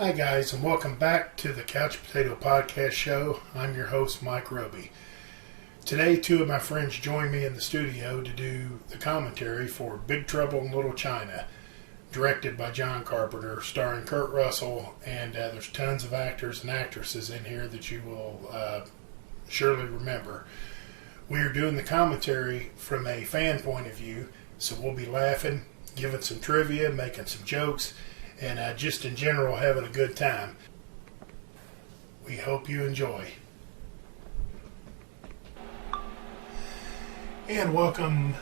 Hi guys, and welcome back to the Couch Potato Podcast Show. I'm your host, Mike Roby. Today, two of my friends join me in the studio to do the commentary for Big Trouble in Little China, directed by John Carpenter, starring Kurt Russell, and there's tons of actors and actresses in here that you will surely remember. We are doing the commentary from a fan point of view, so we'll be laughing, giving some trivia, making some jokes, and just in general having a good time. We hope you enjoy. And welcome,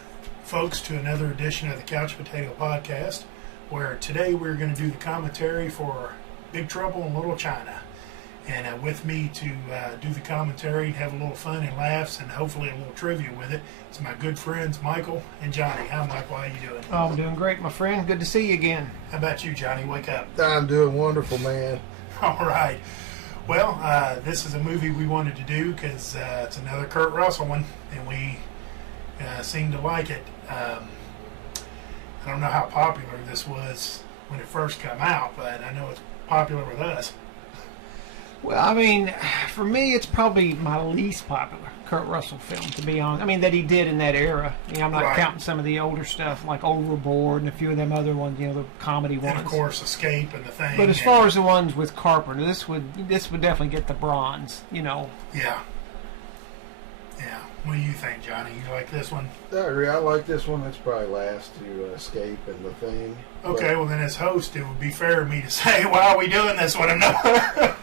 folks, to another edition of the Couch Potato Podcast, where today we're going to do the commentary for Big Trouble in Little China. And with me to do the commentary, have a little fun and laughs, and hopefully a little trivia with it, it's my good friends Michael and Johnny. Hi, Michael. How you doing? Oh, I'm doing great, my friend. Good to see you again. How about you, Johnny? Wake up. I'm doing wonderful, man. All right. Well, this is a movie we wanted to do because it's another Kurt Russell one, and we seem to like it. I don't know how popular this was when it first came out, but I know it's popular with us. Well, I mean, for me, it's probably my least popular Kurt Russell film, to be honest. I mean, that he did in that era. You know, I'm not Right. counting some of the older stuff, like Overboard and a few of them other ones, you know, the comedy ones. And, of course, Escape and The Thing. But as far as the ones with Carpenter, this would definitely get the bronze, you know. Yeah. Yeah. What do you think, Johnny? You like this one? I agree. I like this one. It's probably last to Escape and The Thing. Okay, well, then as host, it would be fair of me to say, why are we doing this one?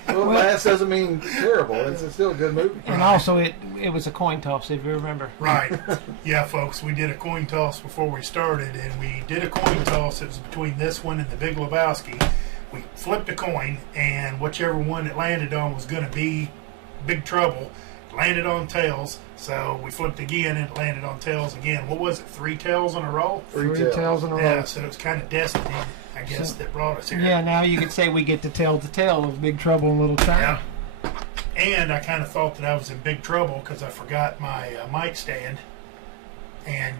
Well, last doesn't mean terrible. It's still a good movie. And also, it was a coin toss, if you remember. Right. Yeah, folks, we did a coin toss before we started, and we did a coin toss. It was between this one and The Big Lebowski. We flipped a coin, and whichever one it landed on was going to be Big Trouble. It landed on tails, so we flipped again, and it landed on tails again. What was it, 3 tails in a row? Three tails in a row. Yeah, so it was kind of destiny, I guess, that brought us here. Yeah, now you could say we get to tell the tale of Big Trouble in Little China. Yeah. And I kind of thought that I was in big trouble because I forgot my mic stand. And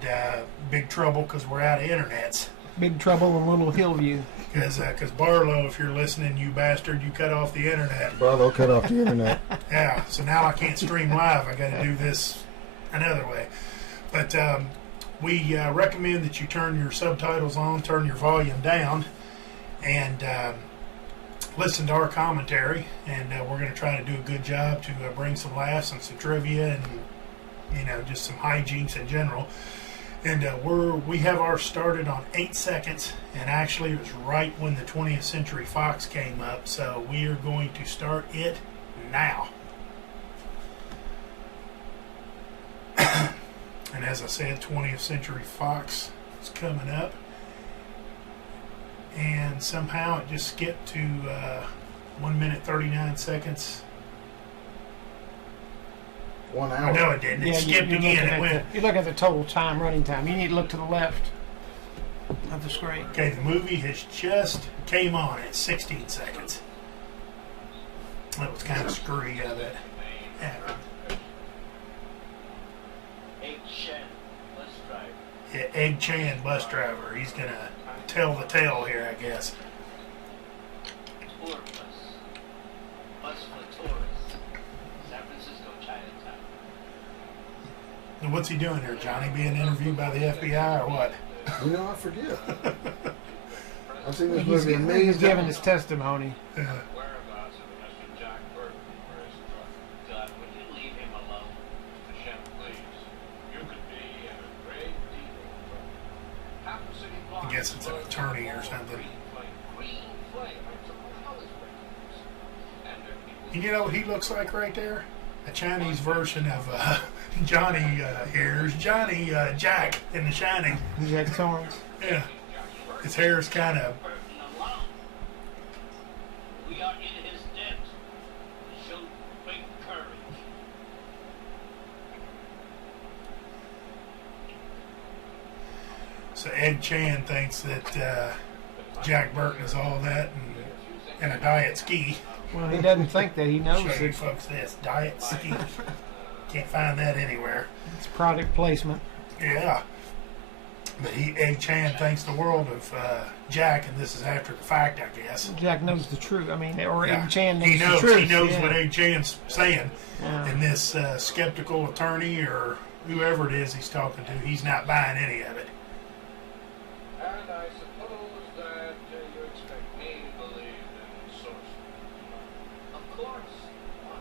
big trouble because we're out of internets. Big Trouble in Little Hillview. Because Barlow, if you're listening, you bastard, you cut off the internet. Bravo cut off the internet. Yeah, so now I can't stream live. I got to do this another way. But we recommend that you turn your subtitles on, turn your volume down, and listen to our commentary. And we're going to try to do a good job to bring some laughs and some trivia and, you know, just some hijinks in general. And we have ours started on 8 seconds, and actually it was right when the 20th Century Fox came up, so we are going to start it now. And as I said, 20th Century Fox is coming up, and somehow it just skipped to 1 minute 39 seconds. 1 hour. No, it didn't. It skipped again. It went. You look at the total time, running time. You need to look to the left of the screen. Okay, the movie has just came on at 16 seconds. That was kind of screwy of it. Yeah. Yeah, Egg Chan, bus driver. He's going to tell the tale here, I guess. And what's he doing here, Johnny? Being interviewed by the FBI or what? You know, I forget. I've seen this movie a million He's giving times. his testimony. Yeah. Whereabouts of Mr. Jack Burton for his truck. Would you leave him alone, Mr. Shem, please? You could be in a great deal of trouble. Half the city block. I guess it's an attorney or something. Green flame. It's all his victims. And there are people. And you know what he looks like right there? A Chinese version of Johnny here. Johnny Jack in The Shining. Jack Torrance. Yeah. His hair is kind of... Burton alone. We are in his debt. Show great courage. So Ed Chan thinks that Jack Burton is all that and a diet ski. Well, he doesn't think that. He knows Show you it. folks this. Diet ski. Can't find that anywhere. It's product placement. Yeah. But Egg Chan thinks the world of Jack, and this is after the fact, I guess. Jack knows the truth. I mean, or Yeah. Egg Chan knows, He knows. the truth. He knows yeah. what Egg Chan's saying. Yeah. And this skeptical attorney or whoever it is he's talking to, he's not buying any of it. And I suppose that you expect me to believe in sorcery. Of course. Why?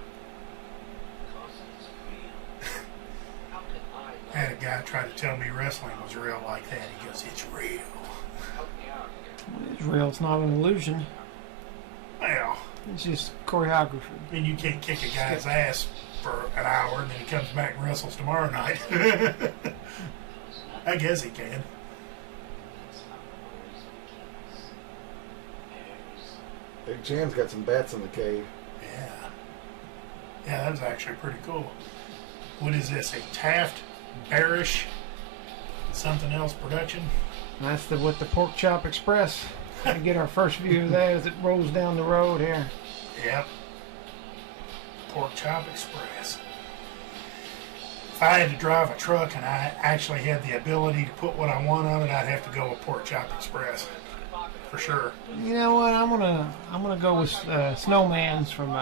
Because it's real. How can I I had a guy try to tell me wrestling was real like that. He goes, "It's real." help me out here? It's real. It's not an illusion. Well, It's just choreography. I mean, you can't kick a guy's ass for an hour and then he comes back and wrestles tomorrow night. I guess he can. Big Chan's got some bats in the cave. Yeah. Yeah, that was actually pretty cool. What is this? A Taft Bearish something else production? And that's what the Pork Chop Express. We get our first view of that as it rolls down the road here. Yep. Pork Chop Express. If I had to drive a truck and I actually had the ability to put what I want on it, I'd have to go with Pork Chop Express. For sure. You know what? I'm gonna go with Snowman's from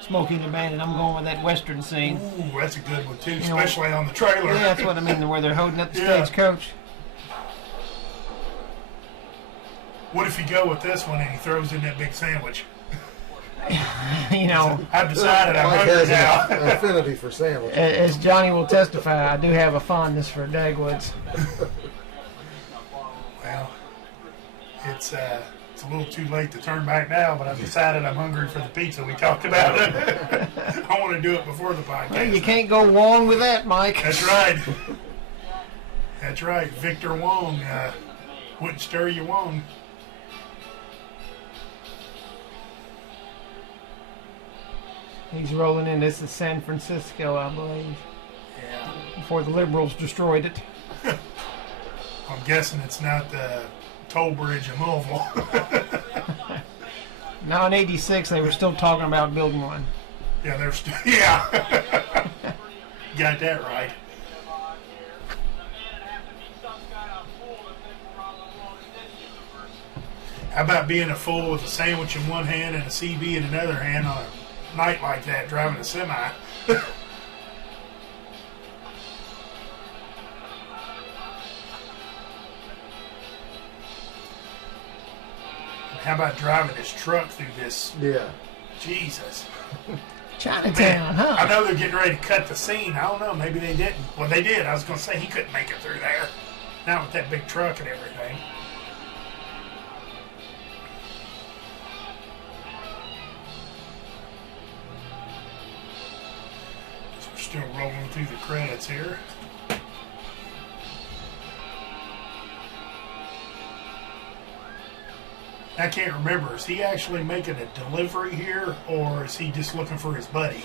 Smokey and the Bandit. I'm going with that Western scene. Ooh, that's a good one too, know- especially on the trailer. Yeah, that's what I mean. Where they're holding up the Yeah. stagecoach. What if you go with this one and he throws in that big sandwich? You know, I've decided I'm Mike hungry has now. an affinity for sandwiches. as Johnny will testify, I do have a fondness for Dagwoods. Well, it's a little too late to turn back now, but I've decided I'm hungry for the pizza we talked about. I want to do it before the podcast. Well, you can't go wrong with that, Mike. That's right. That's right. Victor Wong wouldn't stir you on. He's rolling in. This is San Francisco, I believe, Yeah. before the liberals destroyed it. I'm guessing it's not the toll bridge in Louisville. Now in '86, they were still talking about building one. Yeah, they're still. Yeah. Got that right. How about being a fool with a sandwich in one hand and a CB in another hand on a night like that, driving a semi? How about driving this truck through this? Yeah. Jesus. Chinatown, I huh? know they're getting ready to cut the scene. I don't know. Maybe they didn't. Well, they did. I was going to say he couldn't make it through there. Not with that big truck and everything. So we're still rolling through the credits here. I can't remember. Is he actually making a delivery here, or is he just looking for his buddy?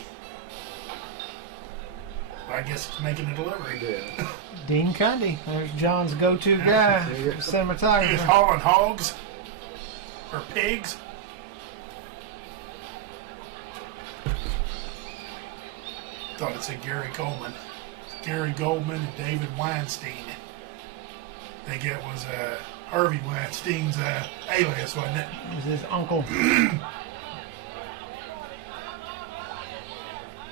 Well, I guess he's making a delivery. Yeah. Dean Cundy. There's John's go-to guy, Yeah. He is cinematographer. hauling hogs or pigs. Thought it said Gary Coleman. Gary Goldman and David Weinstein. I think it was Harvey Weinstein's alias, wasn't it? This is his uncle.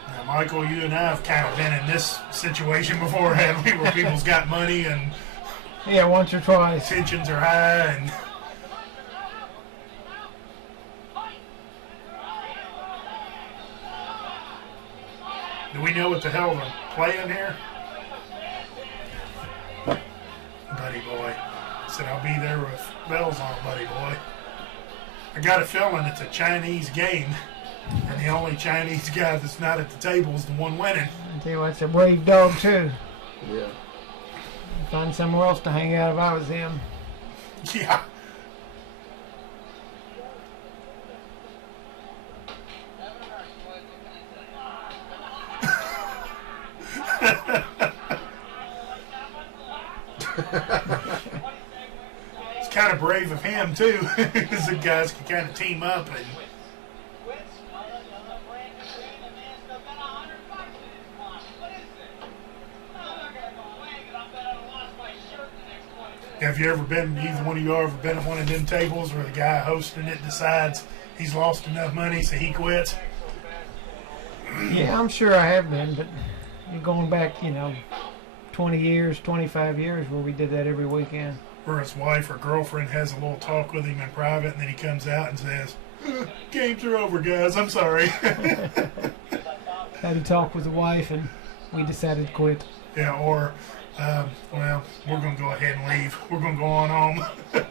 Now, Michael, you and I have kind of been in this situation before, haven't we? Where people's got money and Yeah, once or twice. tensions are high and do we know what the hell they're playing here? Buddy Boy. Said I'll be there with bells on, Buddy Boy. I got a feeling it's a Chinese game, and the only Chinese guy that's not at the table is the one winning. I tell you what, it's a brave dog too. Yeah. Find somewhere else to hang out if I was him. Yeah. It's kind of brave of him too, because the guys can kind of team up and Have you ever been, either one of you ever been at one of them tables where the guy hosting it decides he's lost enough money so he quits? Yeah, I'm sure I have been, but you're going back, 20 years, 25 years where we did that every weekend. Where his wife or girlfriend has a little talk with him in private, and then he comes out and says, games are over, guys. I'm sorry. Had a talk with the wife, and we decided to quit. Yeah, or, well, we're going to go ahead and leave. We're going to go on home. No.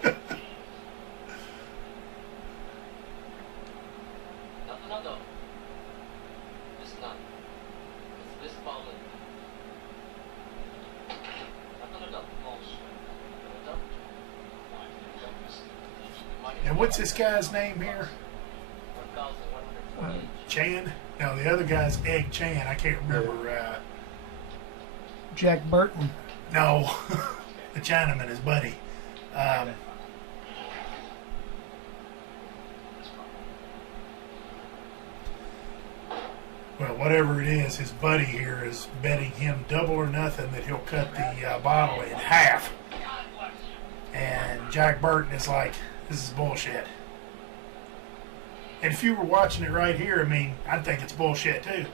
It's not. It's this ball. No. Bullshit. And what's this guy's name here? Chan? No, the other guy's Egg Chan. I can't remember. Jack Burton. No, the Chinaman, his buddy. Well, whatever it is, his buddy here is betting him double or nothing that he'll cut the bottle in half. And Jack Burton is like, this is bullshit. And if you were watching it right here, I mean, I'd think it's bullshit too.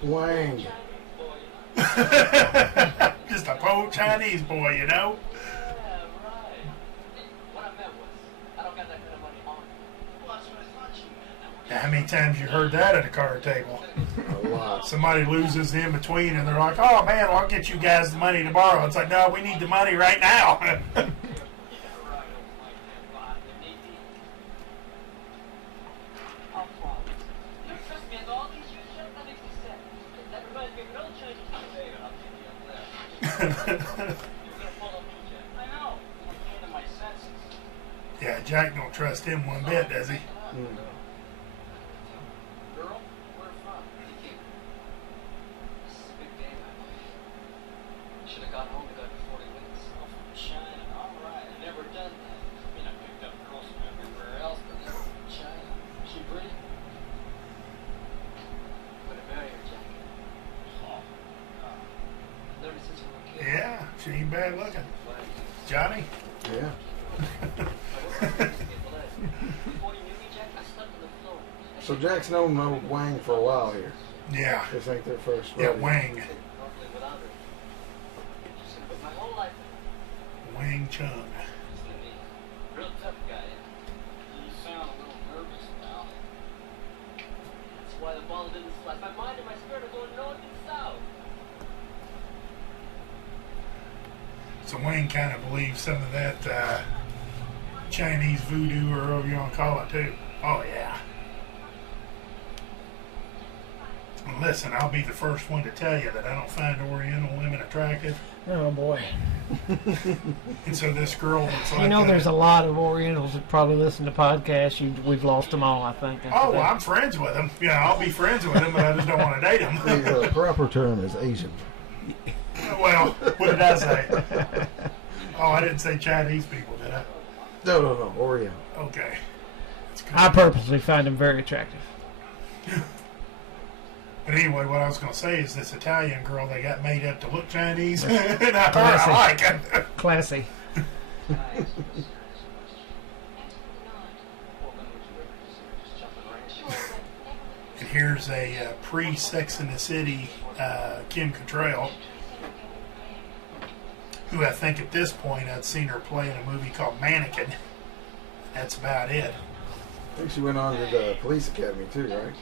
Wang. Just a poor Chinese boy, you know? Now, how many times you heard that at a card table? A lot. Somebody loses the in between, and they're like, "Oh man, well, I'll get you guys the money tomorrow." It's like, no, we need the money right now. Yeah, Jack don't trust him one bit, does he? Girl, where from? This is a big day, my boy. Should have gone home and got 40 weeks. Oh, from China. All right. I never done that. I mean, I picked up girls from everywhere else, but never from China. She pretty? I'm gonna marry her, Jack. Oh. I've known her since we were kids. Yeah, she ain't bad looking. Johnny? Yeah. So Jack's known old Wang for a while here. Yeah. This ain't their first Yeah, rodeo. Wang. Wang Chung. Real tough guy. You sound a little nervous now. That's why the ball didn't slide. My mind and my spirit are going north and south. So Wayne kind of believes some of that Chinese voodoo, or whatever you want to call it, too. Oh, yeah. And listen, I'll be the first one to tell you that I don't find Oriental women attractive. Oh, boy. And so this girl looks like There's a lot of Orientals that probably listen to podcasts. We've lost them all, I think. Oh, well, I'm friends with them. Yeah, I'll be friends with them, but I just don't want to date them. The proper term is Asian. Well, what did I say? Oh, I didn't say Chinese people, did I? No, Oriental. Okay. That's good. I purposely find them very attractive. But anyway, what I was going to say is this Italian girl they got made up to look Chinese, and I like it. Classy. And here's a pre-Sex and the City Kim Cattrall, who I think at this point I'd seen her play in a movie called Mannequin. That's about it. I think she went on to the police academy too, right?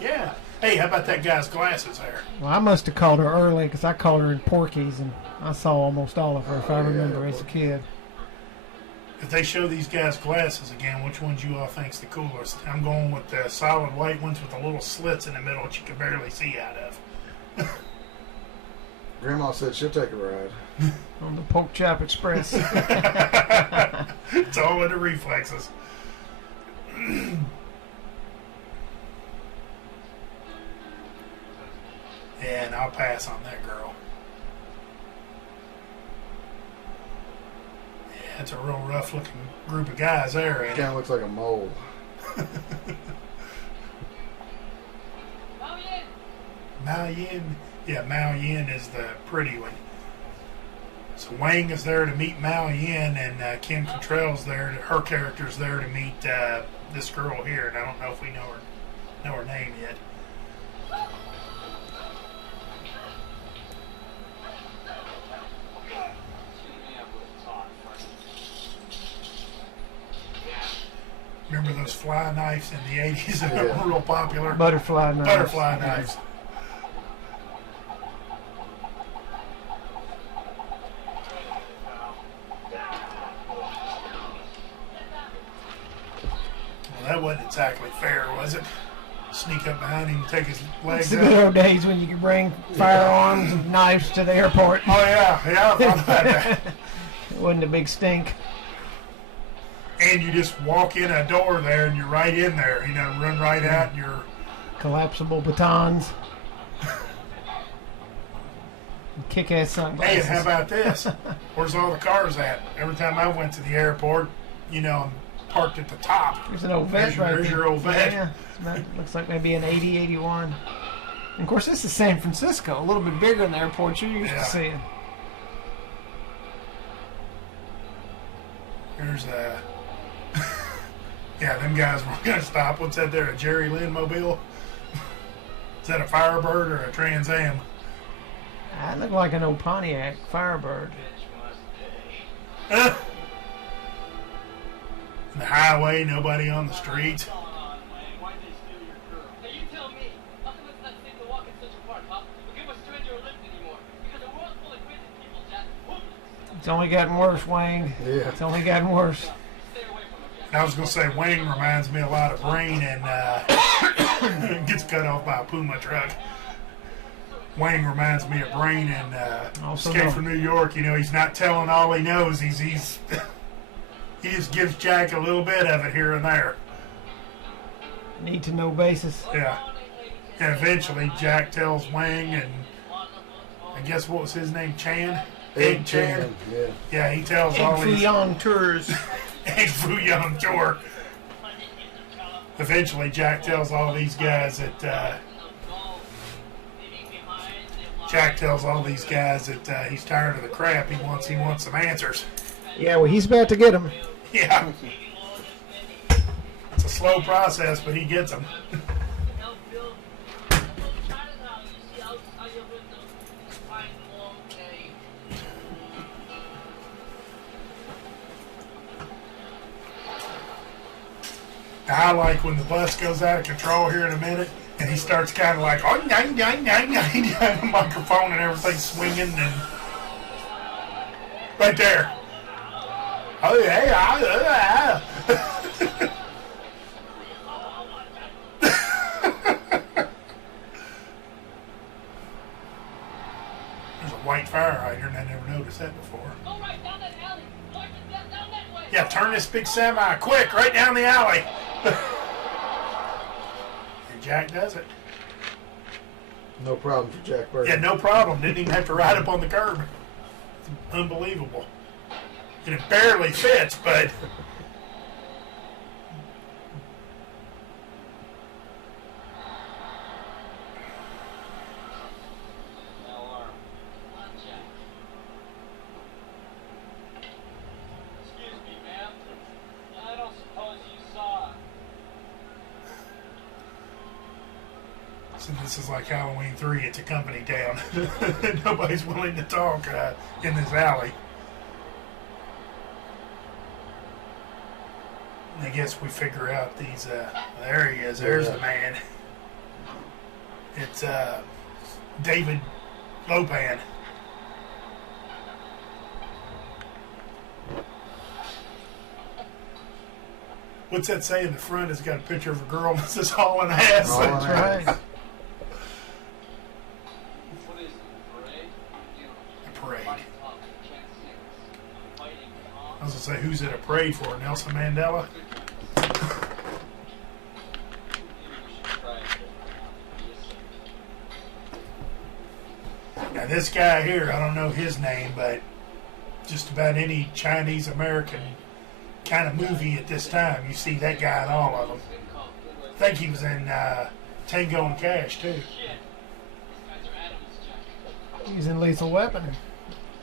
Yeah. Hey, how about that guy's glasses there? Well, I must have called her early because I called her in Porky's, and I saw almost all of her, if I remember, as a kid. If they show these guys' glasses again, which ones you all think's the coolest? I'm going with the solid white ones with the little slits in the middle that you can barely see out of. Grandma said she'll take a ride. On the Pork Chop Express. It's all in the reflexes. Yeah, and I'll pass on that girl. That's a real rough looking group of guys there. Kind of looks like a mole. Mao Yin. Yeah, Mao Yin is the pretty one. So Wang is there to meet Mao Yin, and Kim Cattrall's there. Her character's there to meet this girl here, and I don't know if we know her name yet. Remember those fly knives in the 80s that Yeah. were real popular? Butterfly knives. Butterfly knives. Well, that wasn't exactly fair, was it? Sneak up behind him and take his It's legs the good out. old days when you could bring firearms and knives to the airport. Oh, yeah, I thought about that. It wasn't a big stink. And you just walk in a door there and you're right in there, run right out and you're... Collapsible batons. Kick-ass Hey, sunglasses. and how about this? Where's all the cars at? Every time I went to the airport, I'm parked at the top. There's an old vet right There's there. your old vet. Yeah, looks like maybe an 80, 81. And of course, this is San Francisco, a little bit bigger than the airport you're used Yeah. to seeing. There's yeah, them guys were going to stop. What's that there, a Jerry Lynn mobile? Is that a Firebird or a Trans Am? That looked like an old Pontiac Firebird. In the highway, nobody on the streets. Hey, you tell me. How come it's not safe to walk in Central Park, huh? Or give a stranger a lift anymore? Because the world's full of crazy people, Jack. It's only gotten worse, Wang. Yeah. It's only gotten worse. Stay away from them, Jack. I was going to say, Wayne reminds me a lot of Brain and gets cut off by a Puma truck. Wayne reminds me of Brain and Also Escape no. from New York. He's not telling all he knows. He's he just gives Jack a little bit of it here and there. Need to know basis. Yeah. And eventually Jack tells Wang, and I guess what was his name? Chan? Egg Chan? Yeah. Yeah, he tells all Egg these... Fuyang tours. Egg Fuyang tour. Eventually Jack tells all these guys that... Jack tells all these guys that he's tired of the crap. He wants some answers. Yeah, well, he's about to get them. Yeah. It's a slow process, but he gets them. I like when the bus goes out of control here in a minute, and he starts kind of like, oh, nine, the microphone and everything swinging, and right there. Oh, yeah. There's a white fire hydrant. I never noticed that before. Go right down that alley. Mark it down that way. Yeah, turn this big semi quick right down the alley. And Jack does it. No problem for Jack Burton. Yeah, no problem. Didn't even have to ride up on the curb. It's unbelievable. And it barely fits, but Excuse me, ma'am. I don't suppose you saw. since this is like Halloween 3, it's a company town. Nobody's willing to talk in this alley. And I guess we figure out these, there he is, there's the man. It's David Lopan. What's that say in the front? It's got a picture of a girl that says hauling ass. Hauling That's ass. right. What is it, parade? You know, A parade. fighting talk, can't sing. Fighting I was going to say, who's it a parade for? Nelson Mandela? Maybe we should try it. Yes, sir. Now, this guy here, I don't know his name, but just about any Chinese American kind of movie at this time, you see that guy in all of them. I think he was in Tango and Cash too. He was in Lethal Weapon.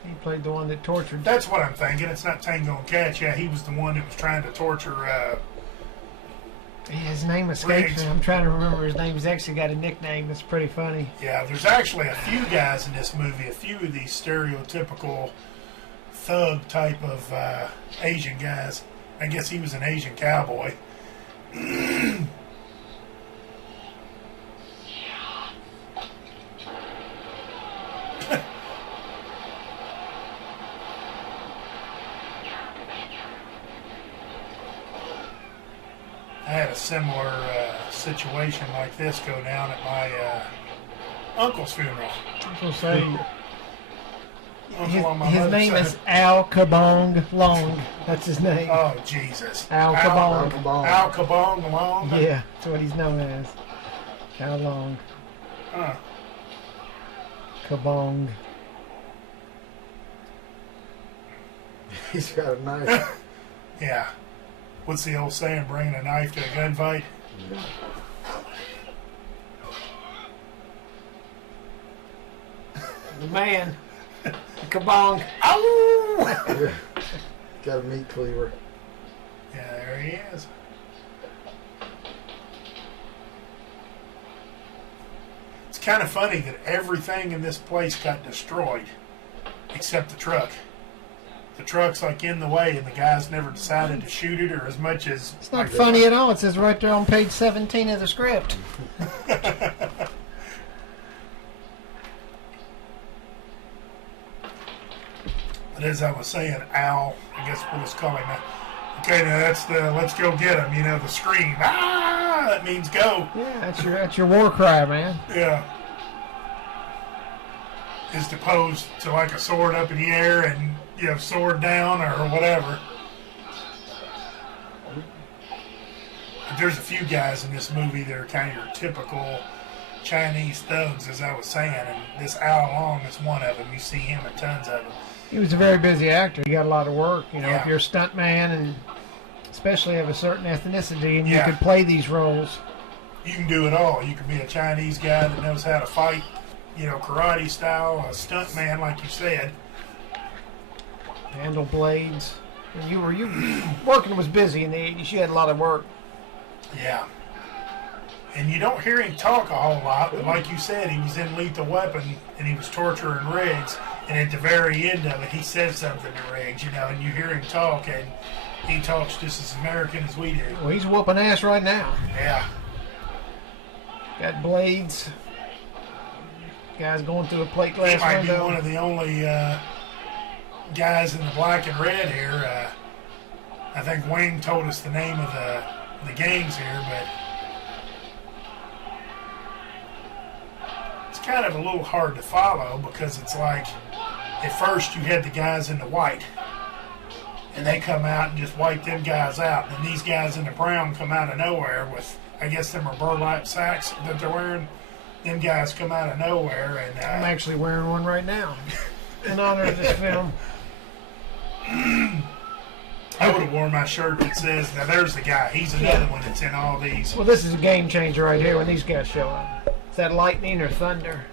He played the one that tortured. That's what I'm thinking. It's not Tango and Cash. Yeah, he was the one that was trying to torture. Yeah, his name escapes Riggs. me. I'm trying to remember his name. He's actually got a nickname that's pretty funny. Yeah, there's actually a few guys in this movie, a few of these stereotypical thug type of Asian guys. I guess he was an Asian cowboy. I had a similar situation like this go down at my uncle's funeral. I was gonna say, Uncle on my his mother's name side. is Al Kabong Long. That's his name. Oh, Jesus. Al Al Kabong. Kabong. Al Kabong Long? Yeah, that's what he's known as. Al Long. Huh. Kabong. He's got a knife. Yeah. What's the old saying? Bringing a knife to a gunfight? The man. Kabong. Ow! Yeah. Got a meat cleaver. Yeah, there he is. It's kind of funny that everything in this place got destroyed except the truck. The truck's like in the way, and the guys never decided to shoot it or as much as. It's not funny at all. It says right there on page 17 of the script. But as I was saying, Al, I guess we'll just call him that. Okay, now that's the let's go get him. You know, the scream. Ah, that means go. Yeah, that's your war cry, man. Yeah. Is to pose to like a sword up in the air and you have sword down or whatever. But there's a few guys in this movie that are kind of your typical Chinese thugs, as I was saying, and this Al Long is one of them. You see him in tons of them. He was a very busy actor. He got a lot of work. You know, Yeah. if you're a stunt man and especially of a certain ethnicity and Yeah. you could play these roles. You can do it all. You can be a Chinese guy that knows how to fight, you know, karate style, a stunt man, like you said. Handle blades. And you working was busy in the 80s. You had a lot of work. Yeah. And you don't hear him talk a whole lot, but like you said, he was in Lethal Weapon and he was torturing Riggs. And at the very end of it, he says something to Riggs, you know, and you hear him talk, and he talks just as American as we do. Well, he's whooping ass right now. Yeah. Got blades. Guys going through a plate He glass might be window. one of the only guys in the black and red here. I think Wayne told us the name of the gangs here, but it's kind of a little hard to follow because it's like at first you had the guys in the white and they come out and just wipe them guys out, and then these guys in the brown come out of nowhere with, I guess them are burlap sacks that they're wearing. Them guys come out of nowhere and I'm actually wearing one right now in honor of this film. I would have worn my shirt that says, now there's the guy. He's another one that's in all these. Well, this is a game changer right here when these guys show up. Is that lightning or thunder?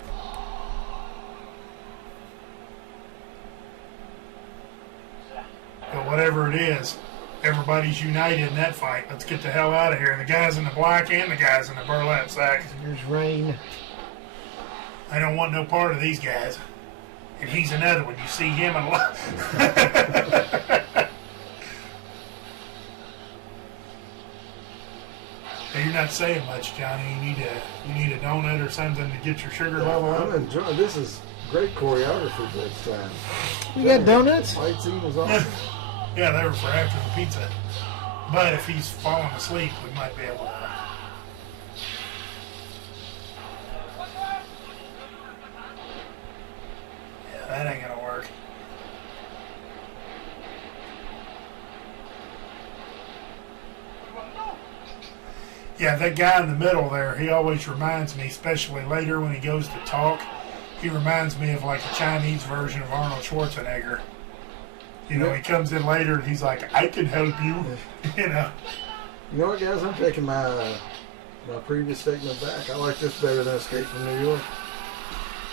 But whatever it is, everybody's united in that fight. Let's get the hell out of here. And the guys in the black and the guys in the burlap sacks. Here's rain. I don't want no part of these guys. And he's another one. You see him a lot. Hey, you're not saying much, Johnny. You need a donut or something to get your sugar level I'm up. enjoying. This is great choreography this time. You got donuts? Fight scene was awesome. Yeah, they were for after the pizza. But if he's falling asleep, we might be able to. Yeah, that ain't gonna work. Yeah, that guy in the middle there, he always reminds me, especially later when he goes to talk, he reminds me of like a Chinese version of Arnold Schwarzenegger. You know, he comes in later and he's like, I can help you. You know. You know what, guys? I'm taking my previous statement back. I like this better than Escape from New York.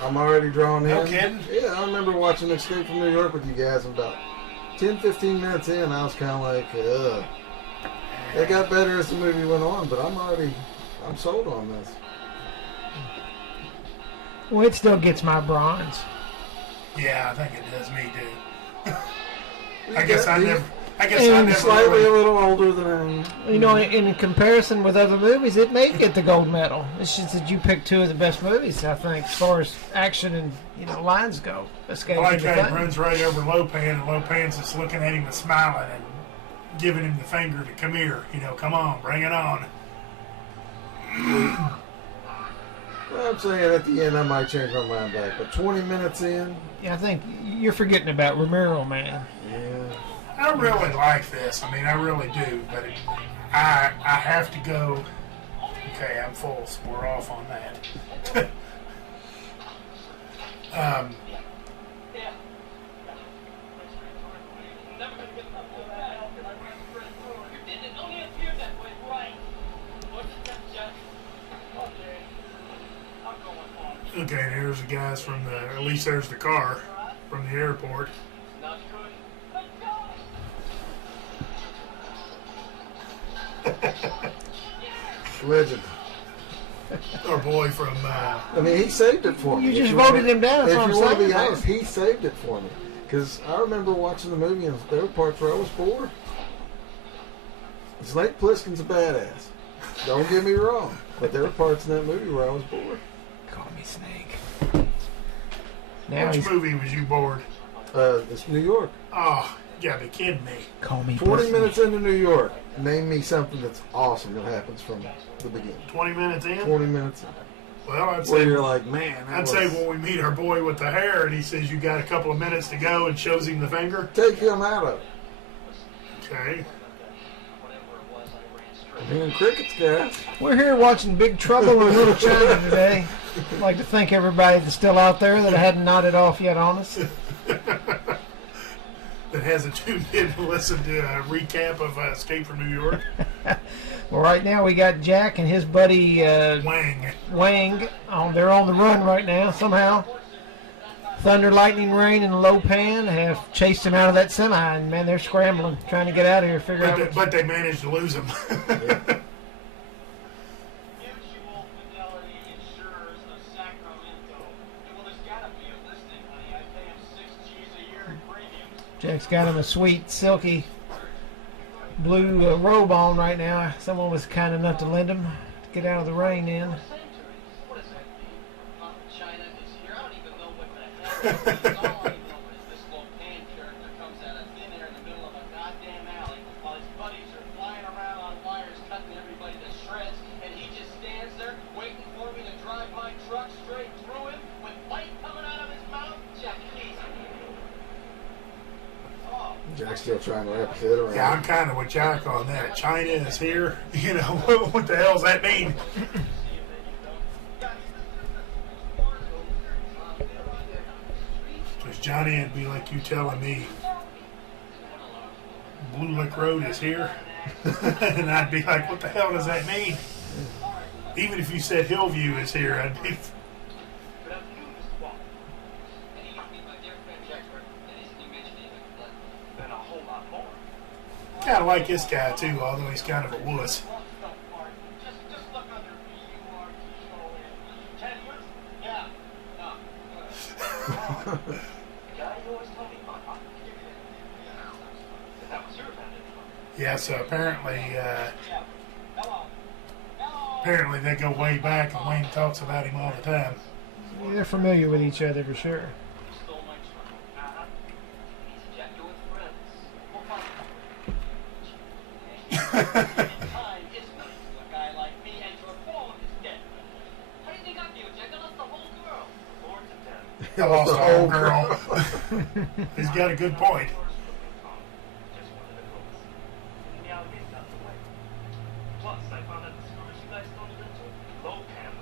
I'm already drawn in. No kidding? Yeah, I remember watching Escape from New York with you guys, and about 10, 15 minutes in, I was kind of like, ugh. It got better as the movie went on, but I'm sold on this. Well, it still gets my bronze. Yeah, I think it does me too. I guess I never Slightly really, a little older than I am. You know, in comparison with other movies, it may get the gold medal. It's just that you picked two of the best movies, I think, as far as action and, you know, lines go. Escape I like from the how he Flame. runs right over Lopan, and Lopan's just looking at him and smiling and giving him the finger to come here. You know, come on, bring it on. Well, I'm saying at the end I might change my mind back, but 20 minutes in, Yeah, I think you're forgetting about Romero, man. yeah. I really like this. I mean, I really do. But I have to go. Okay, I'm full, so we're off on that. Okay, there's the guys from the. At least there's the car from the airport. Not good. Legend. Our boy from. I mean, he saved it for me. You If just you voted wanna- him down, that's If what you I'm want to saying, be man. honest, he saved it for me. Because I remember watching the movie and there were parts where I was bored. Snake Plissken's a badass. Don't get me wrong. But there were parts in that movie where I was bored. Call me Snake. Now Which he's movie was you bored? It's New York. Oh, you gotta be kidding me. call me 40 Pussy. minutes into New York. Name me something that's awesome that happens from the beginning. 20 minutes in? 20 minutes in. Well, I'd Where say. you're like, man, that I'd say was- when we meet our boy with the hair and he says you got a couple of minutes to go and shows him the finger. take him out of it. Okay. I'm hearing crickets, guys. We're here watching Big Trouble in Little China today. I'd like to thank everybody that's still out there that hadn't nodded off yet on us. That hasn't tuned in to listen to a recap of Escape from New York. Well, right now we got Jack and his buddy Wang. Wang. They're on the run right now somehow. Thunder, lightning, rain, and Lopan have chased him out of that semi, and man, they're scrambling, trying to get out of here, figure out. But they managed to lose him. Mutual Fidelity Insurers of Sacramento. Well, there's gotta be a listing, honey. I pay him $6 a year in premiums. Jack's got him a sweet, silky blue robe on right now. Someone was kind enough to lend him to get out of the rain in. Centuries. What does that mean? China is here. I don't even know what the hell it is. All I know is this Lopan character comes out of thin air in the middle of a goddamn alley while his buddies are flying around on wires cutting everybody to shreds, and he just stands there waiting for me to drive my truck straight through him with light coming out of his mouth. Jack, easy. Oh. Jack's still trying to wrap his head around Yeah, I'm it. kind of with Jack on that. China is here. You know, what the hell does that mean? Because Johnny, it'd be like you telling me Blue Lick Road is here. And I'd be like, what the hell does that mean? Even if you said Hillview is here, I'd be. But I'm new, Mr. Walker. And he used to be my dear friend Jack Burton. And isn't he mentioning it? Been a whole lot more. Kind of like this guy, too, although he's kind of a wuss. Just look under B-U-R-T-O-N. 10 years? Yeah. No. Guy you always told me about, huh? That was your friend. Yeah, so apparently, Hello. apparently they go way back, and Wayne talks about him all the time. Yeah, they're familiar with each other for sure. Stole my truck. Uh-huh. Easy, Jack. You're with friends. We'll find time is money to a guy like me, and your phone is dead. How do you think I feel, Jack? I lost the whole girl. 4 to 10. I lost the whole girl. He's got a good point. Just wanted to focus. The alligator's out the way. Plus, I found out the skirmish you guys stumbled into. Lopan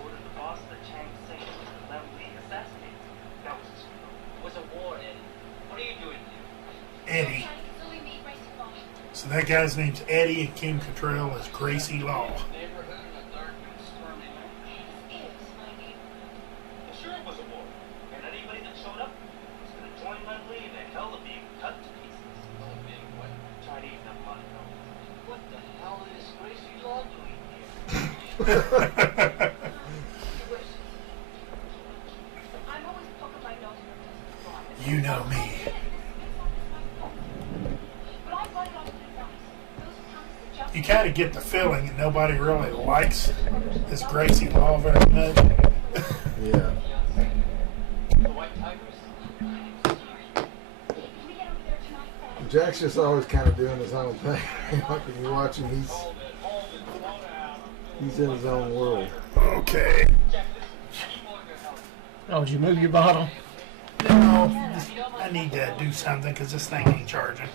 ordered the boss of the Chang Sing and Lem Lee assassinated. That was his funeral. It was a war, Eddie. What are you doing here? That guy's name's Eddie, and Kim Cattrall is Gracie Law. Neighborhood in the dark and stormy night. Sure it was a war. And anybody that showed up was going to join my lead and hell to be cut to pieces. Oh, being what? Try to eat them blood. What the hell is Gracie Law doing here? You know me. You kind of get the feeling that nobody really likes this Gracie Law very much. Yeah. The White Tigers? Jack's just always kind of doing his own thing. Like when you watch him, he's in his own world. Okay. Oh, did you move your bottle? No, I need to do something because this thing ain't charging.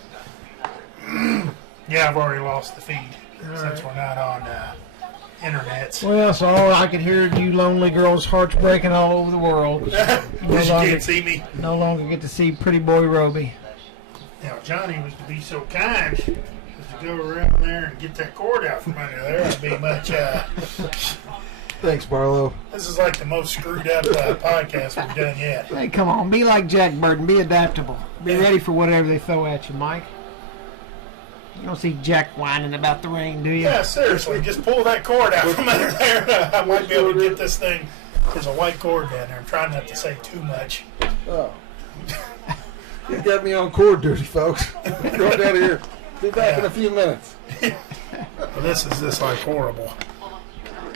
Yeah, I've already lost the feed since we're not on internets. Well, so all I could hear you lonely girls' hearts breaking all over the world. You can't see me. No longer get to see pretty boy Roby. Now, Johnny was to be so kind as to go around there and get that cord out from under there. That'd be much. Thanks, Barlow. This is like the most screwed up podcast we've done yet. Hey, come on, be like Jack Burton, be adaptable. Be ready for whatever they throw at you, Mike. You don't see Jack whining about the rain, do you? Yeah, seriously, just pull that cord out from under there. I might be able to get this thing. There's a white cord down there. I'm trying not to say too much. Oh. He's got me on cord duty, folks. Go down here. Be back in a few minutes. Well, this is like horrible.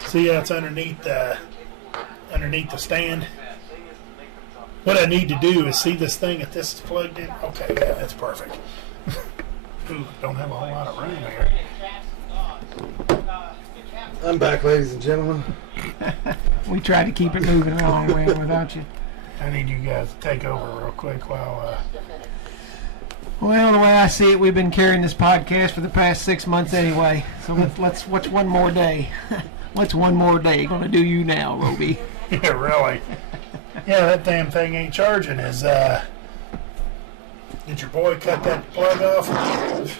See how it's underneath the stand? What I need to do is see this thing if this is plugged in. Okay, yeah, that's perfect. Ooh, don't have a whole lot of room here. I'm back, ladies and gentlemen. We tried to keep it moving along without you. I need you guys to take over real quick while. Well, the way I see it, we've been carrying this podcast for the past 6 months anyway. So let's watch one more day. What's one more day gonna do you now, Roby? Yeah, really. Yeah, that damn thing ain't charging. Did your boy cut that plug off?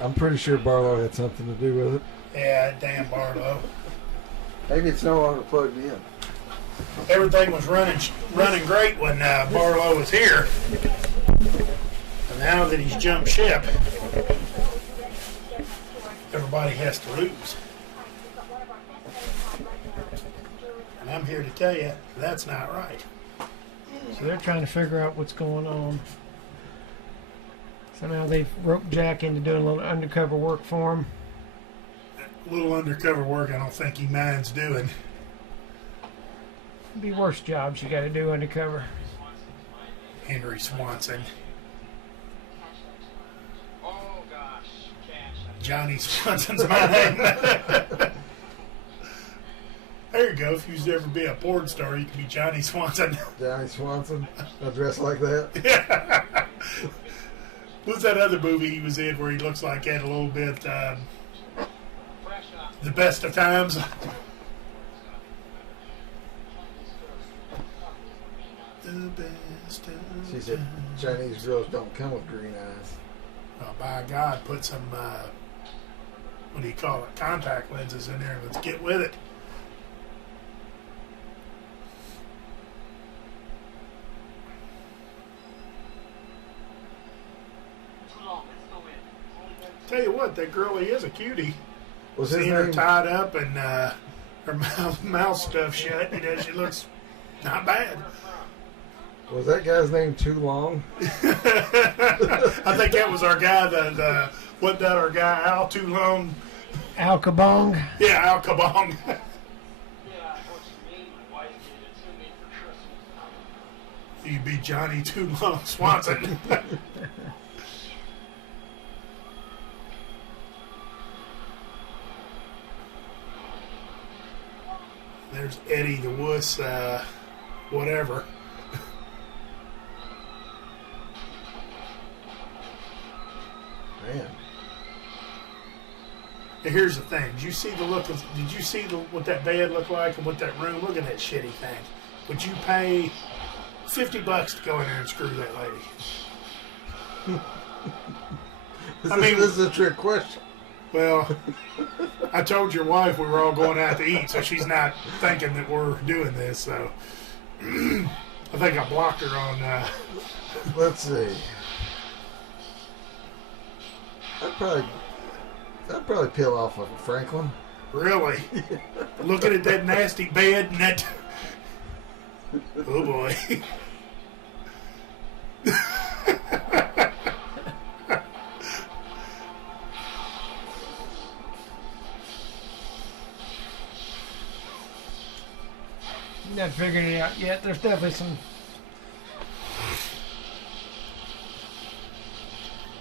I'm pretty sure Barlow had something to do with it. Yeah, that damn Barlow. Maybe it's no longer plugged in. Everything was running great when Barlow was here. And now that he's jumped ship, everybody has to lose. And I'm here to tell you, that's not right. So they're trying to figure out what's going on. Somehow they've roped Jack into doing a little undercover work for him. A little undercover work I don't think he minds doing. Be worse jobs you got to do undercover. Henry Swanson. Oh gosh, cash. Johnny Swanson's my name. There you go. If you was to ever be a porn star, you could be Johnny Swanson. Johnny Swanson, a dress like that. Yeah. What's that other movie he was in where he looks like he had a little bit The Best of Times? The best of She said Chinese girls don't come with green eyes. Oh, by God, put some, what do you call it, contact lenses in there. Let's get with it. Tell you what, that girlie is a cutie. Was his Seeing her name? tied up and her mouth stuffed shut, she looks not bad. Was that guy's name Too Long? I think that was our guy, wasn't that our guy, Al Too Long? Al Kabong. Yeah, Al Kabong. Yeah, what's me? My wife gave it to me for Christmas. You'd be Johnny Too Long Swanson. There's Eddie the Wuss, whatever. Man. Now, here's the thing. Did you see what that bed looked like and what that room? Look at that shitty thing. Would you pay $50 to go in there and screw that lady? I mean, this is a trick question. well, I told your wife we were all going out to eat, so she's not thinking that we're doing this. So I think I blocked her on. Let's see. I'd probably peel off of a Franklin. Really? Looking at that nasty bed and that. Oh boy. Not figured it out yet. There's definitely some.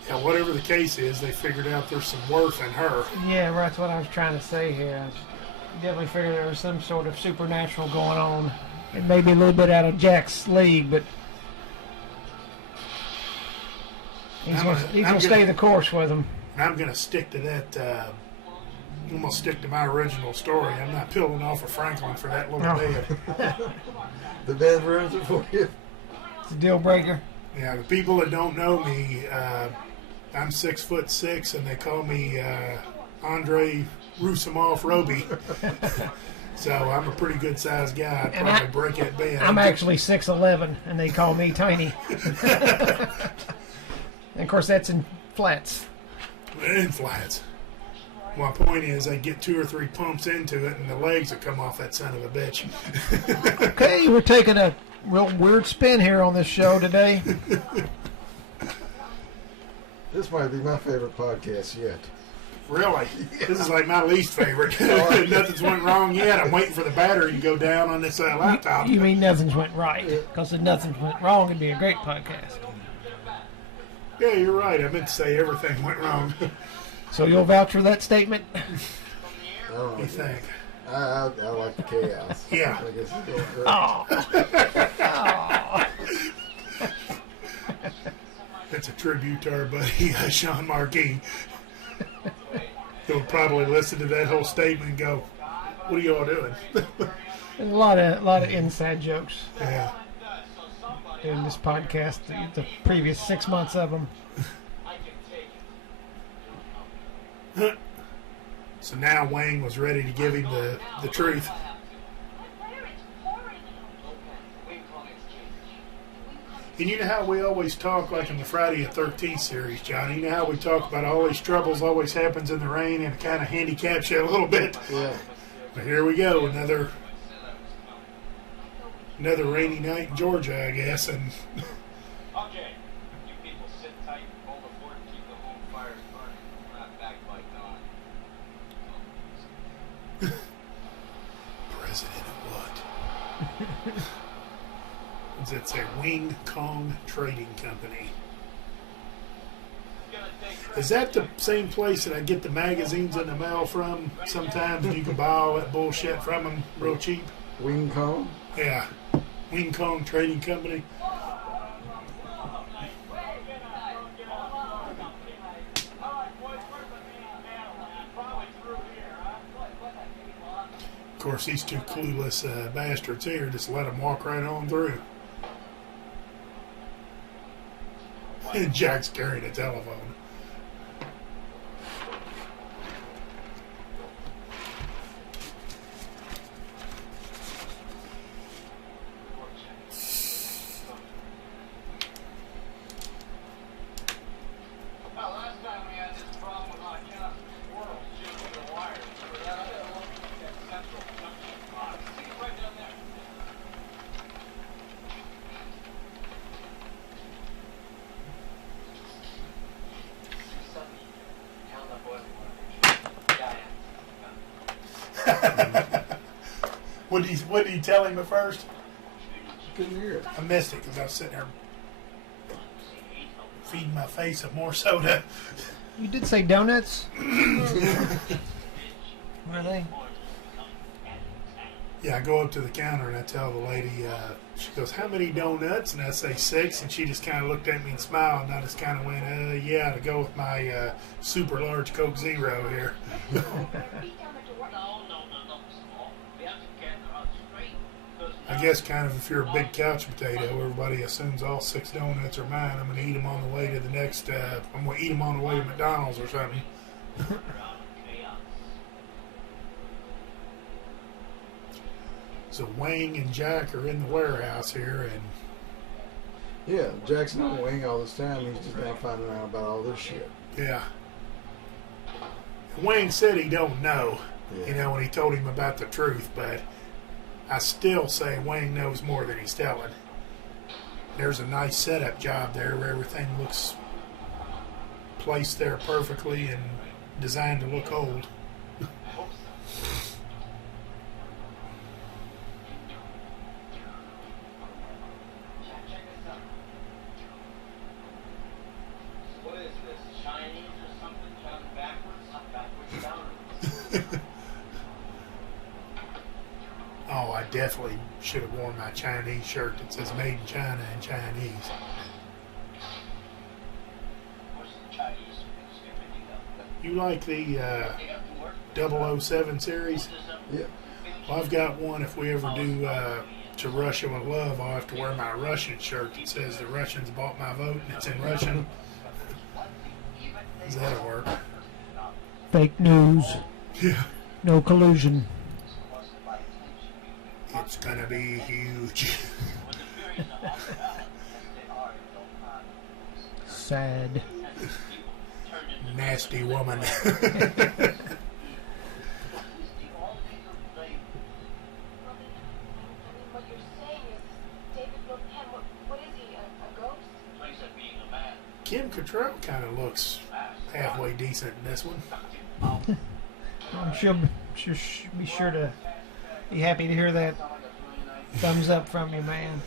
Yeah, whatever the case is, they figured out there's some worth in her. Yeah, that's what I was trying to say here. I definitely figured there was some sort of supernatural going on. It may be a little bit out of Jack's league, but he's I'm gonna gonna- stay the course with him. And I'm going to stick to that. I'm going to stick to my original story. I'm not peeling off a Franklin for that little No. bed. The bed ruins it for you. It's a deal breaker. Yeah, the people that don't know me, I'm 6'6", and they call me Andre Rousimov Roby. So I'm a pretty good sized guy. I'd And probably I- break that bed. I'm actually 6'11", and they call me tiny. And of course, that's in flats. in flats. My point is, I get 2 or 3 pumps into it, and the legs will come off that son of a bitch. Okay, we're taking a real weird spin here on this show today. This might be my favorite podcast yet. Really? This is like my least favorite. Nothing's went wrong yet. I'm waiting for the battery to go down on this laptop. You mean nothing's went right? Because if nothing's went wrong, it'd be a great podcast. Yeah, you're right. I meant to say everything went wrong. So you'll vouch for that statement? I don't What do you know. think? I like the chaos. Yeah. I guess it's going great. Oh. That's a tribute to our buddy Sean Marquis. He'll probably listen to that whole statement and go, "What are y'all doing?" And a lot of inside jokes Yeah. in this podcast. The previous 6 months of them. So now Wayne was ready to give him the truth. And you know how we always talk, like in the Friday the 13th series, Johnny? You know how we talk about all these troubles always happens in the rain and it kind of handicaps you a little bit? Yeah. But here we go, another rainy night in Georgia, I guess. And Okay, you people sit tight, hold the fort, and keep the home fires burning. We're not back by dawn. President of what? It's a Wing Kong Trading Company. Is that the same place that I get the magazines in the mail from sometimes? You can buy all that bullshit from them real cheap? Wing Kong? Yeah. Wing Kong Trading Company. Of course, these two clueless bastards here just let them walk right on through. And Jack's carrying a telephone. Well, last time we had this problem with our counter squirrels chewing the wires. Remember that? I gotta look at that central junction box. See it right down there. What did he tell him at first? Couldn't hear it. I missed it because I was sitting there feeding my face some more soda. You did say donuts? Were they? Yeah, I go up to the counter and I tell the lady, she goes, "How many donuts?" And I say 6, and she just kind of looked at me and smiled, and I just kind of went, yeah, to go with my super large Coke Zero here. No, small. We have to get her out straight. Because I guess kind of if you're a big couch potato, everybody assumes all 6 donuts are mine. I'm going to eat them on the way to the next, I'm going to eat them on the way to McDonald's or something. So Wang and Jack are in the warehouse here, and Yeah, Jack's not wing all this time. He's just now finding out about all this shit. yeah. Wang said he don't know, Yeah. you know, when he told him about the truth, but I still say Wang knows more than he's telling. There's a nice setup job there where everything looks placed there perfectly and designed to look old. What is this? Chinese or something? Turned backwards? Not backwards, downwards. Oh, I definitely should have worn my Chinese shirt that says Made in China in Chinese. What's the Chinese? You like the 007 series? Yeah. Well, I've got one. If we ever do To Russia with Love, I'll have to wear my Russian shirt that says the Russians bought my vote and it's in Russian. That'll work. Fake news. Yeah. No collusion. It's gonna be huge. Sad. Nasty woman. What you're saying is David Lopan, what is he, a ghost? Place of being a man. Kim Cattrall kind of looks halfway decent in this one. I'm sure she'll be sure to be happy to hear that thumbs up from you, man.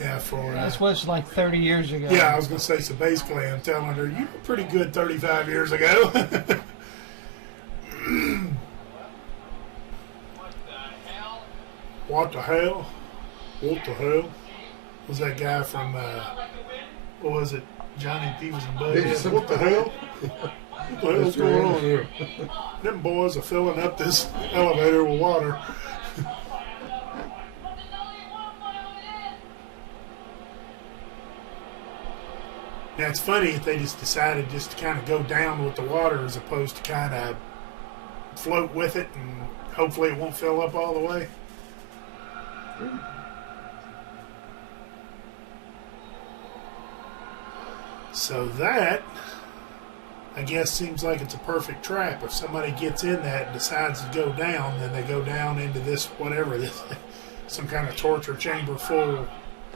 Yeah, for This was like 30 years ago. yeah, I was gonna say. So basically, I'm telling her you were pretty good 35 years ago. What the hell? What the hell? What the hell? Was that guy from what was it? Johnny Beavis and Beavis Butthead. and What the hell? What the hell's going on here? Them boys are filling up this elevator with water. Now it's funny if they just decided just to kind of go down with the water as opposed to kind of float with it, and hopefully it won't fill up all the way. So that, I guess, seems like it's a perfect trap. If somebody gets in that and decides to go down, then they go down into this, whatever, this, some kind of torture chamber full of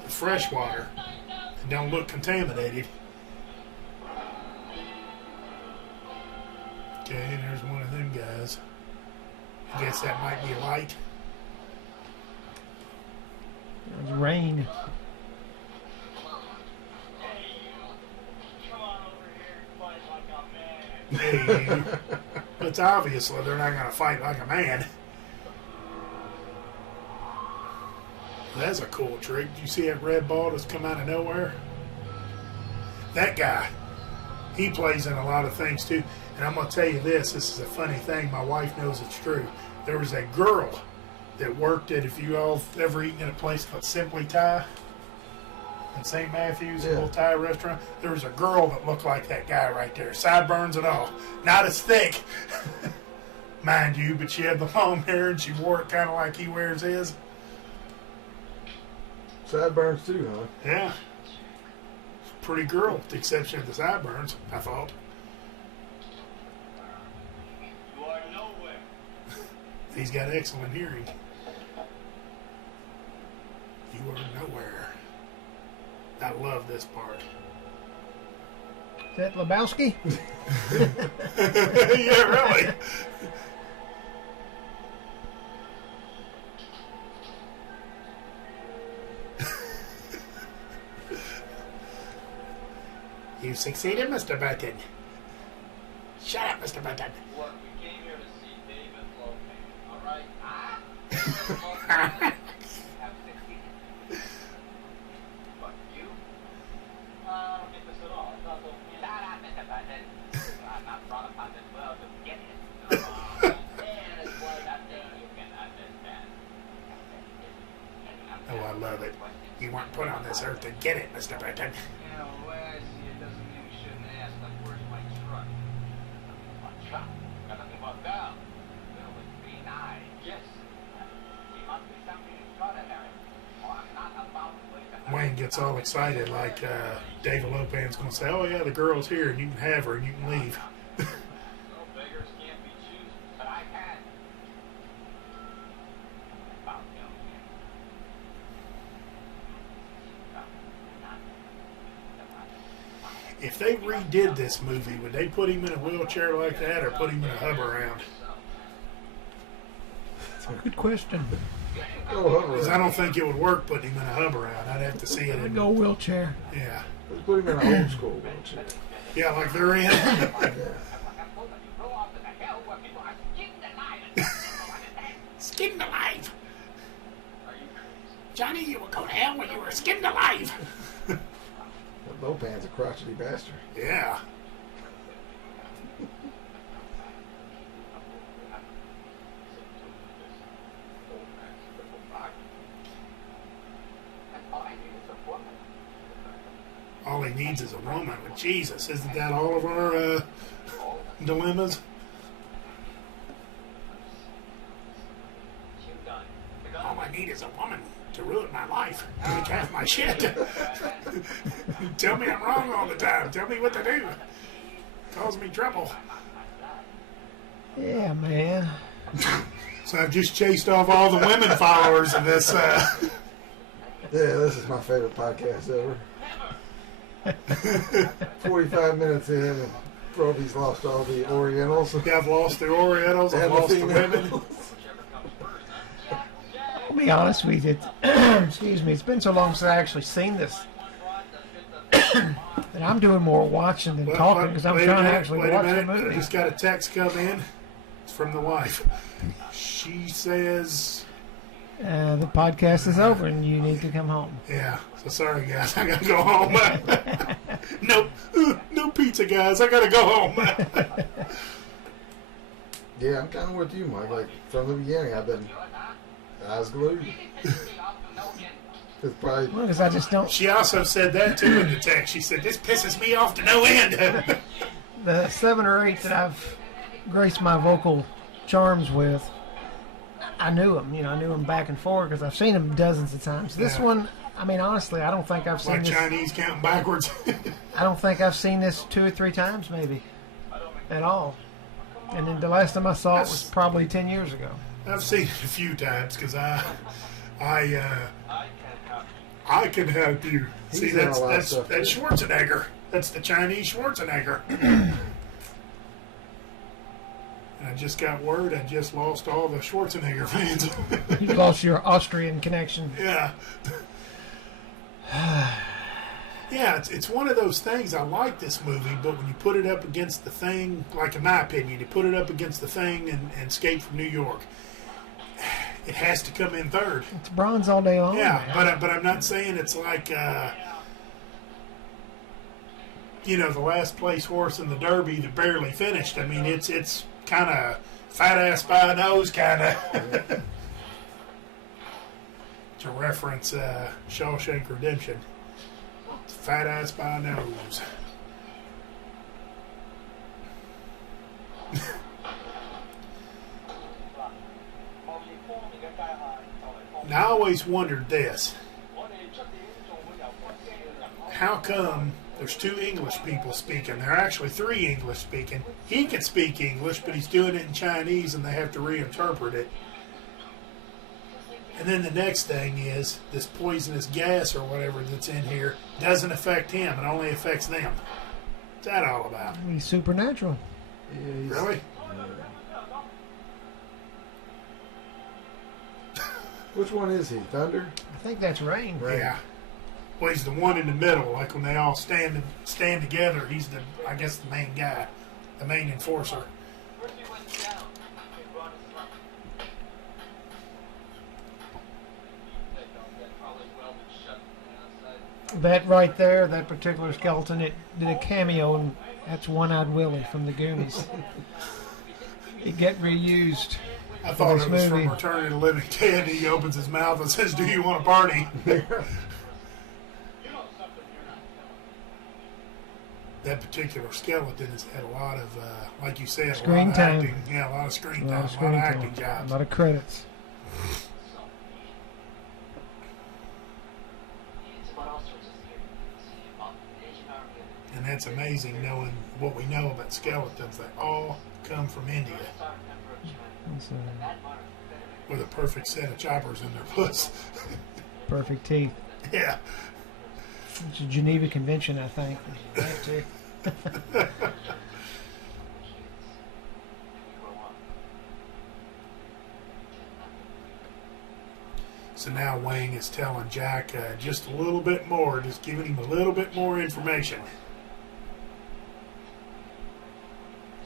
fresh water and don't look contaminated. Okay, there's one of them guys. I guess that might be light. It was rain. Come on over here and fight like a man. Hey, it's obviously they're not going to fight like a man. That's a cool trick. Did you see that red ball that's come out of nowhere? That guy, he plays in a lot of things too. And I'm going to tell you this is a funny thing. My wife knows it's true. There was a girl that worked at, if you all ever eaten at a place called Simply Thai in St. Matthews, a Yeah. little Thai restaurant, there was a girl that looked like that guy right there. Sideburns and all. Not as thick, mind you, but she had the long hair and she wore it kind of like he wears his. Sideburns too, huh? Yeah. Pretty girl, with the exception of the sideburns, I thought. You are nowhere. He's got excellent hearing. You are nowhere. I love this part. Is that Lebowski? Yeah, really. You succeeded, Mr. Button. Shut up, Mr. Button. Look, we came here to see David Lopan, all right? Have succeeded. But you? I don't get this at all. I thought Lopan... Shut up, Mr. Button. I'm not brought upon this world to get it. And it's what I think you can understand. this earth to get it, Mr. Burton. Yeah, well, I see. It doesn't mean we shouldn't ask, like, where's my truck? My truck? Got nothing but bell. Bill with green eyes. Yes. He must be something extraordinary. Or I'm not about to waste a Wayne gets all excited like David Lopan's going to say, oh, yeah, the girl's here, and you can have her, and you can leave. No beggars can't be choosers, but I can. About Bill here. If they redid this movie, would they put him in a wheelchair like that or put him in a hub around? Good question. Go Because I over. don't think it would work putting him in a hub around. I'd have to see it I'd in. go wheelchair. Yeah. Let's put him in an old school wheelchair. Yeah, like they're in. Yeah. Skinned alive. Johnny, you were going to hell when you were skinned alive. That Lopan's a crotchety bastard. Yeah. All he needs is a woman. But Jesus, isn't that all of our dilemmas? All I need is a woman to ruin my life. Take half my shit. Tell me I'm wrong all the time. Tell me what to do. Cause me trouble. Yeah, man. So I've just chased off all the women followers of this. Yeah, this is my favorite podcast ever. 45 minutes in, and Roby's lost all the Orientals. Yeah, I've lost the Orientals. I've And lost the females. women. I'll be honest with you. Excuse me. It's been so long since I actually seen this that I'm doing more watching than talking because I'm Wait a trying to minute, actually wait a watch the minute. I movie. just got a text come in. It's from the wife. She says, The podcast is over and you need to come home. yeah, so sorry guys, I gotta go home. No pizza guys, I gotta go home. Yeah, I'm kind of with you, Mike. Like, from the beginning, I've been eyes glued. It's probably... Well, because I just don't. She also said that too in the text. She said, this pisses me off to no end. The 7 or 8 that I've graced my vocal charms with, I knew them. You know, I knew them back and forth because I've seen them dozens of times. This Yeah. one, I mean, honestly, I don't think I've seen Like this. Chinese counting backwards. I don't think I've seen this 2 or 3 times, maybe, at all. And then the last time I saw it was probably 10 years ago. I've seen it a few times because I can help you. He's See, in a that's lot of that's stuff, that's too. Schwarzenegger. That's the Chinese Schwarzenegger. And I just got word I just lost all the Schwarzenegger fans. You lost your Austrian connection. Yeah. Yeah, it's one of those things. I like this movie, but when you put it up against the thing, like in my opinion, you put it up against the thing and Escape from New York, it has to come in third. It's bronze all day long. Yeah, man. but I'm not saying it's like the last place horse in the Derby that barely finished. I mean, it's kind of fat ass by a nose, kind of. To reference Shawshank Redemption, fat ass by a nose. Now, I always wondered this. How come there's 2 English people speaking? There are actually 3 English speaking. He can speak English, but he's doing it in Chinese and they have to reinterpret it. And then the next thing is this poisonous gas or whatever that's in here doesn't affect him. It only affects them. What's that all about? He's supernatural. Yeah, he's- Really? Which one is he? Thunder? I think that's rain. Right. Yeah. Well, he's the one in the middle. Like when they all stand together, he's the main guy, the main enforcer. That right there, that particular skeleton, it did a cameo, and that's One-Eyed Willie from the Goonies. It get reused. I thought this it was movie. from Return of the Living Dead. He opens his mouth and says, "Do you want a party?" that particular skeleton has had a lot of, like you said, Screen a lot of time. acting. Yeah, a lot of screen A time, lot of a screen lot of time. acting jobs. A lot of credits. And that's amazing knowing what we know about skeletons. They all come from India It's a with a perfect set of choppers in their puss. perfect teeth. Yeah. It's a Geneva Convention, I think. Have to. So now Wang is telling Jack just a little bit more, just giving him a little bit more information.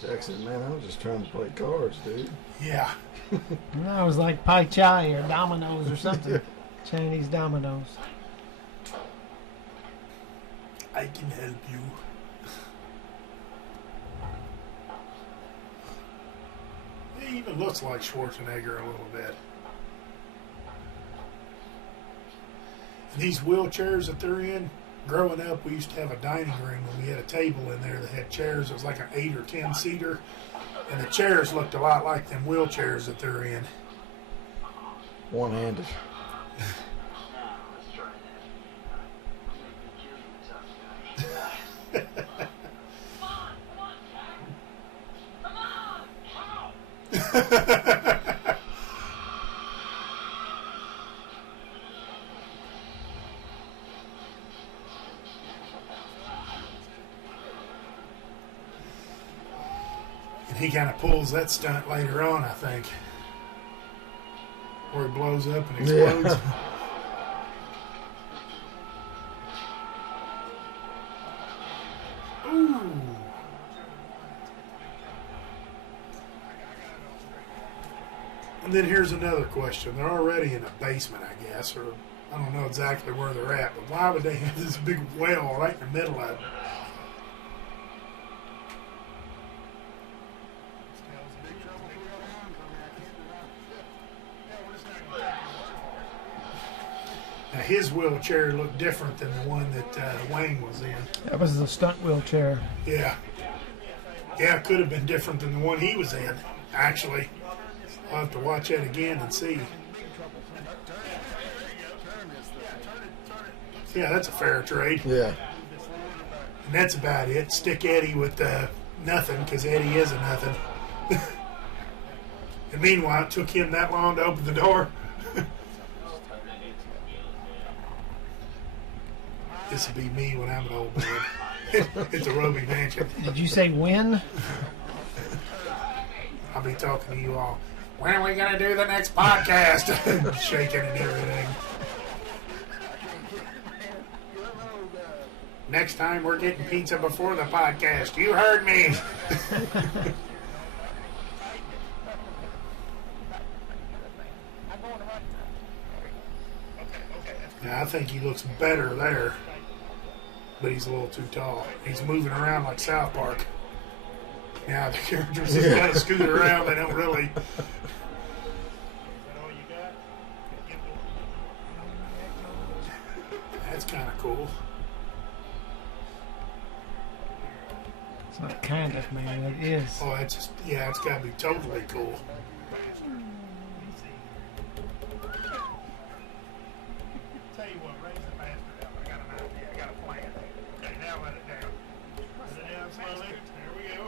Jack said, man, I was just trying to play cards, dude. Yeah. No, it was like Pai Chai or dominoes or something. Chinese dominoes. I can help you. He even looks like Schwarzenegger a little bit. And these wheelchairs that they're in, growing up, we used to have a dining room and we had a table in there that had chairs. It was like an 8 or 10 seater. And the chairs looked a lot like them wheelchairs that they're in. One-handed. And he kind of pulls that stunt later on, I think. Where he blows up and explodes. Yeah. Ooh. And then here's another question. They're already in a basement, I guess, or I don't know exactly where they're at, but why would they have this big well right in the middle of it? Now his wheelchair looked different than the one that Wayne was in. That was the stunt wheelchair. Yeah. Yeah, it could have been different than the one he was in, actually. I'll have to watch that again and see. Yeah, that's a fair trade. Yeah. And that's about it. Stick Eddie with nothing, because Eddie is a nothing. And meanwhile, it took him that long to open the door. This will be me when I'm an old man. It's a Roby Mansion. Did you say when? I'll be talking to you all. When are we going to do the next podcast? Shaking and everything. Next time we're getting pizza before the podcast. You heard me. Now, I think he looks better there. But he's a little too tall. He's moving around like South Park. Yeah, the characters just kind of scoot around. They don't really. That's kind of cool. It's not kind of, man. It is. Oh, that's just, yeah, it's got to be totally cool. Tell you what, raise the bastard up. I got an idea. I got a plan. Okay, now let it down. Let it down slowly. There we go.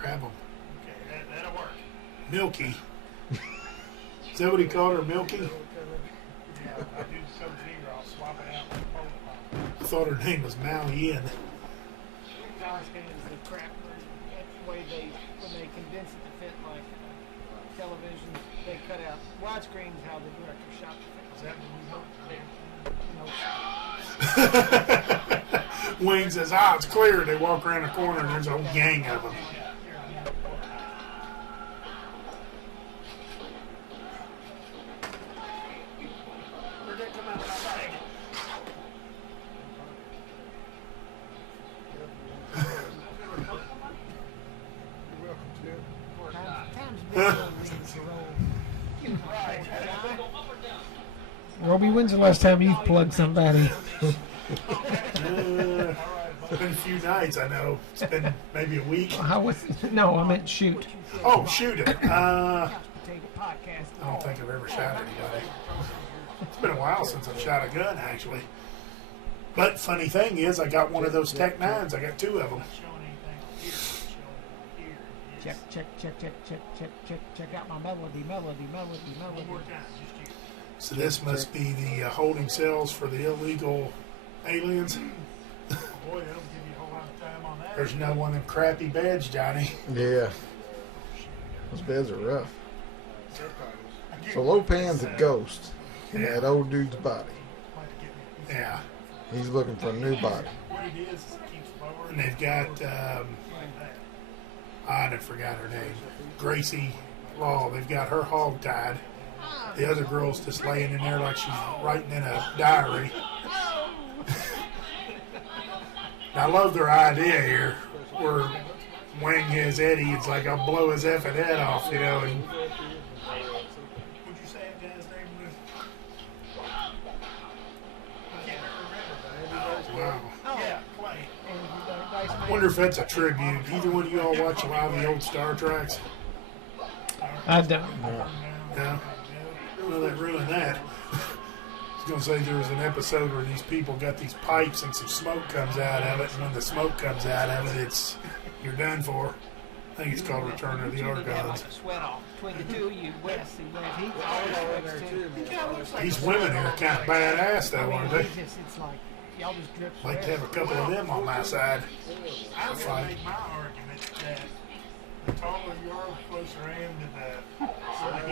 Grab him. Okay, that'll work. Milky. Is that what he called her, Milky? Yeah, I do Sub-Zero. I'll swap it out with Polo. I thought her name was Mao Yin. God's hand is the crap version. That's the way when they condense it to fit like television, they cut out widescreen is how the director shot the film. Is that what we Wayne says, it's clear. They walk around the corner and there's a whole gang of them. Where'd that come out of my bag? Roby, when's the last time you've plugged somebody? been a few nights, I know. It's been maybe a week. How was? No, I meant shoot. Oh, shooting. I Potato podcast. don't think I've ever shot anybody. It's been a while since I've shot a gun, actually. But funny thing is, I got one of those Tech 9s. I got 2 of them. Check out my melody. So this must be the holding cells for the illegal aliens. There's no one in crappy beds, Johnny. Yeah. Those beds are rough. So Lopan's a ghost in that old dude's body. Yeah. He's looking for a new body. And they've got, I forgot her name, Gracie Law. They've got her hog tied. The other girl's just laying in there like she's writing in a diary. I love their idea here, where Wang has Eddie. It's like, I'll blow his effing head off, you know. And would you say that guy's name was? Wow. Yeah, I wonder if that's a tribute. Either one of y'all watch a lot of the old Star Treks? I don't. No. Well, that ruined that. I was going to say there was an episode where these people got these pipes and some smoke comes out of it. And when the smoke comes out of it, you're done for. I think it's called Return of the Argons. Sweat off between the two of you, Wes and Wes. He always sweats too. These women here are kind of badass, though, aren't they? It's like y'all just drip I'd like to sweat. have a couple of them on my side. I would make my argument that the taller you are, the closer I am to that.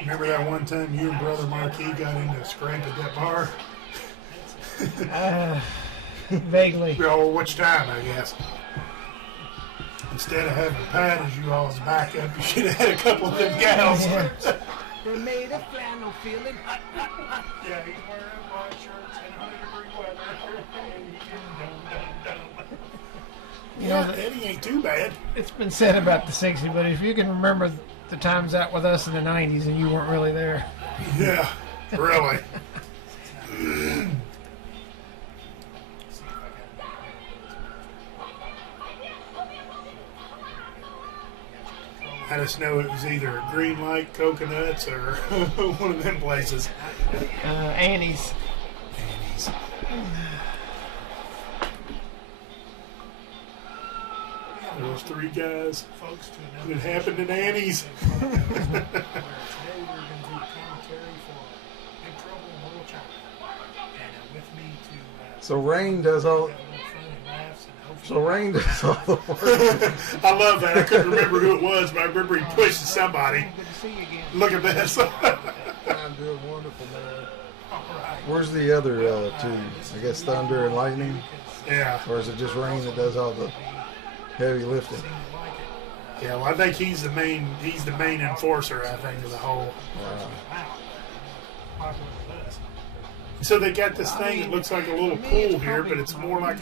Remember that one time you and Brother Marquis got into a scrap at that bar? Vaguely. Oh, which time, I guess. Instead of having Pat as you all's backup, you should have had a couple of them gals. We're made of flannel feeling. Yeah, he's wearing white shirts in 100-degree weather. And he can Yeah, Eddie ain't too bad. It's been said about the 60s, but if you can remember the times out with us in the 90s and you weren't really there. Yeah, really. I just know it was either a Green Light Coconuts or one of them places. Annie's. Annie's. Those 3 guys. folks to It another happened in Annie's. today we're going to do commentary for Big Trouble in Little China. And with me to So Rain does all. have a little fun and laughs and hopefully So Rain does all the work. I love that. I couldn't remember who it was, but I remember he pushed somebody. Good to see you again. Look at this. I'm doing wonderful, man. all right. Where's the other 2? I guess Thunder and Lightning? Yeah. Or is it just Rain that does all the heavy lifting? Yeah, well, I think he's the main enforcer, I think, of the whole. So they got this thing that looks like a little pool here, but it's more like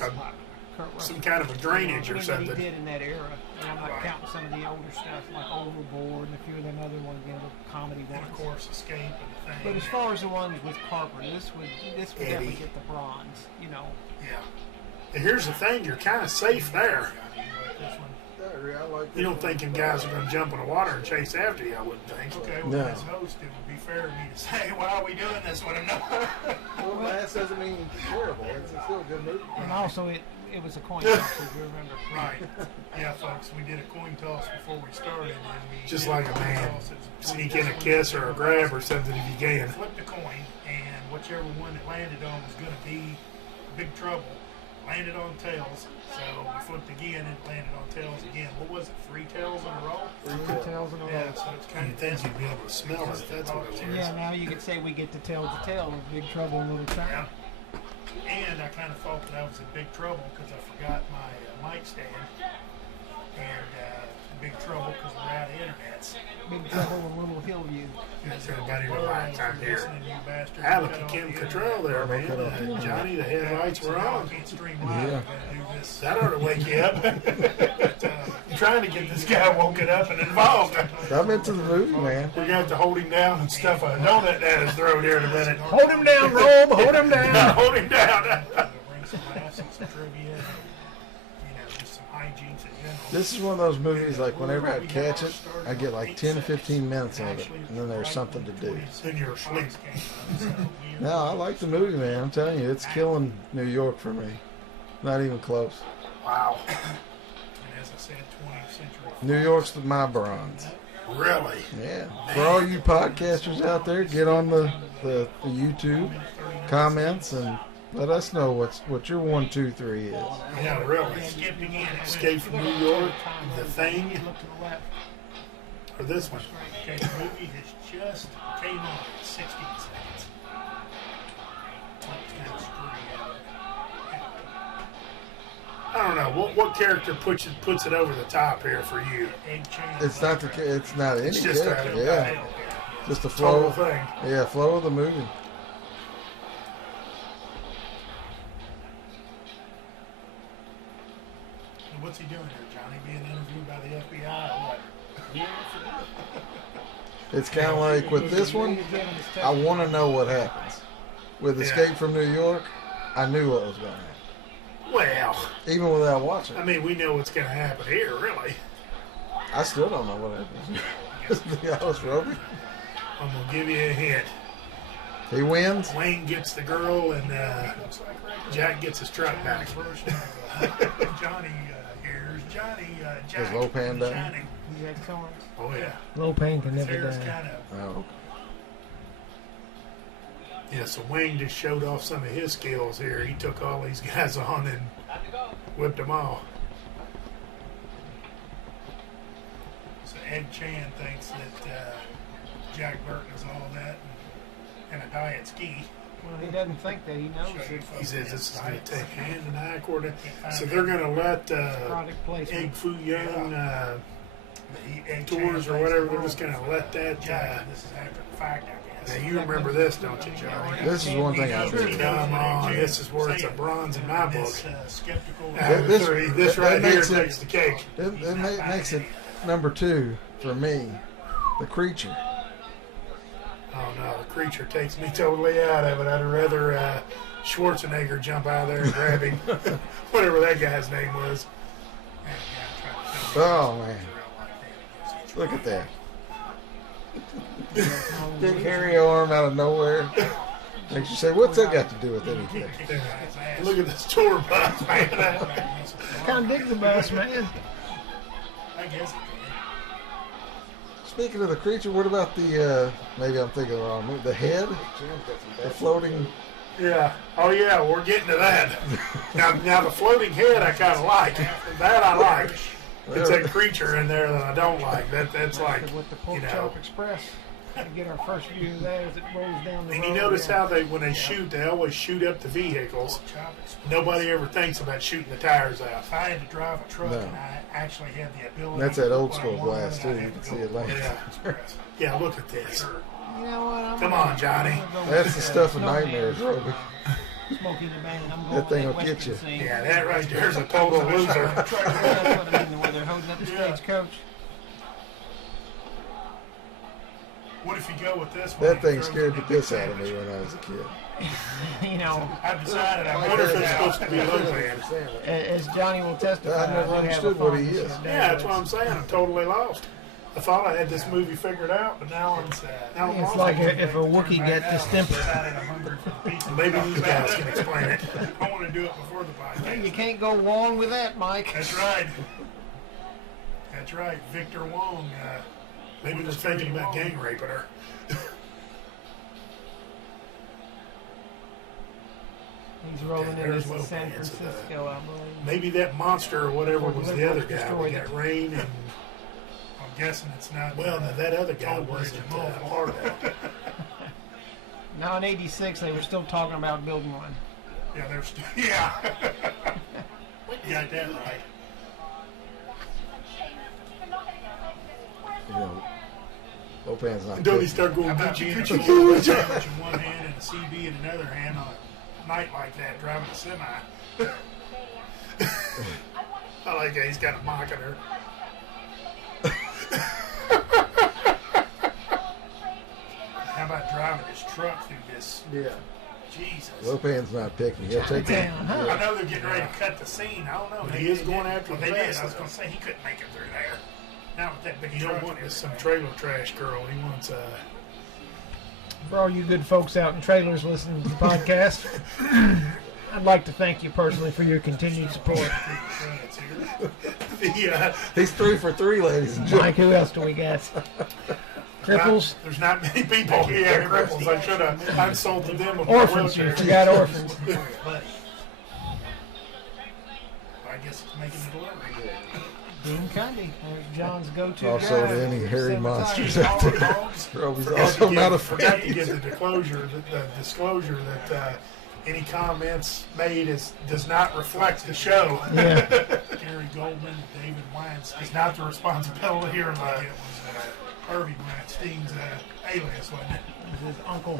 some kind of a drainage or Something he something. did in that era. And I'm not counting some of the older stuff like Overboard and a few of them other ones, the comedy And of ones. course, Escape and the thing. But as far as the ones with Carpenter, this would definitely Eddie. get the bronze. You know, Yeah. And here's the thing, you're kind of safe there. This one. I like You don't think them guys are going to jump in the water and chase after you, I wouldn't think. Okay, well, No. as host, it would be fair to me to say, why are we doing this when I'm not? Well, that doesn't mean terrible. It's still a good movie. and also it was a coin toss, if you remember. Right. Yeah, folks, we did a coin toss before we started. And we Just did like a coin man. toss. It was between Sneak in a this kiss one or a and grab or something if you can. flipped a coin, and whichever one that landed on was going to be Big Trouble. Landed on tails, so we flipped again and it landed on tails again. What was it? 3 tails in a row? Tails in a Yeah, row. so it's kind You'd of think you'd be able to smell it. That's what it was. Yeah, now you could say we get to tell the tale of Big Trouble in Little China. Yeah. And I kind of thought that I was in big trouble because I forgot my mic stand. And big trouble because we're out of internets. Big Trouble in Little Hillview. That's everybody relax out here. Listening to you bastards. Ah, look Cut at off Kim the Cattrall there, man. Johnny, the headlights were So now I on. can't stream live. Yeah. I gotta do this. That ought to wake you up. But, I'm trying to get this guy woken up and involved. I'm into the movie, man. We're going to have to hold him down and stuff a donut down his throat here in a minute. Hold him down, Robe. Hold him down. Hold him down. bring some laughs and some trivia. And, hijinks in general. This is one of those movies, like, whenever I catch it, I get like 10, 15 minutes of it, and then there's something to do. Then you're asleep. No, I like the movie, man. I'm telling you, it's killing New York for me. Not even close. Wow. And as I said, 20th century. New York's my bronze. Really? Yeah. For all you podcasters out there, get on the YouTube comments and let us know what your 1, 2, 3 is. Yeah, really. Skipped again. Escape from New York, The Thing, Look to the left. or this one? Okay, the movie has just came on in 16 seconds. I don't know. What character puts it over the top here for you? It's not it's not any It's just character. a- Yeah. Just the Total flow. thing. Yeah, flow of the movie. What's he doing here, Johnny? Being interviewed by the FBI or what? It's kind of like with this one, I want to know what happens. With Yeah. Escape from New York, I knew what was going to happen. Well, Even without watching I it. mean, we know what's going to happen here, really. I still don't know what happens. To be honest, Roby. I'm going to give you a hint. He wins. Wayne gets the girl, and Jack gets his truck back. Johnny, here's Johnny. Is Jack. Lopan done? Johnny. He had corns. Oh, yeah. Low pain can His never hair's die. kind of. Oh, okay. Yeah, so Wayne just showed off some of his skills here. He took all these guys on and whipped them all. So Ed Chan thinks that Jack Burton is all that and a diet ski. Well, he doesn't think that. He knows it. He says this is going to take hand and eye coordination. So they're going to let Product placement. Egg Foo Young Ed tours Chan or thinks whatever. the They're just world going to let that. Jack, this is after the fact, I Now guess. you remember this, don't you, Johnny? This is one thing I He knows do. what Come on, Ed this Chan's is where it's a saying. bronze in my book. This, skeptical. This- This right that here makes it- takes the cake. It makes it number 2 for me. The Creature. Oh no, the Creature takes me totally out of it. I'd rather Schwarzenegger jump out of there and grab him, whatever that guy's name was. Oh, man. Look at that. Big hairy arm out of nowhere. Makes you say, what's that got to do with anything? Look at this tour bus, man. Kind of dig the bus, man. I guess it Speaking of the Creature, what about the, maybe I'm thinking of the wrong movie, the head? The floating, Yeah. Oh yeah, we're getting to that. Now the floating head I kind of like. That I like. It's that creature in there that I don't like. That's like, With the you Pork know. Chop Express. To get our first view of that as it rolls down the And road. you notice yeah. how when they shoot, they always shoot up the vehicles. Chop Express. Nobody ever thinks about shooting the tires out. If I had to drive a truck No. and I actually had the ability. That's that to old put school one glass, on too. I'd You have can to see go it like- Yeah. Express. Yeah, look at this. You know what? I'm Come gonna- on, Johnny. I'm gonna go that's with, the stuff of Snowman. nightmares, Roby. Smokey the Bandit. I'm going That thing with will get you. Western scene. Yeah, that right there's a total loser. That's what I mean, where they're holding up the Yeah. stagecoach. What if you go with this one? That thing Throws scared it the in piss out of me sandwich. when I was a kid. You know, I've decided I I wonder if it's supposed to be Lopan. as Johnny will testify, I never do have a understood what he fondness is. for Yeah, that's Dad what I'm saying. I'm totally lost. I thought I had this movie figured out, but now I'm It's lost. like if a Wookiee got distemper. Decided I'm hungry for the pizza. Maybe these guys can explain it. I want to do it before the podcast. You can't go wrong with that, Mike. That's right. That's right. Victor Wong. Maybe they're thinking about gang raping her. He's rolling Okay, in there's San Lopez at the- Francisco, I believe. Maybe that monster or whatever was the other guy. We got Rain and I'm guessing it's not. well, now that other guy Toll Bridge wasn't and Louisville. part of that. Now in '86, they were still talking about building one. Yeah, there's. Yeah. You got that right. You know, Lopan's not Don't he good. start going How about Gucci, being a Gucci, football Gucci? coach in one hand and a CB in another hand on a night like that, driving a semi? I like how he's kind of mocking her. How about driving his truck through this Yeah. Jesus. Lopan's not picky. He'll take it. Damn, huh? I know they're getting ready to cut the scene. I don't know. But he is going after well, the they did. best, I was though. going to say he couldn't make it through there. Not with that big He truck don't and want this everything. some trailer trash girl. He wants For all you good folks out in trailers listening to the podcast, I'd like to thank you personally for your continued support. the He's 3 for 3, ladies and Mike, gentlemen. who else do we got? Cripples? There's not many people. Yeah, cripples. I should have insulted them with Orphans. my You wheelchair. forgot orphans. But I guess it's making the delivery. Dean Cundy. There's John's go-to Also, guy. to any hairy Cinematography. monsters out there. Roby's also not Forgot to afraid. give the disclosure that any comments made does not reflect the show. Yeah. Gary Goldman, David Weinstein. It's not the responsibility or It the was Harvey Weinstein's alias, wasn't it? His uncle.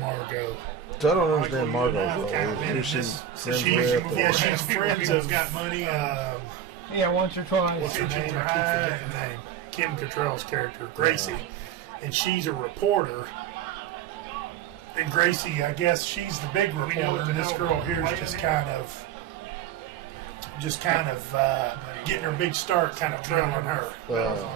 Margot. So I don't understand Margot's Kind of role. been in Who's she this friends she's- with? yeah, she's friends People's of got money. Yeah, once or twice. what's her name? I keep forgetting the name. Kim Cattrall's character, Gracie, and she's a reporter. And Gracie, I guess she's the big reporter, and this girl here is just kind of getting her big start, kind of trailing her. Buddy boy.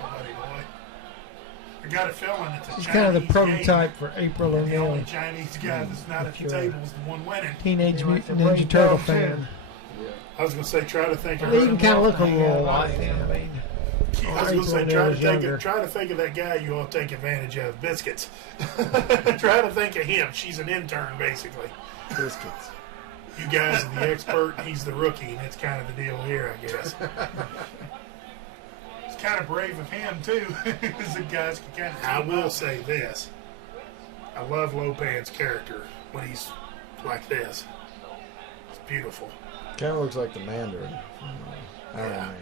I got a feeling it's a She's Chinese kind of the game. prototype for April The only O'Neil. Chinese guy that's not at the Sure. table is the one winning. Teenage He likes Mutant to break Ninja Turtle Oh, down, too. fan. I was gonna say, try to think of They her. even kind of look a little like him. I mean, I was gonna say, April O'Neil was try younger. to think of that guy you ought to take advantage of. Biscuits. Try to think of him. She's an intern, basically. Biscuits. You guys are the expert, and he's the rookie, and that's kind of the deal here, I guess. It's kind of brave of him too, because the guys can kind of. I will say this: I love Lopan's character when he's like this. It's beautiful. Kind of looks like the Mandarin. Iron Man.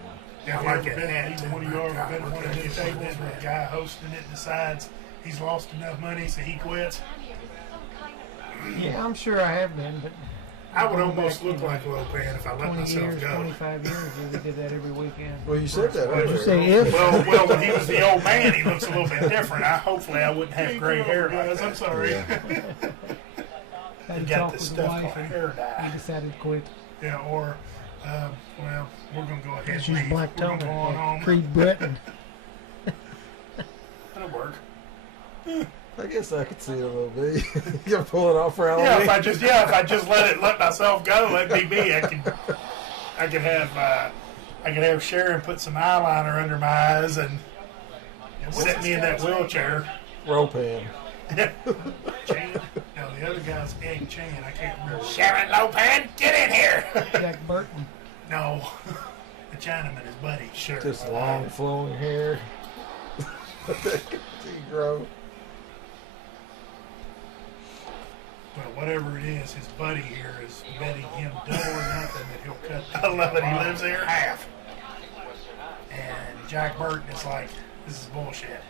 Yeah, I like that hat Either too. one of you ever God, been at one of look at these that tables where the guy hosting it decides he's lost enough money, so he quits? yeah, I'm sure I have been, but I would going almost back, look like Lopan if I let 20 myself years, go. 25 years, we did that every weekend. Well, you said that What'd earlier. you say, if? Well, when he was the old man, he looks a little bit different. Hopefully, I wouldn't have gray hair like guys. that. I'm sorry. Yeah. Had He to got talk this with the stuff wife, called and hair he dye. decided to quit. Yeah, or, well, we're going to go ahead and She's leave. Black We're going Tone, to go on home. Creed Britton. That'll work. I guess I could see it a little bit. You can pull it off for Yeah, Halloween. if I just let myself go, let me be. I could have Sharon put some eyeliner under my eyes and set me in that wheelchair. Ropan. Chan? No, the other guy's Egg Chan. I can't remember. Sharon Lopan, get in here. Jack Burton. No, the Chinaman is Buddy. Sure. Just long flowing hair. Grow. Well, whatever it is, his buddy here is betting him double or nothing that he'll cut. I love it. He lives there. Half. And Jack Burton is like, this is bullshit.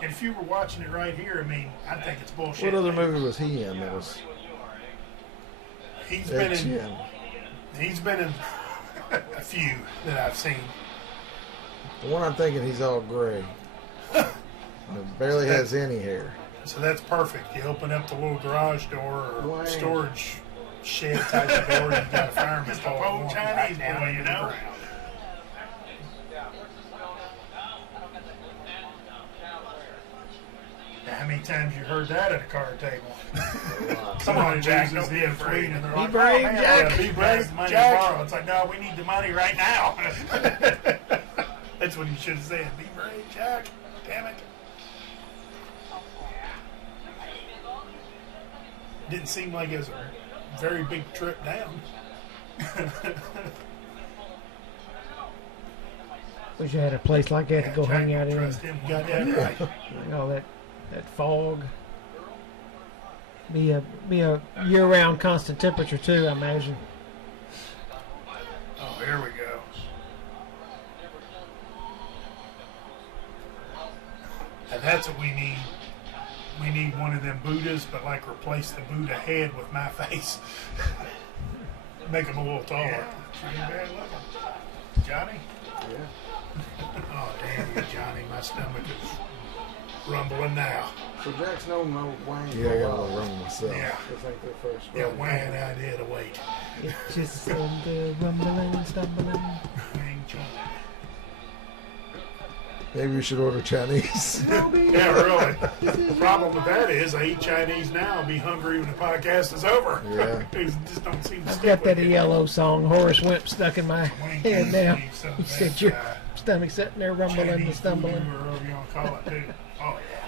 And if you were watching it right here, I mean, I think it's bullshit. What other movie was he in that was He's been Egg in. Chin? He's been in a few that I've seen. The one I'm thinking he's all gray. Barely has any hair. So that's perfect. You open up the little garage door or Wow. storage shed type of door, and you got a fireman Just a pole old going Chinese right down boy, into you the know? ground. How many times you heard that at a card table? Come on, Jack. Don't Loses be the afraid. and they're Be like, brave, oh, man, Jack. yeah, be brave, money Jack. to borrow. It's like, no, we need the money right now. That's what you should have said. Be brave, Jack. Damn it. Didn't seem like it was a very big trip down. Wish I had a place like that to go Jack hang out don't in. trust him You got one that bit. right. You know, that fog. Be a year-round constant temperature too, I imagine. Oh, here we go. And that's what we need. We need one of them Buddhas, but like replace the Buddha head with my face. Make him a little taller. Yeah, she ain't bad looking. Johnny? Oh, damn you, Johnny. My stomach is rumbling now. So Jack's known Wayne Yeah, I for a got a while. little wrong myself. Yeah. I think they're first. Yeah, brother. Wayne idea to wait. It's just the rumbling, stumbling. Wayne Chun. Maybe we should order Chinese. Yeah, really. The problem with that is I eat Chinese now and be hungry when the podcast is over. Yeah. It just don't seem to I've stick got that with you. yellow song, Horace Wimp, stuck in my Wayne head now. Chun, so You said that's, your stomach sitting there rumbling and Chinese stumbling. food or whatever you want to call it, too. Oh, yeah.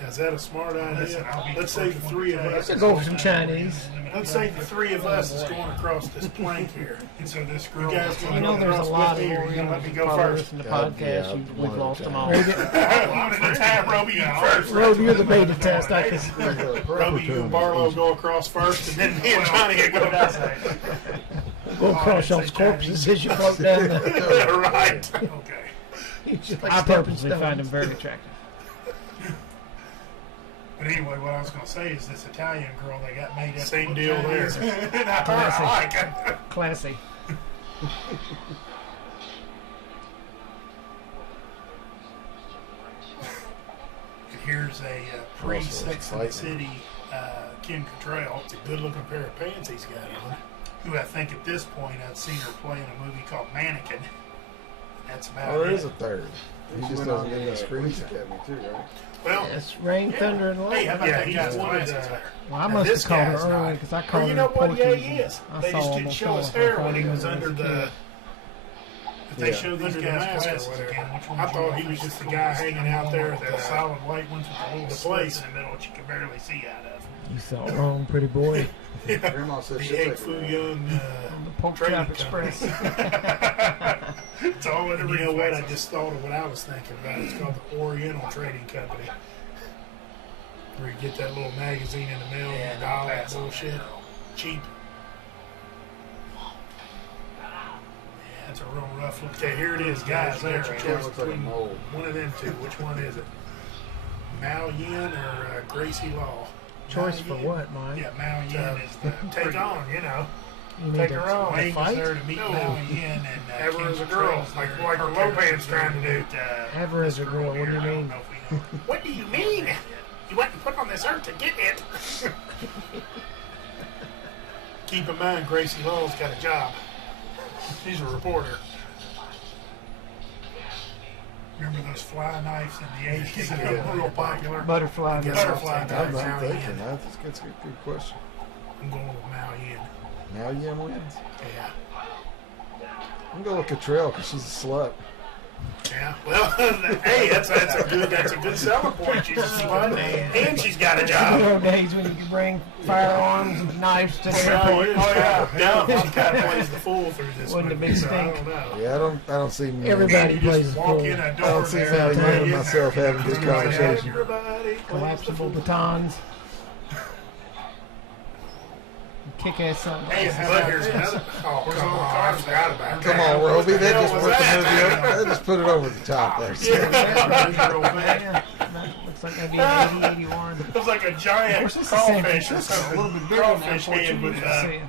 Now, is that a smart idea? Listen, I'll be Let's say the three of us. Let's go for some Chinese. Let's say the three of us is going across this plank here. And so this You girl. guys You gonna know, go there's a across lot with of me, or you gonna let me go probably first? listen to Yeah, podcasts. yeah, We've one lost at a them all. time. One at a time, Roby, you first. Rob, you're the beta test. I can. Roby, you and Barlow go across first, and then me and Johnny can go down. Go across those corpses as you float down the. Right. Okay. I purposely find them very attractive. But anyway, what I was going to say is this Italian girl they got made up. Same deal there. I like it. Classy. And here's a pre-Sex and the City Kim Cattrall. It's a good-looking pair of pants he's got on. Who I think at this point I'd seen her play in a movie called Mannequin. That's about Oh, there it. is a third. He just went doesn't on get the any screen Police time. Academy too, right? Well, Yes, rain, thunder, and hey, lightning. how about Yeah, that he guy's got wanted, glasses there. Well, I and must this have called her guy's early not. because I Well, called you her know what? Yeah, Porky. he is. I They saw just him didn't show before. his hair I when he thought was he under was the. If they Yeah. showed these Under the guys' mask or glasses whatever. again, Which one I would you thought want he was for just the school? guy hanging out there at The the solid white ones with the little the slits place. in the middle that you can barely see out of. You saw it wrong, pretty boy. Grandma said the she'll Egg take Foo it. Young. On the Pork Trading Chop company. Express. It's all in the And you know what? I reflexes. just thought of what I was thinking about. It's called the Oriental Trading Company. Where you get that little magazine in the mail and all that bullshit. Cheap. Yeah, it's a real rough look. Okay, here it is, guys. There's your That choice looks like a between mole. one of them two. Which one is it? Mao Yin or Gracie Law? Choice Mao for Yin? what, Mike? Yeah, Mao Yin is the take on, you know. You need Take to her on. to Wayne was fight? there to meet No. Mao Yin and Have her Kim as a girl, Cattrall's like there. like Her Lopez character's trying to do. Have her as a girl. What do you mean? What do you mean? You wasn't put on this earth to get it. Keep in mind, Gracie Law's got a job. She's a reporter. Remember those fly knives in the 80s that were real popular? Butterfly. Yes, girl. butterfly I'm knives. not Mao thinking. Yin. That's a good question. I'm going with Mao Yin. Now Yin wins. Yeah. I'm going with Cattrall because she's a slut. Yeah. Well, hey, that's a good selling point. She's a slut, and she's got a There job. were days when you could bring firearms and knives to the Oh airport. yeah. No, she kind of plays the fool through this Wasn't a movie, big so I stink. don't know. Yeah, I don't see me. Everybody You plays just the walk fool. in a I door don't see there. me right and in myself there. having this Everybody, conversation. everybody Collapsible batons. Kick-ass something. Hey, but here's another. Oh, come on! I forgot about Come that. on, Roby. That hell just was put the that? movie over. That just put it over the top there. Yeah, looks like maybe an 80, 81. It was like a Of giant course, it's the San crawfish or Francisco. A something. little bit bigger than Crawfish head with unfortunately.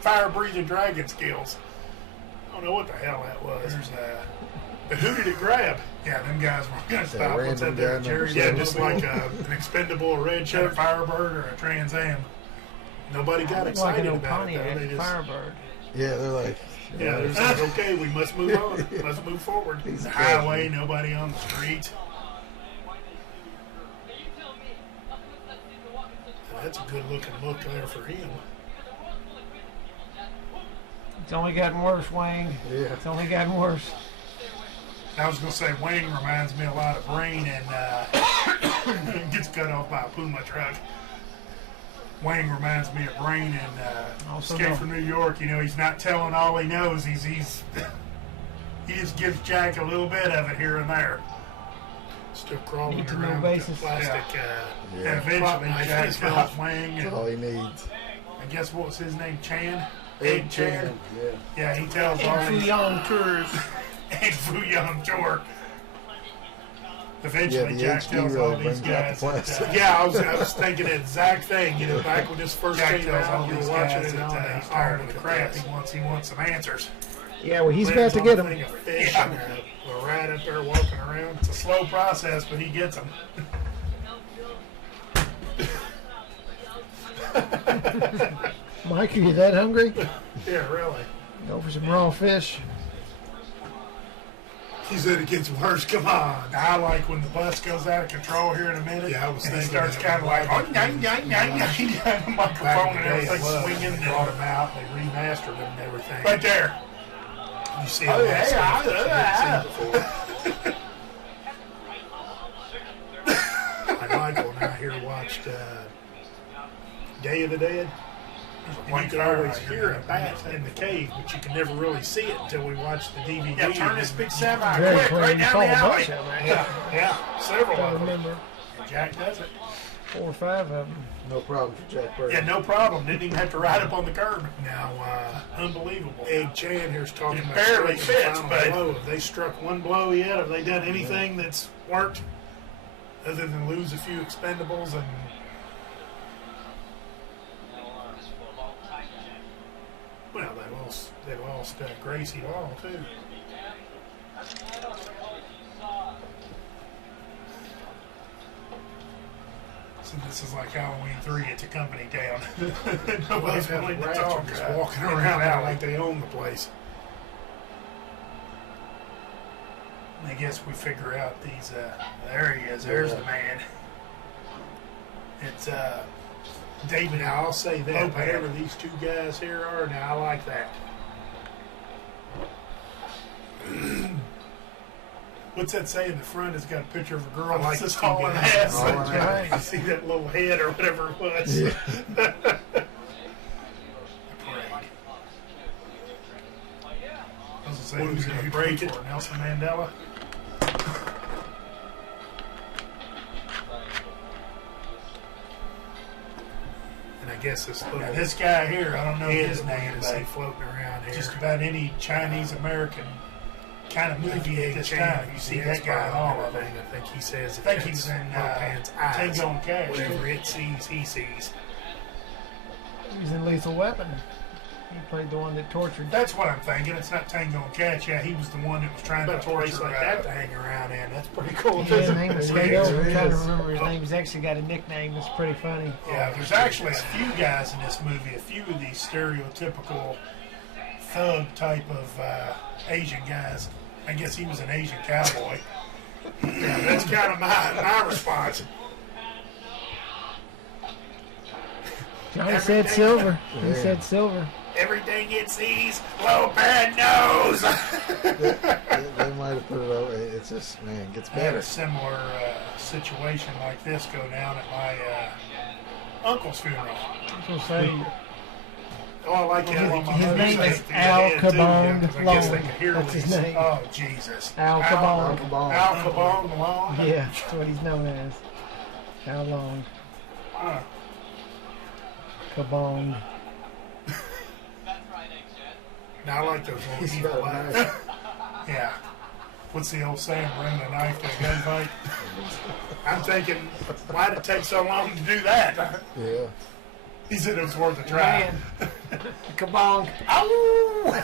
fire-breathing dragon scales. I don't know what the hell that was. But who did it grab? Yeah, them guys were going to stop. What's random that there? guy Jerry? number Yeah, seven. just like an expendable red shirt Firebird or a Trans Am. Nobody got Looks like excited an old about it. Though. Pontiac They just, Firebird. Yeah, they're like. yeah, they're just like, okay, we must move on. Let's move forward. He's The a highway, nobody on the streets. That's a good looking look there for him. It's only gotten worse, Wayne. Yeah. It's only gotten worse. I was going to say Wayne reminds me a lot of Brain and gets cut off by a Puma truck. Wayne reminds me of Brain and Also Escape no. from New York. You know, he's not telling all he knows. He's he just gives Jack a little bit of it here and there. Still crawling Need to know around with basis. the plastic. Yeah. And eventually Jack tells Wayne, That's and all he needs. I guess what was his name? Chan? Egg Chan? Chan. Yeah. Yeah, he tells all Egg these Foo-young tours. Egg Foo-young tour. Eventually, the Jack HD tells really all these brings out guys. the plastic. Yeah, I was thinking the exact thing. You know, back when this first Jack came tells out, all you were these watching guys it on that he's he's tired tired of the crap. He wants some answers. Yeah, well, he's Lands about to on get a him. thing of fish Yeah. and a rat up there walking around. It's a slow process, but he gets them. Mike, are you that hungry? Yeah, really. Go for some raw fish. He said it gets worse. Come on. I like when the bus goes out of control here in a minute. Yeah, I was and he thinking starts that. kind of like, oh, the microphone and everything Swinging, swinging. brought him out, they remastered him and everything. Right there. You see Oh, all yeah, that stuff yeah, that you hadn't seen before. And Michael and I here watched Day of the Dead. And you could always hear a bat in the cave, but you can never really see it until we watch the DVD. Yeah, turn this big semi Very quick clean. right down Saw the a alley. bunch of 'em, right? Yeah, several I of them. remember Jack does it. 4 or 5 of them. No problem for Jack Burton. Yeah, no problem. Didn't even have to ride up on the curb. Now, Unbelievable. Egg Chan here's talking It about barely striking the fits, final but- blow. Have they struck one blow yet? Have they done anything that's worked other than lose a few expendables and well, they've lost Gracie Law too. So this is like Halloween 3. It's a company town. Nobody's Well, willing to rats talk. are Just just walking in the around out alley. like they own the place. I guess we figure out these. There he is. There's the man. It's David. Now I'll say that Lopan. whatever these two guys here are, now I like that. What's that say in the front? It's got a picture of a girl. I like It's this all two in guys. ass. All in Right. You see that little head or whatever it was. Yeah. Parade. I was gonna say, What who's was going it, to who break took it? it? Nelson Mandela. And I guess this little Now, this guy here, I don't know head his name, is but floating around here. just about any Chinese American kind of movie at this time, you see that guy in all of it. I think he says I think he was in Lopan's eyes. Tango and Cash. Whatever it sees, he sees. He was in Lethal Weapon. He played the one that tortured. That's what I'm thinking. It's not Tango and Cash. Yeah, he was the one that was trying But to a place torture. like that to hang around in, that's pretty cool. Yeah, his isn't name it? escapes. I'm It trying to is. remember his name. He's actually got a nickname that's pretty funny. Yeah, there's actually a few guys in this movie, a few of these stereotypical thug type of Asian guys. I guess he was an Asian cowboy. Yeah, that's kind of my response. Johnny said silver. He Yeah. said silver. Everything it sees, Lopan knows. They might have put it over. It's just, man, it gets I had better. a similar situation like this go down at my uncle's funeral. I was gonna say, Oh, I like that. His- his name Music is through the Al head, too, Kabong 'cause I guess they Long. could hear That's what his he's name. Oh, Jesus. Al Al Kabong. Kabong. Al Kabong Long? Yeah, that's what he's known as. How long? Huh. Kabong. Now I like those little He's evil got a eyes. nice. Yeah. What's the old saying? Bring a knife to a gunfight? I'm thinking, why did it take so long to do that? Yeah. He said it was worth a try. Man. Kabong. Ow!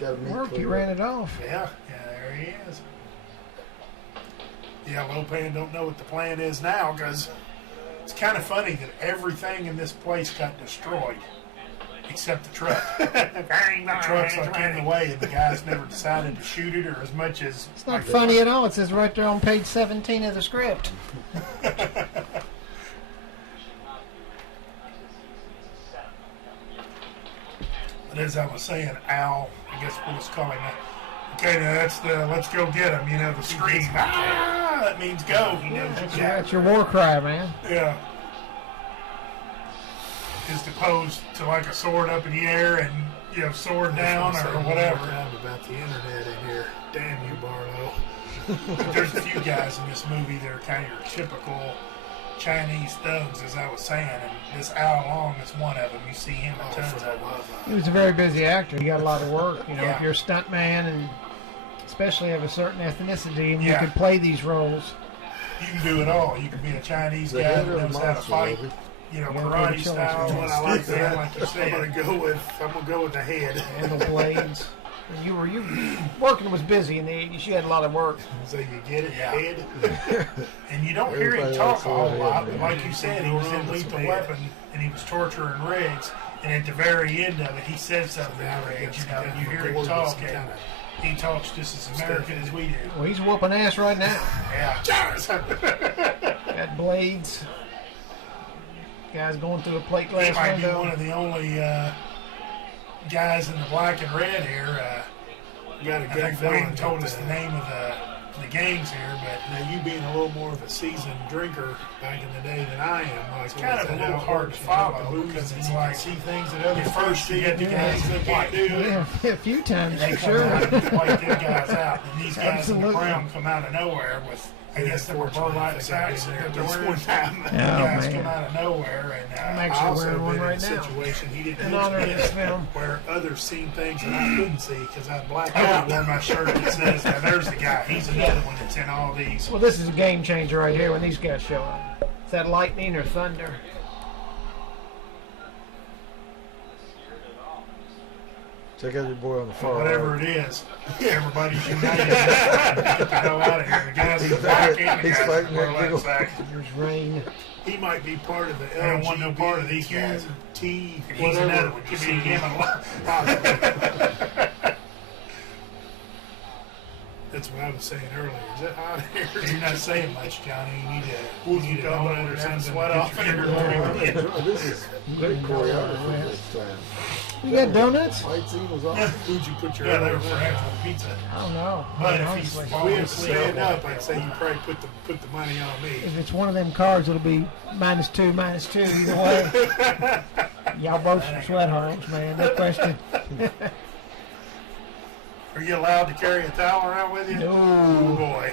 Got to meet Work, he Cleveland. ran it off. Yeah, there he is. Yeah, Lopan don't know what the plan is now because it's kind of funny that everything in this place got destroyed except the truck. The truck's like in the way, and the guys never decided to shoot it or as much as. It's not funny at all. It says right there on page 17 of the script. But as I was saying, Al, I guess we'll just call him that. Okay, now that's the let's go get him. You know, the scream. Ah, that means go. He knows you That's your war cry, man. Yeah. Is to pose to like a sword up in the air and, you know, sword down Say or one more whatever. time about the internet in here. Damn you, Barlow. But there's a few guys in this movie that are kind of your typical Chinese thugs, as I was saying, and this Al Long is one of them. You see him Oh, in tons for of the them. love He was a very busy actor. He got a lot of work. You know, Yeah. if you're a stunt man and especially of a certain ethnicity, and you Yeah. could play these roles. You can do it all. You can be a Chinese The guy head that or the knows how to monster fight, movie? you know, Yeah, karate good choice. style. That's what I like Yeah, that. like you I'm said. gonna go with the head. Handle blades. You working was busy in the 80s. You had a lot of work. So you get it, Yeah. head. And you don't hear him Everybody talk likes a whole the lot, head, but man. like you said, he was in Lethal Weapon and he was torturing Riggs. And at the very end of it, he said something to Riggs. You know, and you hear him talk, and he talks just as American as we do. Well, he's whooping ass right now. Yeah. Got blades. Guys going through a plate glass He might be window. one of the only guys in the black and red here. Got a I good think feeling Wayne told that, us the name of the gangs here, but Now, you being a little more of a seasoned drinker back in the day than I am, it's kind of a little hard to follow because it's like see things that other at folks first you get the see, guys things that they white. can't do. Yeah, a few times They for come out sure. and wipe them guys out, and these guys in the Absolutely. brown come out of nowhere with, I guess they were burlap sacks that they're This wearing. one time. The Oh, guys man. come out of nowhere, and I'm I actually also wearing one been in right a now. situation he didn't In honor of this film. where others seen things that I couldn't see because I blacked I out. wore my shirt that says, now there's the guy. He's another one that's in all these. Well, this is a game changer right here when these guys show up. Is that lightning or thunder? Check out your boy on the far Whatever right. it is, everybody's united. Get the hell out of here. The guys in the black and the He's guys in fighting the that burlap giggle. sack. There's rain. He might be part of the I don't want no part of these guys. LGBTQ, He's another one. You see him a lot. That's what I was saying earlier. Is it hot here? You're not saying much, Johnny. You need to Come know on, or have something. sweat to off get your here. career. This is great choreography this time. You got donuts? Fight scene was awesome. Who'd you put your Yeah, they other were for extra pizza. I don't know. But if honestly. he's We falling have asleep, stand up. I'd say you probably put the money on me. If it's one of them cards, it'll be -2, -2 either way. Y'all both some sweat hogs, man. No question. Are you allowed to carry a towel around with you? No. Oh boy.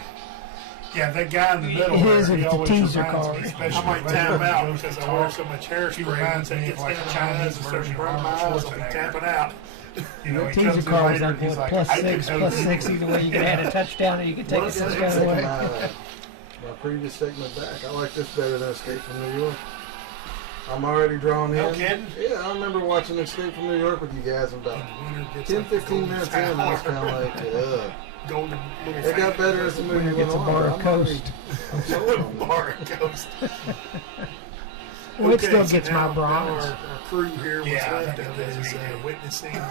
Yeah, that guy in the middle It there, is, he it's a always teaser reminds card. me, especially I might when tap he out goes to because I wear talk. so much He hairspray. reminds Once me it of gets like down a to my Chinese eyes and starts version of burning my Arnold eyes, I'll be Schwarzenegger. tapping out. You know, he Teaser comes in cards later like and he's what, like, I +6, can +6 either way. You can add a touchdown or you can take Well, a I touchdown gotta take away. my previous statement back. I like this better than Escape from New York. I'm already drawn No in. kidding? Yeah, I remember watching Escape from New York with you guys, and about 10, 15 minutes in, I was kind of like, ugh. Golden little It got better as the movie Winner went gets a on. bar but of I'm already- Coast. I'm sold on that. bar and coast. Well, it still so gets now- my bronze. now Our crew here, what's Yeah, I left think of it it does is me too. witnessing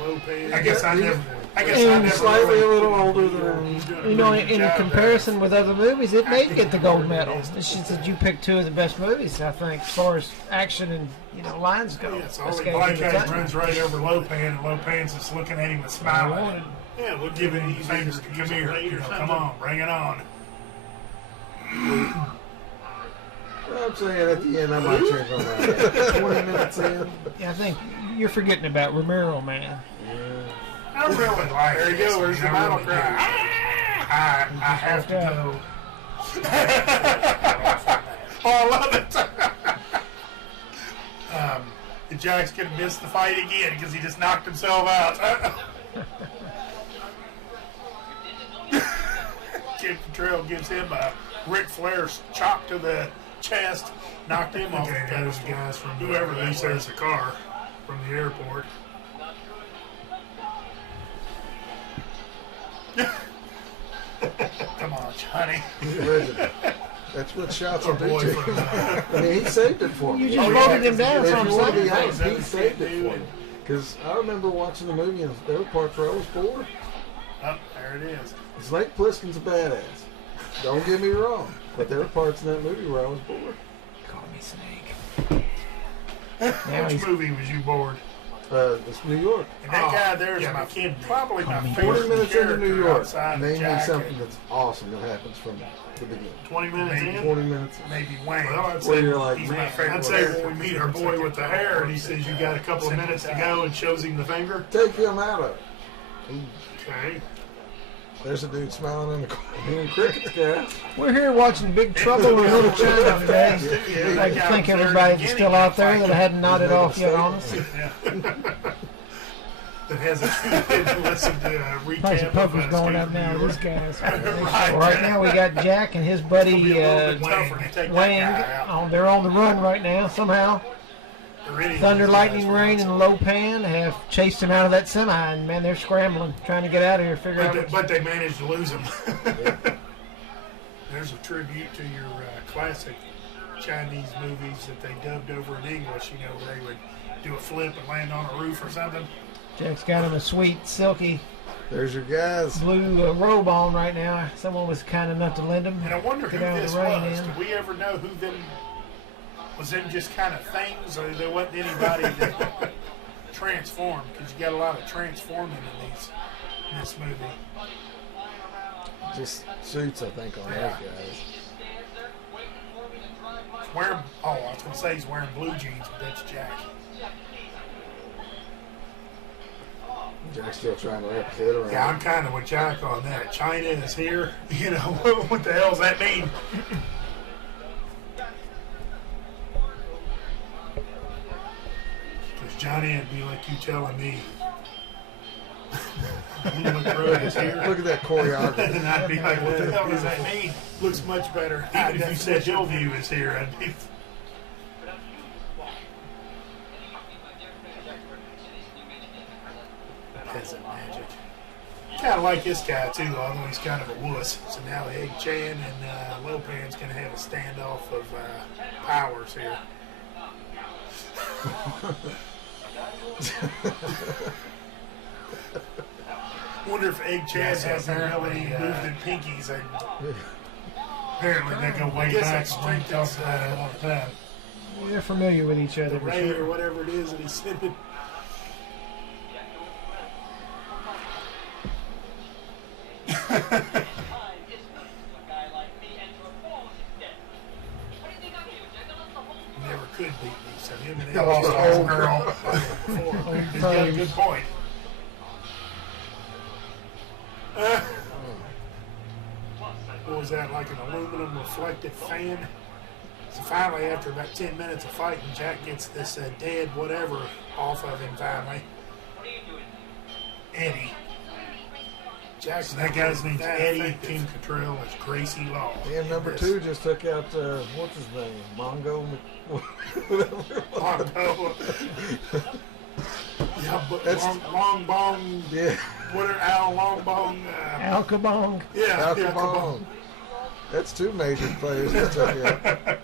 Lopez. I guess I He's- never. I guess he's I never. slightly a really- little older than. He's doing a You know, really good in job comparison with other movies, it may get the gold medal. It's It's just that you picked two of the best movies, I think, as far as action and lines go. Yeah, it's all Escape Black from the guy Country. runs right over Lopan, and Lopan's just looking at him and smiling. there. Yeah, we'll give Giving it him easy. fingers to come here. You know, come on, bring it on. Well, I'm saying at the end, I might change my mind. 20 minutes in. Yeah, I think you're forgetting about Romero, man. I really like There you this go. one. There's the I battle really cry. do. I have to go. Oh, I love it. Jack's gonna miss the fight again because he just knocked himself out. Kid Contrell gives him a Ric Flair chop to the chest, knocked him off the Okay, those pedestal. guys from Whoever whoever that leases was. the car from the airport. Come on, Johnny. Legend. That's what shots Our will do boy to from you. I mean, he saved it for me. You just Oh, yeah, voted him down, If that's what you want to I'm be saying. honest, he saved it for me. Because I remember watching the movie and there were parts where I was bored. Oh, there it is. Snake Plissken's a badass. Don't get me wrong. But there were parts in that movie where I was bored. Call me Snake. Now Which he's movie was you bored? It's New York. And that guy there is yeah, my kid. probably my Call me 40 favorite minutes into New character York. outside of Name me Jack something and that's awesome that happens from the beginning. 20 minutes Maybe in. 20 minutes. maybe Wayne. Well, I'd Where say, you're like, He's my man, favorite. I'd say when we meet our boy with the hair and he says you got a couple of minutes to go and shows him the finger. take him out of it. Okay. There's a dude smiling in the corner. Doing crickets, guy. We're here watching Big Trouble in Little China today. I'd like to thank everybody that's still out there that I hadn't nodded off yet on us. That has a listen to a Price recap of poker's of going up now. These guys. Well, right now we got Jack and his buddy It'll be a little bit tougher to take that Wayne. guy out. They're on the run right now somehow. or any of Thunder, those lightning, guys for rain, months. and low pan have chased him out of that semi, and man, they're scrambling, trying to get out of here, figure out. But they managed to lose him. There's a tribute to your classic Chinese movies that they dubbed over in English, you know, where they would do a flip and land on a roof or something. Jack's got him a sweet, silky There's your guys. blue robe on right now. Someone was kind enough to lend him. And I wonder who Get out of this the rain, was. man. Did we ever know who them was? Them just kind of things, or there wasn't anybody that transformed? Because you got a lot of transforming in this movie. Just suits, I think, on those guys. He's wearing, I was gonna say he's wearing blue jeans, but that's Jack. Jack's still trying to wrap his head around. Yeah, I'm kind of with Jack on that. China is here. You know, what the hell does that mean? Because Johnny would be like you telling me. Road is here. Look at that choreography. And I'd be like, what the hell does that mean? Looks much better. Even if you said Hillview is here, I'd be. Peasant magic. Kind of like this guy too, although he's kind of a wuss. So now Egg Chan and Lopan's going to have a standoff of powers here. Wonder if Egg Chan has apparently moved in pinkies. And apparently they go way back. We talked about it all the time. They're familiar with each other. The For Ray sure. or whatever it is that he's sending. Never could beat me, so him and him lost the old girl before. He's got a good point. What was that, like an aluminum reflective fan? So finally, after about 10 minutes of fighting, Jack gets this dead whatever off of him finally. Eddie. Jackson, that guy's name's Eddie. King Cottrell is Gracie Law. And number 2 just took out, what's his name? Mongo? Whatever. Mongo. Yeah, but That's- long bong. Yeah. Whatever, Al Longbong. Al Kabong. Yeah, Al yeah, Capone. That's 2 major players that took out.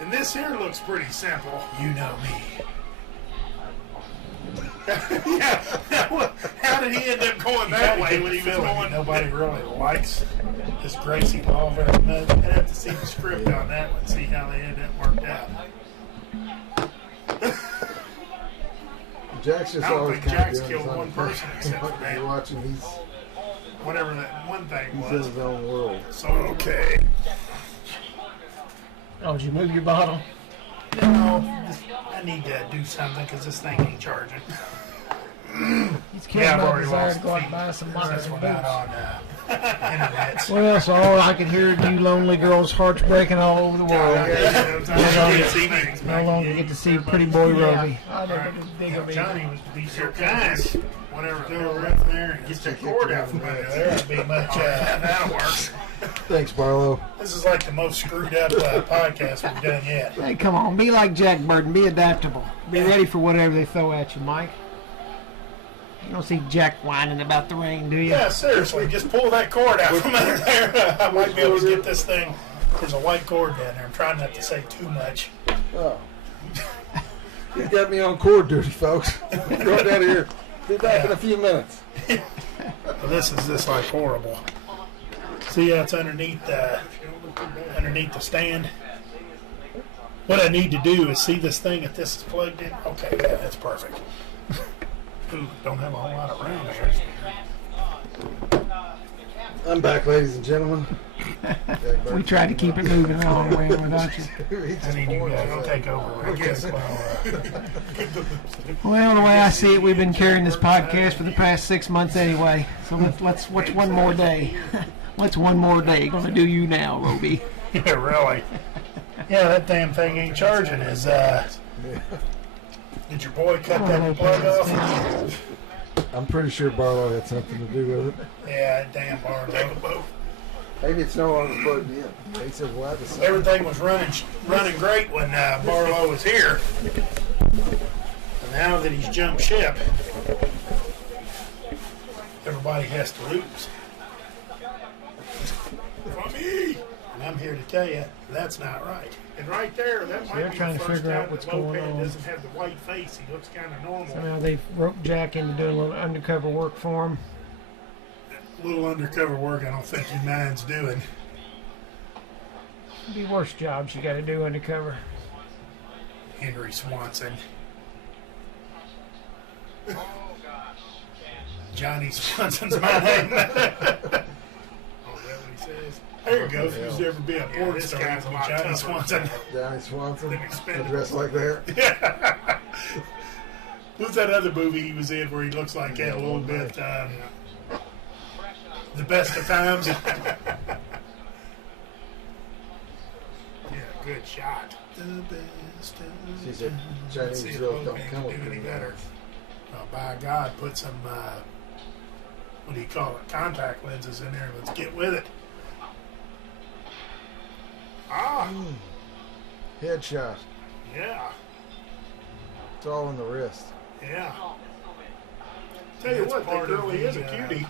And this here looks pretty simple. You know me. Yeah. How did he end up going that way when he was going? Nobody really likes this Gracie Law very much. I'd have to see the script on that one, see how they end up worked out. Jack's just I don't always think kind Jack's of doing killed his one own person except for thing. that. You're watching, he's Whatever that one thing in was. his own world. So okay. Oh, did you move your bottle? No, I need to do something because this thing ain't charging. He's killing I've my already desire lost to go out the and buy some feed. modern That's boots. one out on internet. Well, so all I could hear you lonely girls' hearts breaking all over the world. No longer get to see pretty boy Roby. I never did think of it. Johnny was to be so kind. Whatever, go up there and get that cord out from under there. That'd be much. That'll work. Thanks, Barlow. This is like the most screwed up podcast we've done yet. Hey, come on, be like Jack Burton, be adaptable. Be ready for whatever they throw at you, Mike. You don't see Jack whining about the rain, do you? Yeah, seriously, just pull that cord out from under there. I might be able to get this thing. There's a white cord down there. I'm trying not to say too much. Oh. He's got me on cord duty, folks. Go down here. Be back in a few minutes. Well, this is just like horrible. See how it's underneath the stand? What I need to do is see this thing if this is plugged in. Okay, yeah, that's perfect. Ooh, don't have a whole lot of room here. I'm back, ladies and gentlemen. We tried to keep it moving along way without you. I need you guys to take over, I guess. Well, the way I see it, we've been carrying this podcast for the past 6 months anyway. So let's watch one more day. What's one more day gonna do you now, Roby? Yeah, really. Yeah, that damn thing ain't charging. Did your boy cut that plug off? I'm pretty sure Barlow had something to do with it. Yeah, damn Barlow. Maybe it's no longer plugged in. He said, "What?" Everything was running great when Barlow was here. And now that he's jumped ship, everybody has to lose. For me. And I'm here to tell you, that's not right. And right there, that might they're be trying the to first figure out time what's that going Lopez on. doesn't have the white face. He looks kind of normal. Somehow they've roped Jack into doing a little undercover work for him. A little undercover work I don't think he minds doing. It'd be worse jobs you got to do undercover. Henry Swanson. Johnny Swanson's my name. Oh, is that what he says? There you go. If you've ever been a porn star, guy's a lot Johnny tougher. Swanson. Johnny Swanson, Them Expendables. dressed like that. What's that other movie he was in where he looks like that a little bit? The Best of Times. Yeah, good shot. The best of She said, times. Chinese See if girls don't Lopan come can with do any me better. Oh, by God, put some, what do you call it, contact lenses in there. Let's get with it. Ah, Headshot. yeah, It's all in the wrist. yeah. Tell you what, that girl is a cutie.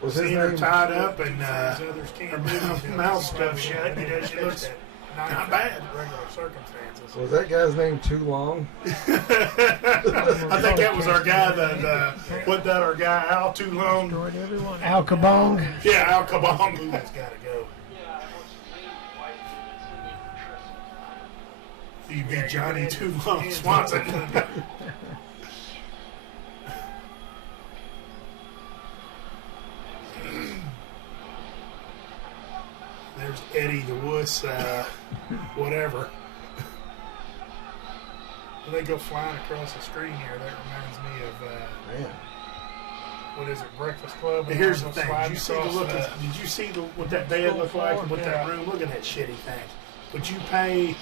Was his Seeing her name? tied up and Others her mouth stuffed shut, you know, she looks not bad. Regular circumstances. Was that guy's name Too Long? I think that was our guy that, wasn't that our guy, Al Too Long? Destroyed everyone. Al Kabong. Yeah, Al Kabong. Who's got to go? You be Johnny Too Long Swanson. There's Eddie the Wuss, whatever. When they go flying across the screen here, that reminds me of, Man. what is it, Breakfast Club? But here's the And thing. sliding Did you see the across look? the- Did you see what that bed looked like and what that room? Look at that shitty thing. Would you pay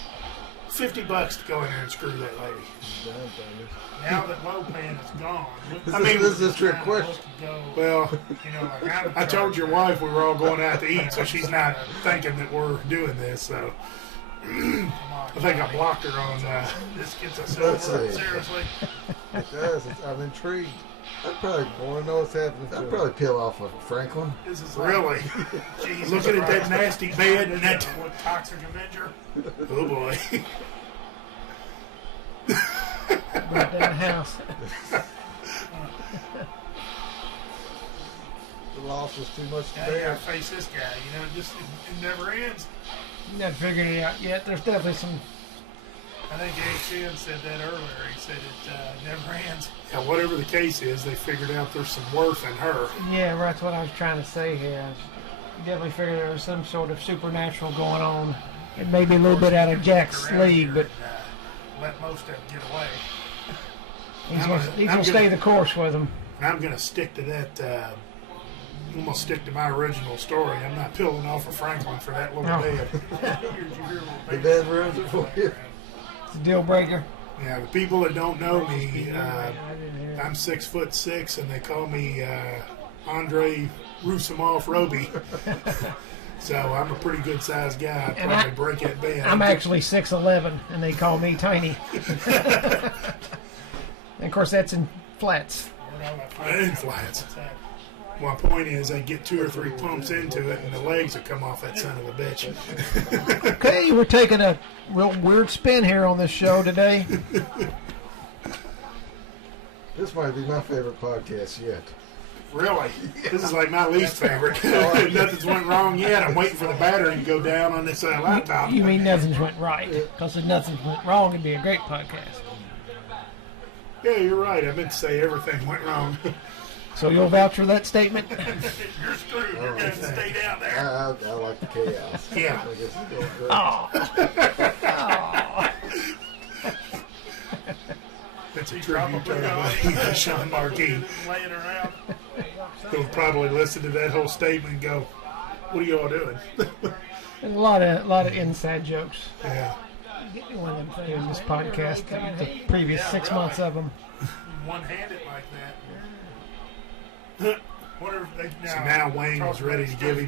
$50 to go in there and screw that lady? Now that Lopan is gone, This is a trick question. Well, you know, like I told your wife we were all going out to eat, so she's not thinking that we're doing this. So I think I blocked her on. this gets us Let's over. see. Seriously, It does. I'm intrigued. I'd probably want to know what's happening. I'd probably peel off of Franklin. this is like, Really, Jesus looking at that Christ. nasty bed and that. What Toxic Avenger? Oh boy. Right down the house. The loss was too much to Now you bear. gotta face this guy. You know, it never ends. You haven't figured it out yet. There's definitely some. I think HN said that earlier. He said it never ends. Yeah, whatever the case is, they figured out there's some worth in her. Yeah, right, that's what I was trying to say here. I definitely figured there was some sort of supernatural going on. It may be a little bit out of Jack's Around league, here but and, let most of them get away. he's I'm gonna stay gonna- the course with him. And I'm going to stick to that. I'm going to stick to my original story. I'm not peeling off of Franklin for that little No. bed. The bed ruins it for you. It's a deal breaker. Yeah, the people that don't know me, I didn't hear. I'm 6'6", and they call me Andre Rousimov Roby. So I'm a pretty good sized guy. I'd And probably break that bed. I'm actually 6'11", and they call me tiny. And of course, that's in flats. in flats. My point is, I get 2 or 3 pumps into it, and the legs will come off that son of a bitch. Okay, we're taking a real weird spin here on this show today. This might be my favorite podcast yet. Really? This is like my least favorite. Nothing's went wrong yet. I'm waiting for the battery to go down on this laptop. You mean nothing's went right? Because if nothing's went wrong, it'd be a great podcast. Yeah, you're right. I meant to say everything went wrong. So you'll vouch for that statement? You're screwed. You're gonna have to stay down there. I like the chaos. Yeah. I guess it's going great. That's a tribute to Sean Marquis. Laying around. He'll probably listen to that whole statement and go, "What are y'all doing?" There's a lot of inside jokes. Yeah. One of them things in this podcast, the previous 6 months of them. One-handed like that. Wonder if they, So now Wayne was ready to give him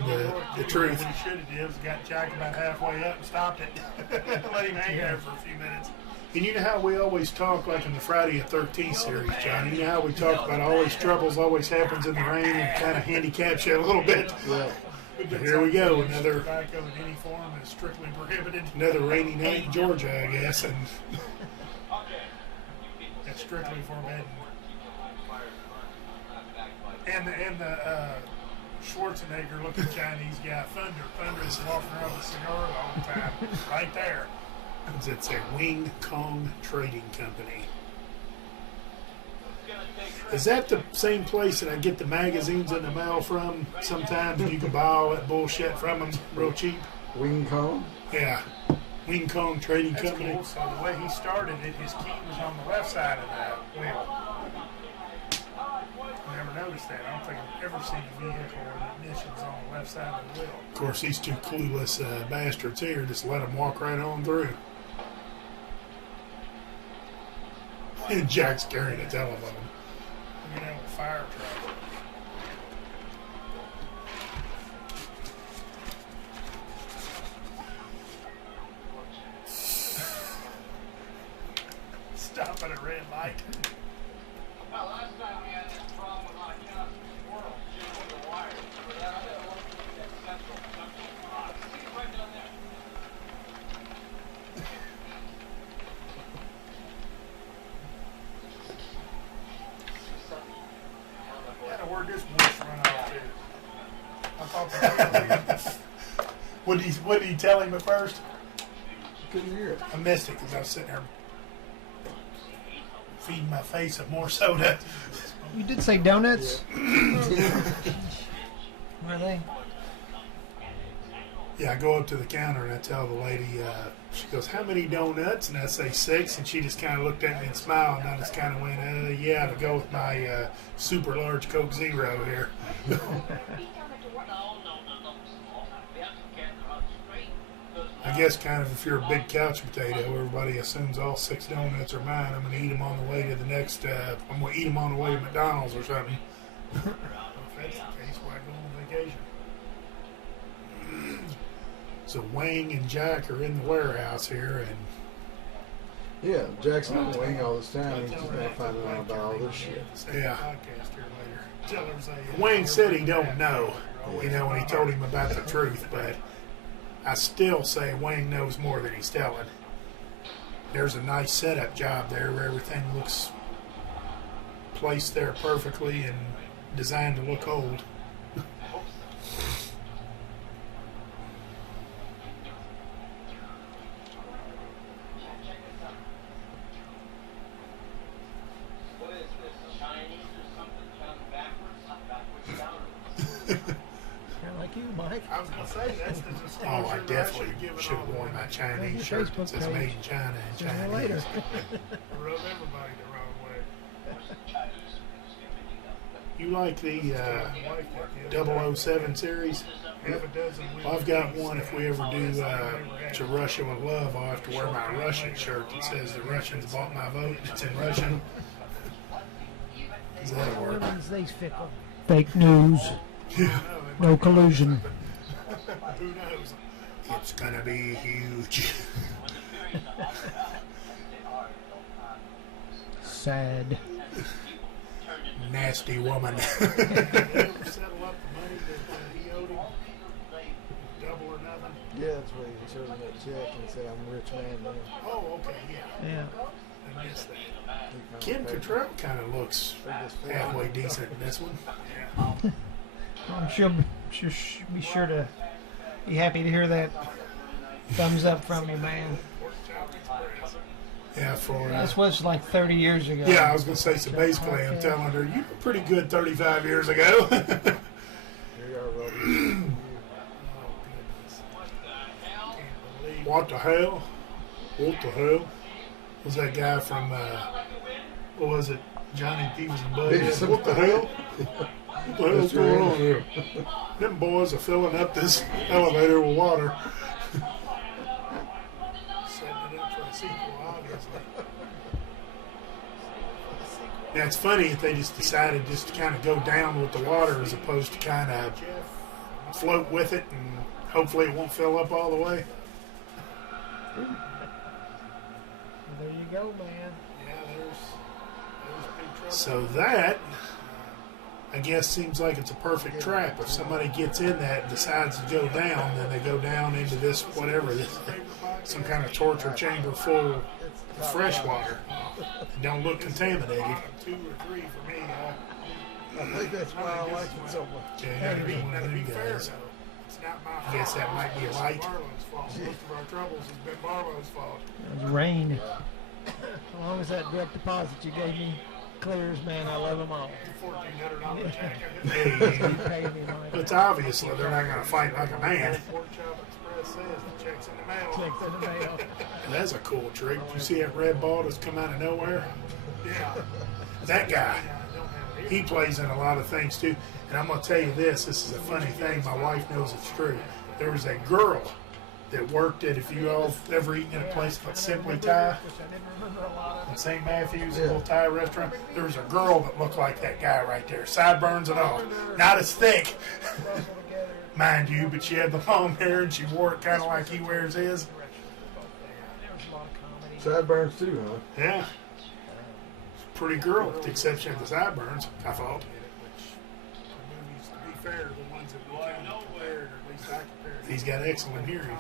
the truth. What he should have did was got Jack about halfway up and stopped it. Let him hang there for a few minutes. And you know how we always talk, like in the Friday the 13th series, Johnny? You know how we talk about all these troubles always happens in the rain and kind of handicaps you a little bit? Yeah. But here we go, another Tobacco in any form is strictly prohibited. rainy night in Georgia, I guess. And It's strictly forbidden. And the Schwarzenegger looking Chinese guy, Thunder is walking around with a cigar the whole time, right there. it's a Wing Kong Trading Company. Is that the same place that I get the magazines in the mail from sometimes? And you can buy all that bullshit from them real cheap? Wing Kong? Yeah. Wing Kong Trading That's Company. cool. So the way he started it, his key was on the left side of the wheel. I never noticed that. I don't think I've ever seen a vehicle where the ignition's on the left side of the wheel. Of course, these two clueless bastards here just let them walk right on through. And Jack's carrying a telephone. You know, a fire truck. Stop at a red light. Well, last time we had this problem with my couch squirrel. She put the wires through that. I didn't want to get that central junction. See it right down there. Yeah, where'd this bush run off to? I thought What did he tell him at first? Couldn't hear it. I missed it because I was sitting there feeding my face with more soda. You did say donuts? Were they? Yeah, I go up to the counter and I tell the lady, she goes, "How many donuts?" And I say 6, and she just kind of looked at me and smiled, and I just kind of went, yeah, to go with my super large Coke Zero here. No. We have to get her on straight. I guess kind of if you're a big couch potato, everybody assumes all 6 donuts are mine. I'm going to eat them on the way to the next, I'm going to eat them on the way to McDonald's or something. if that's the case, why go on vacation? So Wang and Jack are in the warehouse here, and Yeah, Jackson and Wing all this time. He's just gonna find out about all this shit. Yeah. Podcast here later. Tell her say, Wayne said he don't know, you know, when he told him about the truth, but I still say Wayne knows more than he's telling. There's a nice setup job there where everything looks placed there perfectly and designed to look old. What is this? Chinese or something done backwards? Backwards down. Kind of like you, Mike. I was going to say, that's the disclosure Oh, I that definitely should've given should all have the worn my women. Chinese Your shirt that Facebook says page. made in China and Sooner or Chinese. later. Rub everybody the wrong way. You like the Wife got the other 007 series? half a dozen women. I've got one. If we ever do to Russia with Love, I'll have to wear my Russian shirt that says the Russians bought my vote. It's in Russian. Does that work? Women's these fickle. Fake news. Yeah. No collusion. Who knows? It's gonna be huge. Sad. Nasty woman. Did they ever settle up the money that he owed him? Double or nothing? Yeah, that's why he showed him that check and said, "I'm a rich man now." Oh, okay, yeah. Yeah. I missed that. He Kim kinda paid Cattrall kind of looks halfway decent in this one. I'm sure she'll be sure to be happy to hear that thumbs up from you, man. Yeah, for This was like 30 years ago. yeah, I was gonna say. So basically, I'm telling her you were pretty good 35 years ago. Here you are, Robert. Oh, goodness. What the hell? What the hell? Was that guy from what was it? Johnny Beavis and Butthead. What the hell? What the hell's That's your going on here? interview. Them boys are filling up this elevator with water. Setting it up for a sequel, obviously. Now, it's funny if they just decided just to kind of go down with the water as opposed to kind of float with it and hopefully it won't fill up all the way. Well, there you go, man. Yeah, there's big trouble. So that, I guess, seems like it's a perfect trap. If somebody gets in that and decides to go down, then they go down into this, whatever, this, some kind of torture chamber full of fresh water. They don't look contaminated. 2 or 3 for me. I think that's why I like it so much. Yeah, you gotta be one of them guys. I guess that might be light. It was rain. As long as that direct deposit you gave me clears, man, I love them all. Hey, Pay me, Mike. it's obviously they're not going to fight like a man. Checks in the mail. That's a cool trick. You see that red ball that's come out of nowhere? Yeah. That guy, he plays in a lot of things too. And I'm going to tell you this is a funny thing. My wife knows it's true. There was a girl that worked at, if you all ever eaten at a place called Simply Thai in St. Matthews, a little Thai restaurant, there was a girl that looked like that guy right there, sideburns and all. Not as thick, mind you, but she had the long hair and she wore it kind of like he wears his. Sideburns too, huh? Yeah. Pretty girl, with the exception of the sideburns, I thought. He's got excellent hearing.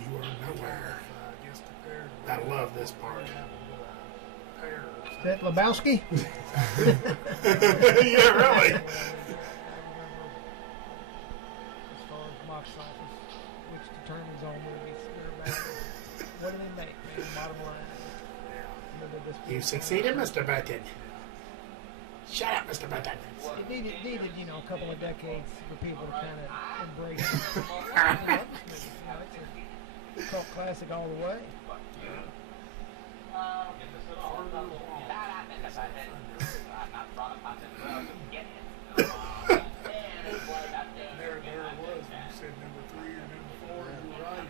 You are nowhere. I love this part. Is that Lebowski? Yeah, really. As far as box office, which determines all movies. What do they make, man? Bottom line. You succeeded, Mr. Button. Shut up, Mr. Button. It needed, a couple of decades for people to kind of embrace it. It's a cult classic all the way.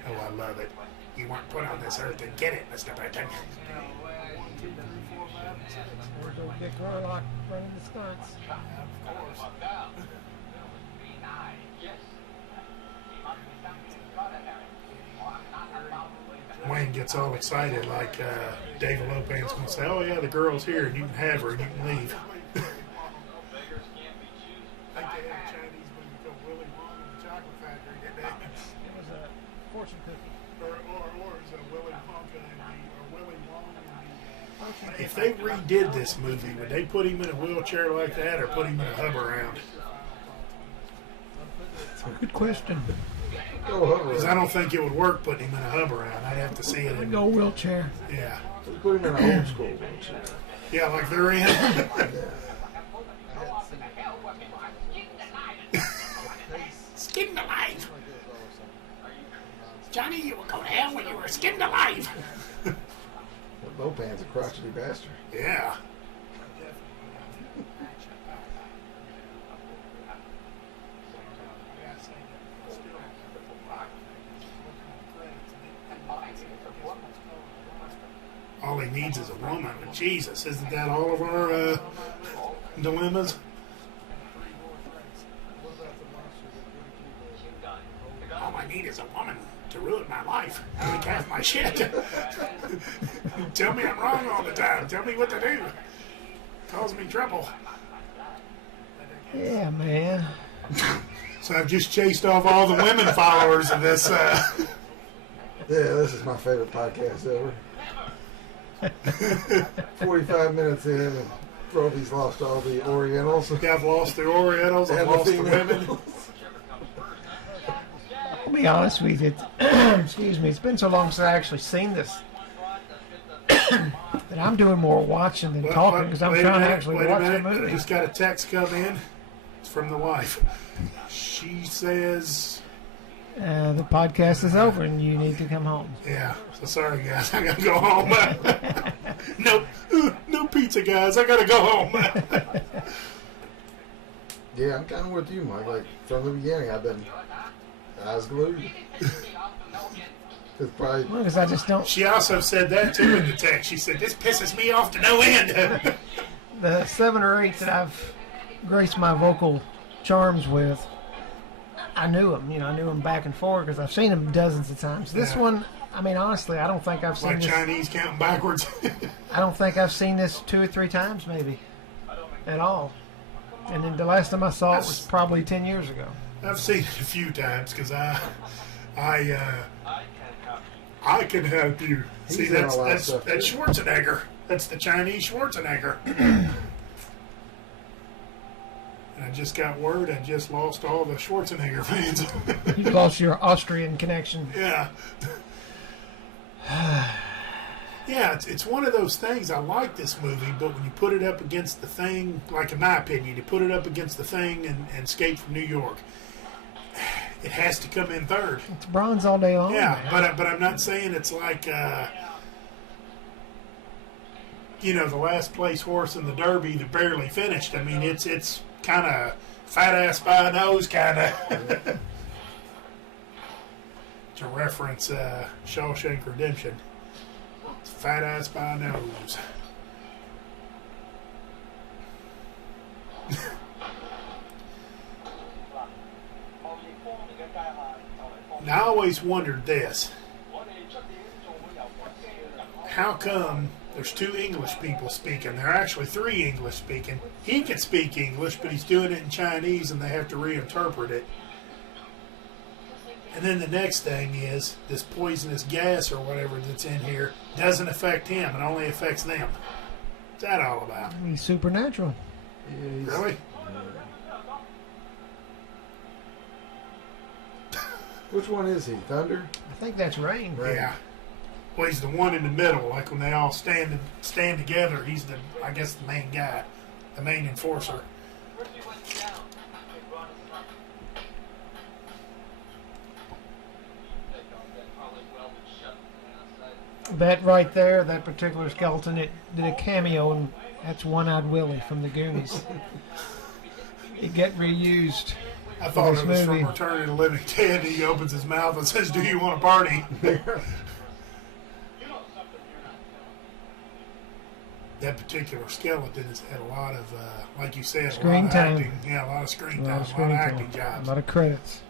Oh, I love it. You weren't put on this earth to get it, Mr. Button. There's old Dick Warlock running the stunts. Wayne gets all excited like David Lopan's going to say, oh yeah, the girl's here and you can have her and you can leave. It was a fortune cookie. If they redid this movie, would they put him in a wheelchair like that or put him in a hub around? Good question. Because I don't think it would work putting him in a hub around. I'd have to see it in. Go wheelchair. Yeah. We put him in an old school wheelchair. Yeah, like they're in. Skinned alive. Johnny, you were going to hell when you were skinned alive. Lopan's a crotchety bastard. Yeah. All he needs is a woman. But Jesus, isn't that all of our dilemmas? All I need is a woman to ruin my life. Take half my shit. Tell me I'm wrong all the time. Tell me what to do. Cause me trouble. Yeah, man. So I've just chased off all the women followers of this. Yeah, this is my favorite podcast ever. 45 minutes in, and Roby's lost all the Orientals. I've lost the Orientals. I've lost the women. I'll be honest with you. Excuse me. It's been so long since I actually seen this that I'm doing more watching than talking because I'm trying to actually watch the movie. I just got a text come in. It's from the wife. She says, the podcast is over and you need to come home. yeah, so sorry guys, I gotta go home. No pizza guys, I gotta go home. Yeah, I'm kind of with you, Mike. Like, from the beginning, I've been eyes glued. It's probably Because I just don't. She also said that too in the text. She said, "This pisses me off to no end." The 7 or 8 that I've graced my vocal charms with, I knew them. I knew them back and forth because I've seen them dozens of times. This Yeah. one, I mean, honestly, I don't think I've seen Like this. Chinese counting backwards. I don't think I've seen this 2 or 3 times, maybe, at all. And then the last time I saw it was probably 10 years ago. I've seen it a few times because I can help you. He's See, in that's a lot of that's stuff, that's too. Schwarzenegger. That's the Chinese Schwarzenegger. And I just got word I just lost all the Schwarzenegger fans. You lost your Austrian connection. Yeah. Yeah, it's one of those things. I like this movie, but when you put it up against The Thing, like in my opinion, you put it up against The Thing and Escape from New York, it has to come in third. It's bronze all day long. Yeah, man. but I'm not saying it's like, the last place horse in the Derby that barely finished. I mean, it's kind of fat ass by a nose, kind of. To reference Shawshank Redemption. It's fat ass by a nose. Now, I always wondered this. How come there's 2 English people speaking? There are actually 3 English speaking. He can speak English, but he's doing it in Chinese and they have to reinterpret it. And then the next thing is this poisonous gas or whatever that's in here doesn't affect him. It only affects them. What's that all about? He's supernatural. yeah, he's- Really? Which one is he? Thunder? I think that's rain. Right. Yeah. Well, he's the one in the middle. Like when they all stand together, he's the main guy, the main enforcer. That right there, that particular skeleton, it did a cameo, and that's One-Eyed Willie from the Goonies. It get reused. I thought this it was movie. from Return of the Living Dead. He opens his mouth and says, "Do you want a party?" That particular skeleton has had a lot of, like you said, Screen a lot of time. acting. Yeah, a lot of screen A time, lot of a lot screen of time. acting jobs. A lot of credits.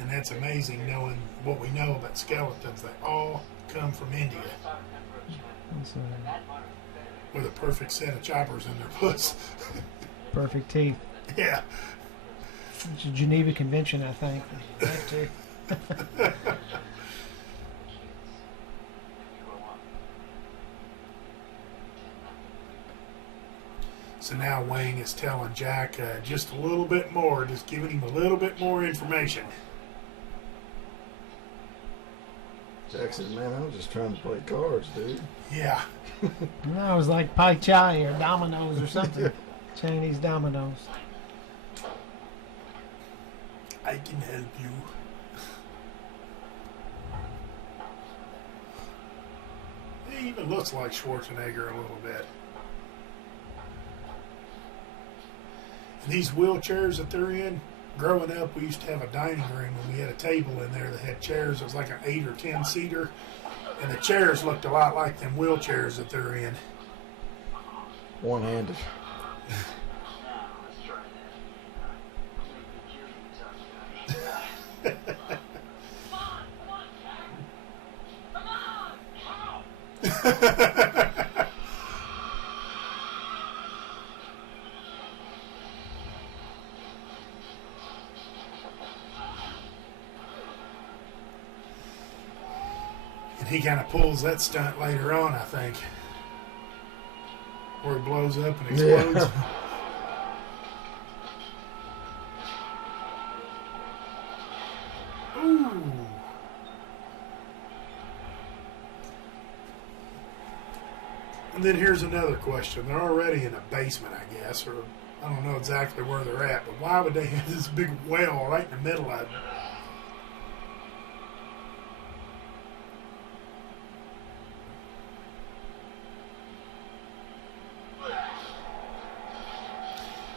And that's amazing knowing what we know about skeletons. They all come from India It's, with a perfect set of choppers in their puss. perfect teeth. Yeah. It's a Geneva Convention, I think. That too. So now Wang is telling Jack just a little bit more, just giving him a little bit more information. Jack said, man, I was just trying to play cards, dude. Yeah. No, it was like Pai Chai or dominoes or something. Chinese dominoes. I can help you. He even looks like Schwarzenegger a little bit. And these wheelchairs that they're in, growing up, we used to have a dining room and we had a table in there that had chairs. It was like an 8 or 10 seater. And the chairs looked a lot like them wheelchairs that they're in. One-handed. And he kind of pulls that stunt later on, I think. Where he blows up and explodes. Yeah. Ooh. And then here's another question. They're already in a basement, I guess, or I don't know exactly where they're at, but why would they have this big well right in the middle of it?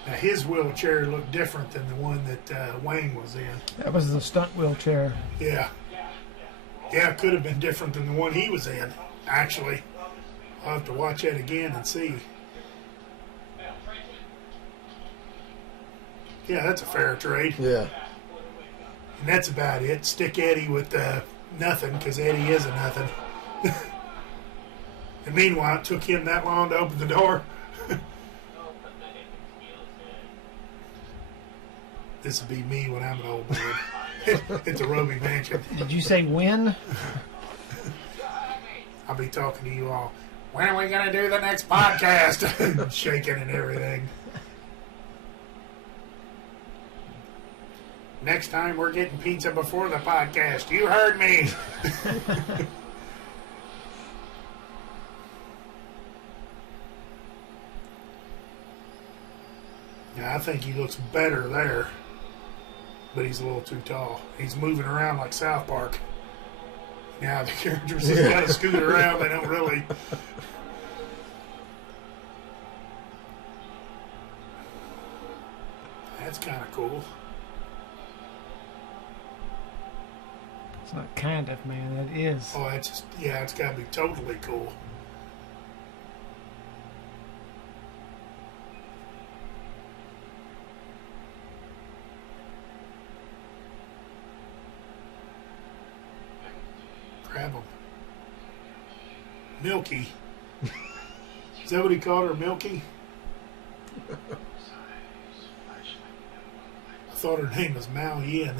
Now his wheelchair looked different than the one that Wayne was in. That was the stunt wheelchair. Yeah. Yeah, it could have been different than the one he was in, actually. I'll have to watch that again and see. Yeah, that's a fair trade. Yeah. And that's about it. Stick Eddie with nothing, because Eddie is a nothing. And meanwhile, it took him that long to open the door. This will be me when I'm an old man. It's a Roby mansion. Did you say when? I'll be talking to you all. When are we going to do the next podcast? Shaking and everything. Next time we're getting pizza before the podcast. You heard me. Yeah, I think he looks better there. But he's a little too tall. He's moving around like South Park. Now the characters just got to scoot around. They don't really. That's kind of cool. It's not kind of, man. That is. Oh, it's just, yeah, it's got to be totally cool. Grab him. Milky. Is that what he called her, Milky? I thought her name was Mao Yin.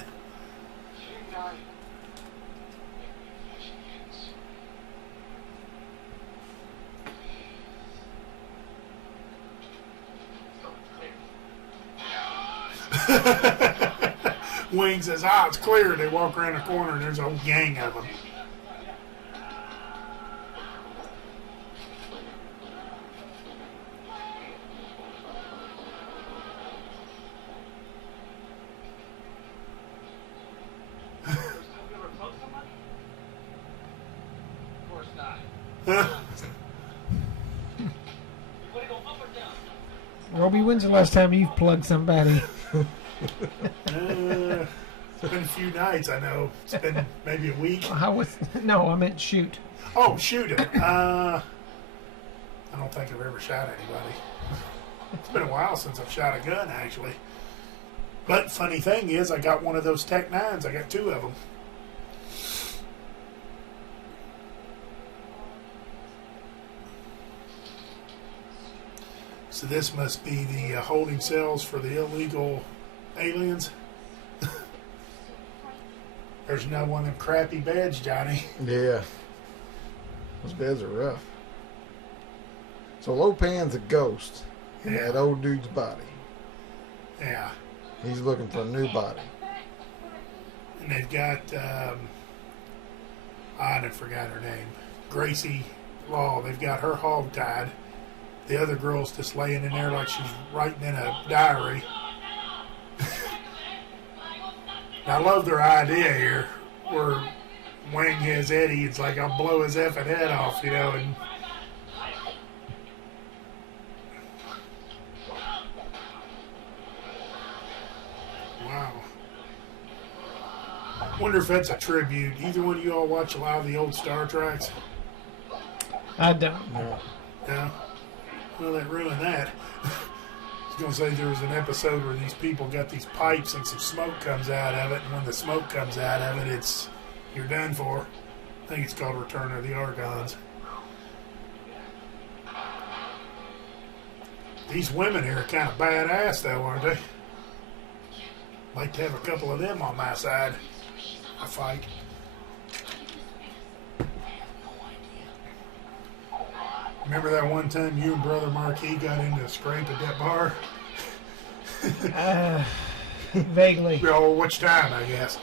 Wing says, it's clear. They walk around the corner and there's a whole gang of them. Roby, when's the last time you've plugged somebody? It's been a few nights, I know. It's been maybe a week. No, I meant shoot. Oh, shoot him. I don't think I've ever shot anybody. It's been a while since I've shot a gun, actually. But funny thing is, I got one of those Tech 9s. I got two of them. So this must be the holding cells for the illegal aliens. There's no one in crappy beds, Johnny. Yeah. Those beds are rough. So Lopan's a ghost in Yeah. that old dude's body. Yeah. He's looking for a new body. And they've got, I forgot her name, Gracie Law. They've got her hog-tied. The other girl's just laying in there like she's writing in a diary. I love their idea here, where Wang has Eddie. It's like, I'll blow his effing head off, you know, and wow. Wonder if that's a tribute. Either one of you all watch a lot of the old Star Treks? I don't. No. No? Well, that ruined that. I was going to say there was an episode where these people got these pipes and some smoke comes out of it, and when the smoke comes out of it, you're done for. I think it's called Return of the Argons. These women here are kind of badass, though, aren't they? Like to have a couple of them on my side. I fight. Remember that one time you and Brother Marquis got into a scrape at that bar? Vaguely. Oh, which time, I guess.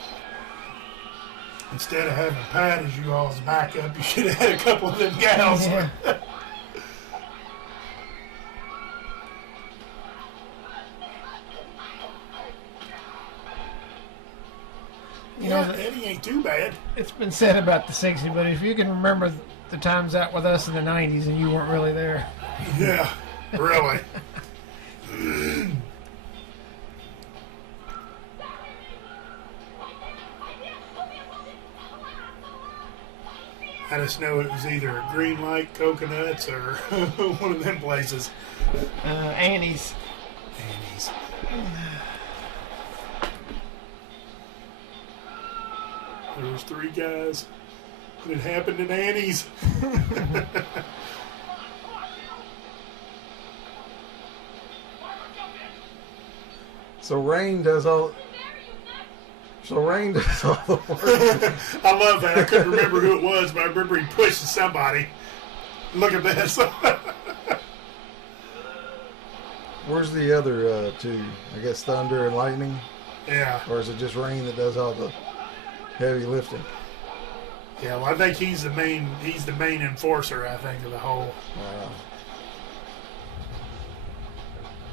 Instead of having Pat as you all's backup, you should have had a couple of them gals. Yeah. Yeah, Eddie ain't too bad. It's been said about the 60s, but if you can remember the times out with us in the 90s and you weren't really there. Yeah, really. I just know it was either Green Light Coconuts or one of them places. Annie's. Annie's. There was 3 guys. And it happened at Annie's. So Rain does all. So Rain does all the work. I love that. I couldn't remember who it was, but I remember he pushed somebody. Look at this. Where's the other 2? I guess Thunder and Lightning, Yeah. or is it just Rain that does all the heavy lifting? Yeah, well, I think he's the main enforcer, I think, of the whole.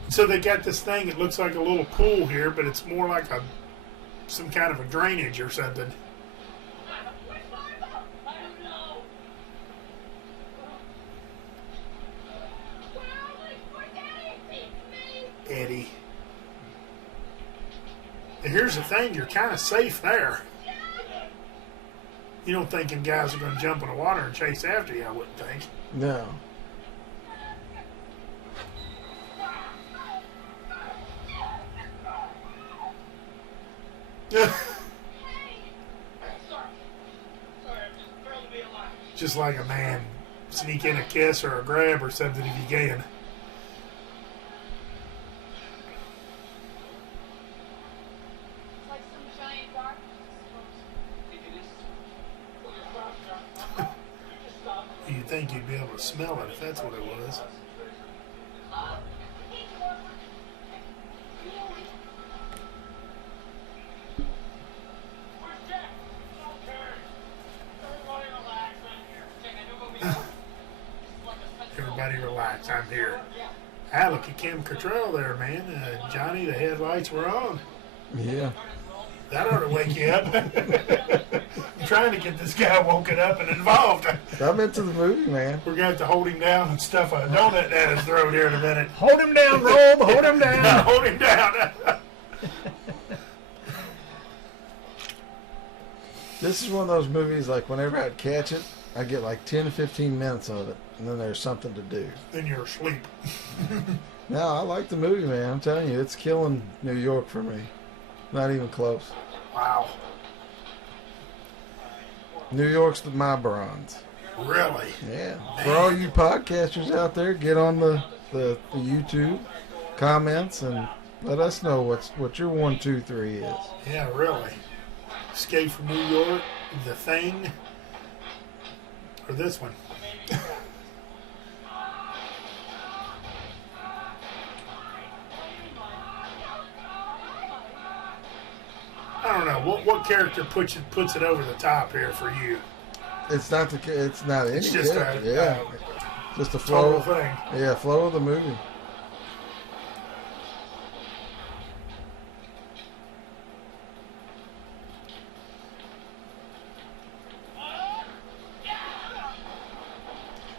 So they got this thing, it looks like a little pool here, but it's more like some kind of a drainage or something. Eddie. And here's the thing, you're kind of safe there. You don't think them guys are going to jump in the water and chase after you, I wouldn't think. No. Just like a man, sneak in a kiss or a grab or something if you can. It's like some giant dark. You'd think you'd be able to smell it if that's what it was. Everybody relax, I'm here. Ah, look at Kim Cattrall there, man. Johnny, the headlights were on. Yeah. That ought to wake you up. I'm trying to get this guy woken up and involved. I'm into the movie, man. We're going to have to hold him down and stuff a donut down his throat here in a minute. Hold him down, Robe. Hold him down. Hold him down. This is one of those movies, like, whenever I'd catch it, I get like 10 to 15 minutes of it, and then there's something to do. Then you're asleep. No, I like the movie, man. I'm telling you, it's killing New York for me. Not even close. Wow. New York's my bronze. Really? Yeah. For all you podcasters out there, get on the YouTube comments and let us know what your 1, 2, 3 is. Yeah, really. Escape from New York, The Thing, or this one. I don't know. What character puts it over the top here for you? It's not any It's just character. a Yeah. Just the flow. total thing. Yeah, flow of the movie.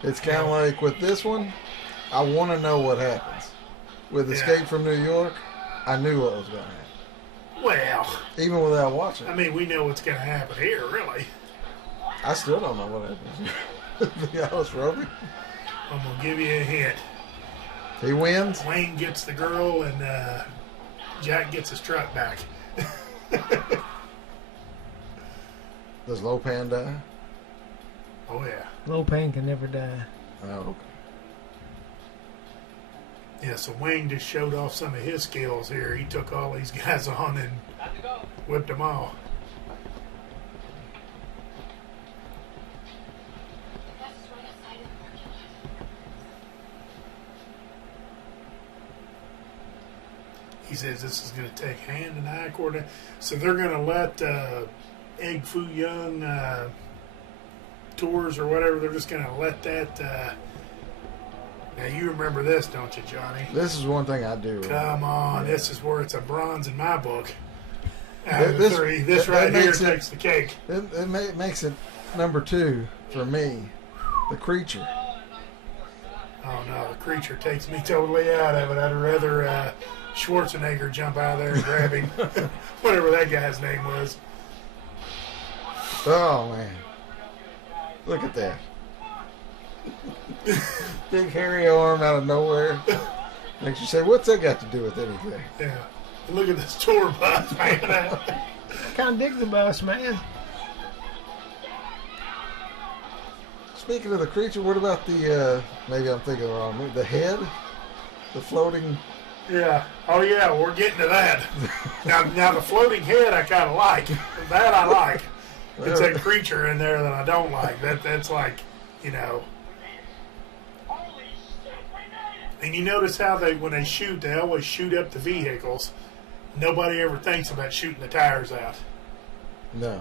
It's kind of like with this one, I want to know what happens. With Yeah. Escape from New York, I knew what was going to happen. Well, Even without watching I it. mean, we know what's going to happen here, really. I still don't know what happens. To be honest, Roby. I'm going to give you a hint. He wins. Wayne gets the girl, and Jack gets his truck back. Does Lopan die? Oh, yeah. Lopan can never die. Oh, okay. Yeah, so Wayne just showed off some of his skills here. He took all these guys on and whipped them all. That's right outside of the parking lot. He says this is going to take hand and eye coordination. So they're going to let Egg Foo Young tours or whatever, they're just going to let that. Now, you remember this, don't you, Johnny? This is one thing I do. Come on, Yeah. this is where it's a bronze in my book. Out of the This- three, this that right here makes it- takes the cake. It makes it number 2 for me. The Creature. Oh no, the Creature takes me totally out of it. I'd rather Schwarzenegger jump out of there and grab him, whatever that guy's name was. Oh, man. Look at that. Big hairy arm out of nowhere. Makes you say, what's that got to do with anything? Yeah. And look at this tour bus, man. I kind of dig the bus, man. Speaking of the creature, what about the, maybe I'm thinking wrong, the head? The floating... Yeah. Oh, yeah, we're getting to that. Now the floating head I kind of like. That I like. It's a creature in there that I don't like. That's like, you know. And you notice how when they shoot, they always shoot up the vehicles. Nobody ever thinks about shooting the tires out. No.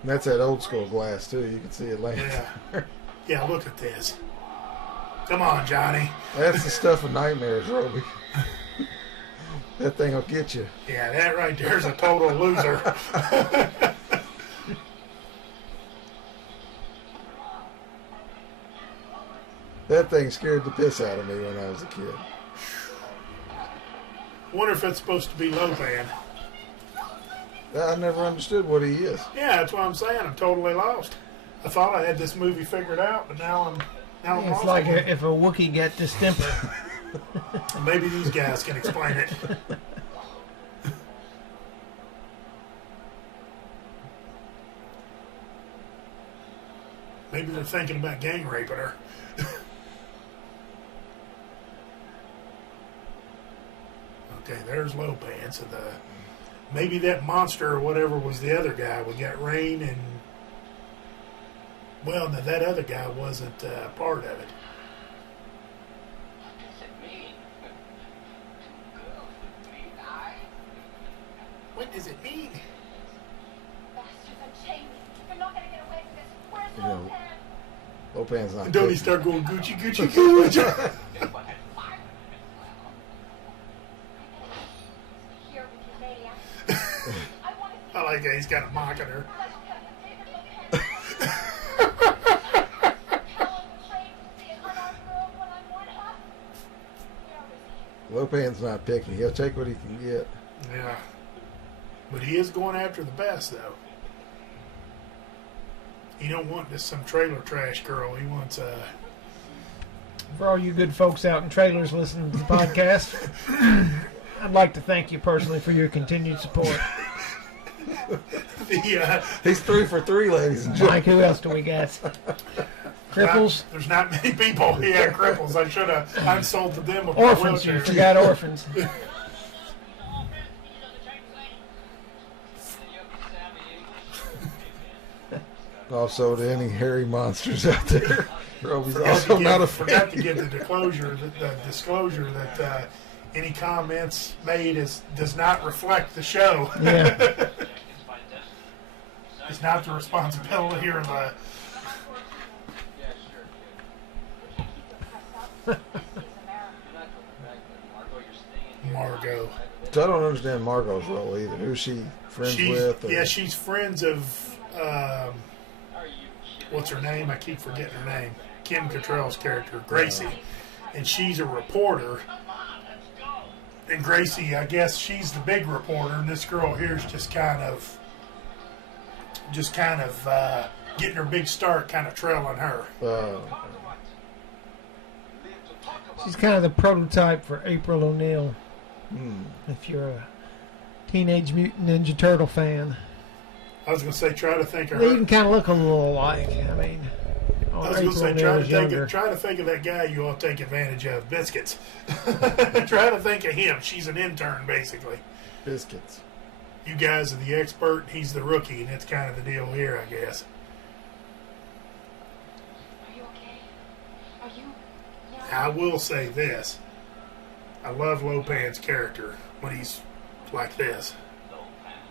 And that's that old school glass, too. You can see it laying. Yeah. Yeah, look at this. Come on, Johnny. That's the stuff of nightmares, Roby. That thing will get you. Yeah, that right there's a total loser. That thing scared the piss out of me when I was a kid. Wonder if it's supposed to be Lopan. I never understood what he is. Yeah, that's what I'm saying. I'm totally lost. I thought I had this movie figured out, but now I'm It's lost. like if a Wookiee got distemper. Maybe these guys can explain it. Maybe they're thinking about gang raping her. Okay, there's Lopan. So maybe that monster or whatever was the other guy. We got Rain and well, no, that other guy wasn't part of it. What does it mean? Girls with green eyes? What does it mean? Bastards, unchain me. You're not gonna get away with this. Where's You know, Lopan? Lopan's not Don't he good. start going Gucci, Gucci, Gucci? If I had fire, Here with your maniac. I want to I like that he's kind of mocking her. David Lopan. Tell him the train to the unarmed girl when I'm one up. Where is he? Lopan's not picky. He'll take what he can get. Yeah. But he is going after the best, though. He don't want just some trailer trash girl. He wants For all you good folks out in trailers listening to the podcast, I'd like to thank you personally for your continued support. the He's 3 for 3, ladies and gentlemen. Mike, who else do we got? Cripples? There's not many people. Yeah, cripples. I should have unsalted them with my Orphans. You wheelchair. forgot orphans. Also, to any hairy monsters out there, Roby's Forgot also to not a give, forgot to fan. give the disclosure that any comments made does not reflect the show. Yeah. It's not the responsibility or the. Margot. So I don't understand Margot's role either. Who's she friends with? Or- Yeah, she's friends of what's her name? I keep forgetting her name. Kim Cattrall's character, Gracie, and she's a reporter. And Gracie, I guess she's the big reporter, and this girl here is just kind of getting her big start, kind of trailing her. She's kind of the prototype for April O'Neil, hmm. if you're a Teenage Mutant Ninja Turtle fan. I was going to say, try to think of They her. even kind of look a little alike. I mean, I was going to say, try to think of that guy you all take advantage of, Biscuits. Try to think of him. She's an intern, basically. Biscuits. You guys are the expert, he's the rookie, and that's kind of the deal here, I guess. Are you okay? Are you? I will say this. I love Lopan's character when he's like this.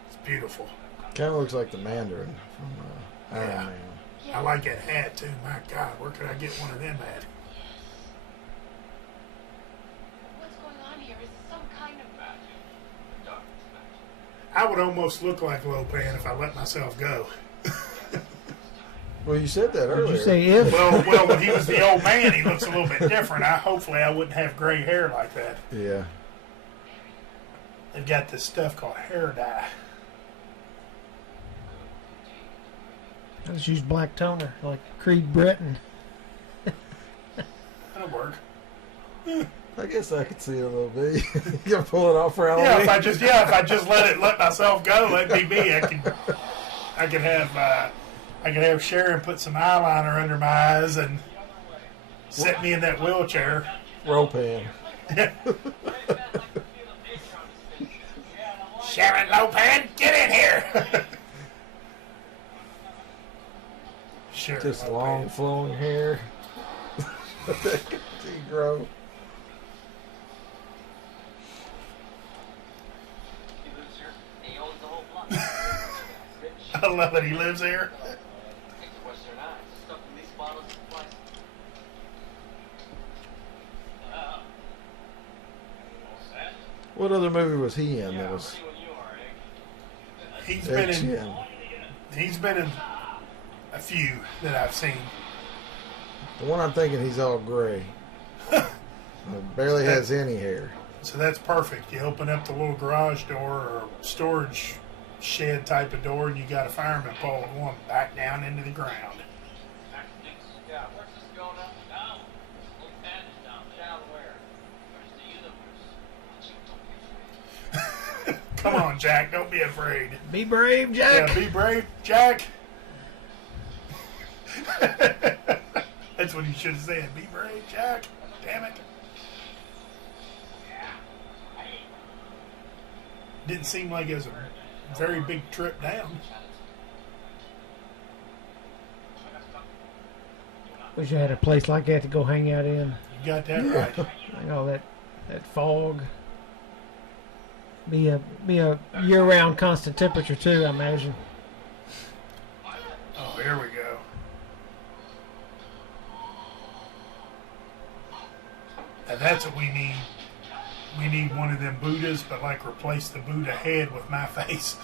It's beautiful. Kind of looks like the Mandarin from Iron Yeah. Man. I like that hat, too. My God, where could I get one of them at? What's going on here? Is this some kind of I would almost look like Lopan if I let myself go. Well, you said that Did earlier. you say if? Well, when he was the old man, he looks a little bit different. Hopefully I wouldn't have gray hair like that. Yeah. They've got this stuff called hair dye. I just use black toner like Creed Britton. That'll work. I guess I could see it a little bit. You can pull it off for Yeah, Halloween. if I just let myself go, let me be. I could have Sharon put some eyeliner under my eyes and set me in that wheelchair. Ropan. Sharon Lopan, get in here. Sharon Just Lopan. long flowing hair. Grow. He lives here. He owns the whole block. Rich. I love it. He lives here. Takes Western Eyes. Stuff in these bottles and flies. What's that? What other movie was he in that was See what you are, eh? He's been in. Chin? He's been in a few that I've seen. The one I'm thinking he's all gray. Barely has any hair. So that's perfect. You open up the little garage door or storage shed type of door, and you got a fireman pole going back down into the ground. Yeah, where's this going up? Down. Little pad is down there. Down where? Where's the universe? Come on, Jack. Don't be afraid. Be brave, Jack. Yeah, be brave, Jack. That's what you should have said. Be brave, Jack. Damn it. Didn't seem like it was a very big trip down. Wish I had a place like that to go hang out in. You got that right. Like all that fog. Be a year-round constant temperature too, I imagine. Oh, here we go. And that's what we need. We need one of them Buddhas, but like replace the Buddha head with my face.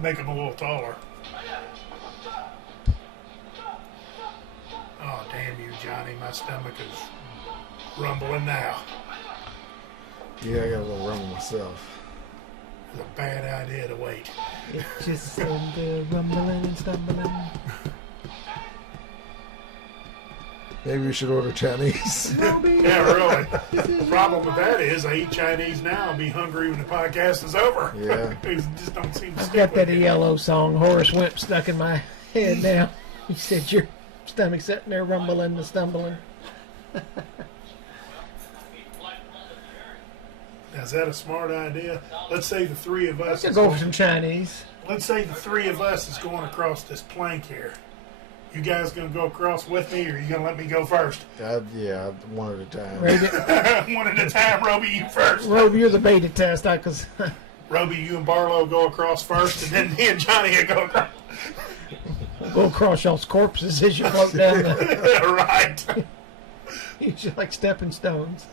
Make him a little taller. Oh, damn you, Johnny. My stomach is rumbling now. Yeah, I got a little rumble myself. It's a bad idea to wait. It just seemed rumbling and stumbling. Maybe we should order Chinese. Yeah, really. The problem with that is I eat Chinese now and be hungry when the podcast is over. Yeah. It just don't seem to I've stick got that with you. ELO song, Horace Wimp, stuck in my head now. You said your stomach's sitting there rumbling and stumbling. Now, is that a smart idea? Let's say the three of us. Let's go for some Chinese. Let's say the three of us is going across this plank here. You guys gonna go across with me, or you gonna let me go first? Yeah, one at a time. Ready? One at a time, Roby. You first. Rob, you're the beta test, because Roby, you and Barlow go across first, and then me and Johnny go across. go across y'all's corpses as you float down the. Right. You're just like stepping stones.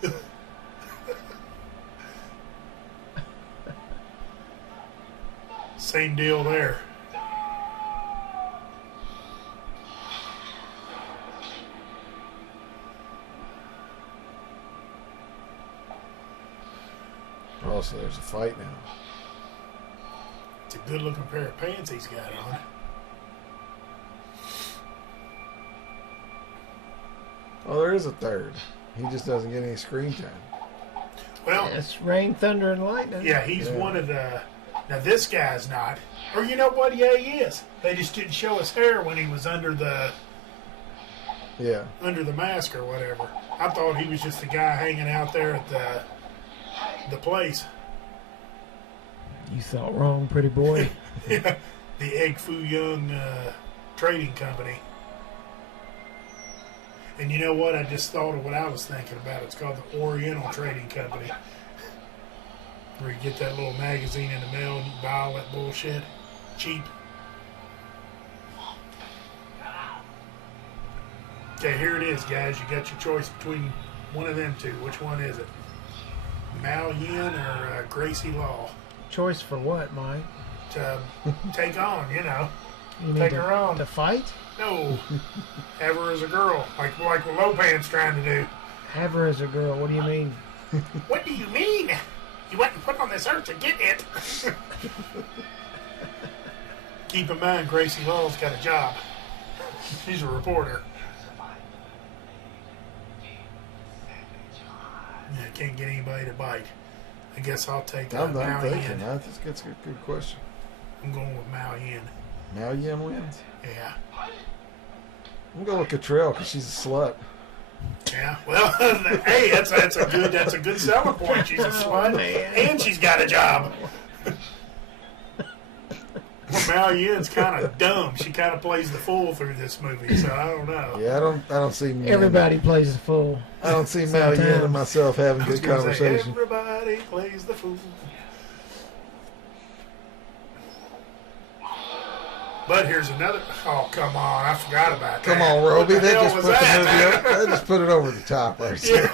Same deal there. Oh, so there's a fight now. It's a good looking pair of pants he's got on. Oh, there is a third. He just doesn't get any screen time. Well, It's rain, thunder, and lightning. yeah, he's Yeah. one of the. Now this guy's not. Or you know what? Yeah, he is. They just didn't show his hair when he was under the Yeah. mask or whatever. I thought he was just the guy hanging out there at the place. You thought wrong, pretty boy. Yeah, the Egg Foo Young Trading Company. And you know what? I just thought of what I was thinking about. It's called the Oriental Trading Company. Where you get that little magazine in the mail and you buy all that bullshit. Cheap. Okay, here it is, guys. You got your choice between one of them two. Which one is it? Mao Yin or Gracie Law? Choice for what, Mike? To take on, you know. You need Take to, her on. to fight? No. Have her as a girl. Like what Lopan's trying to do. Have her as a girl. What do you mean? What do you mean? You went and put on this earth to get it. Keep in mind, Gracie Law's got a job. She's a reporter. Yeah, can't get anybody to bite. I guess I'll take I'm Mao thinking. Yin. That's a good question. I'm going with Mao Yin. Mao Yin wins. Yeah. I'm going with Cottrell because she's a slut. Yeah. Well, hey, that's a good selling point. She's a slut and she's got a job. Well, Mao Yin's kind of dumb. She kind of plays the fool through this movie, so I don't know. Yeah, I don't see Everybody plays the fool. I don't see Mao Yin and myself having I was good gonna say, conversation. everybody plays the fool. But here's another. Oh, come on. I forgot about that. Come on, Roby. What the They hell just was put the movie that? up. They just put it over the top right there.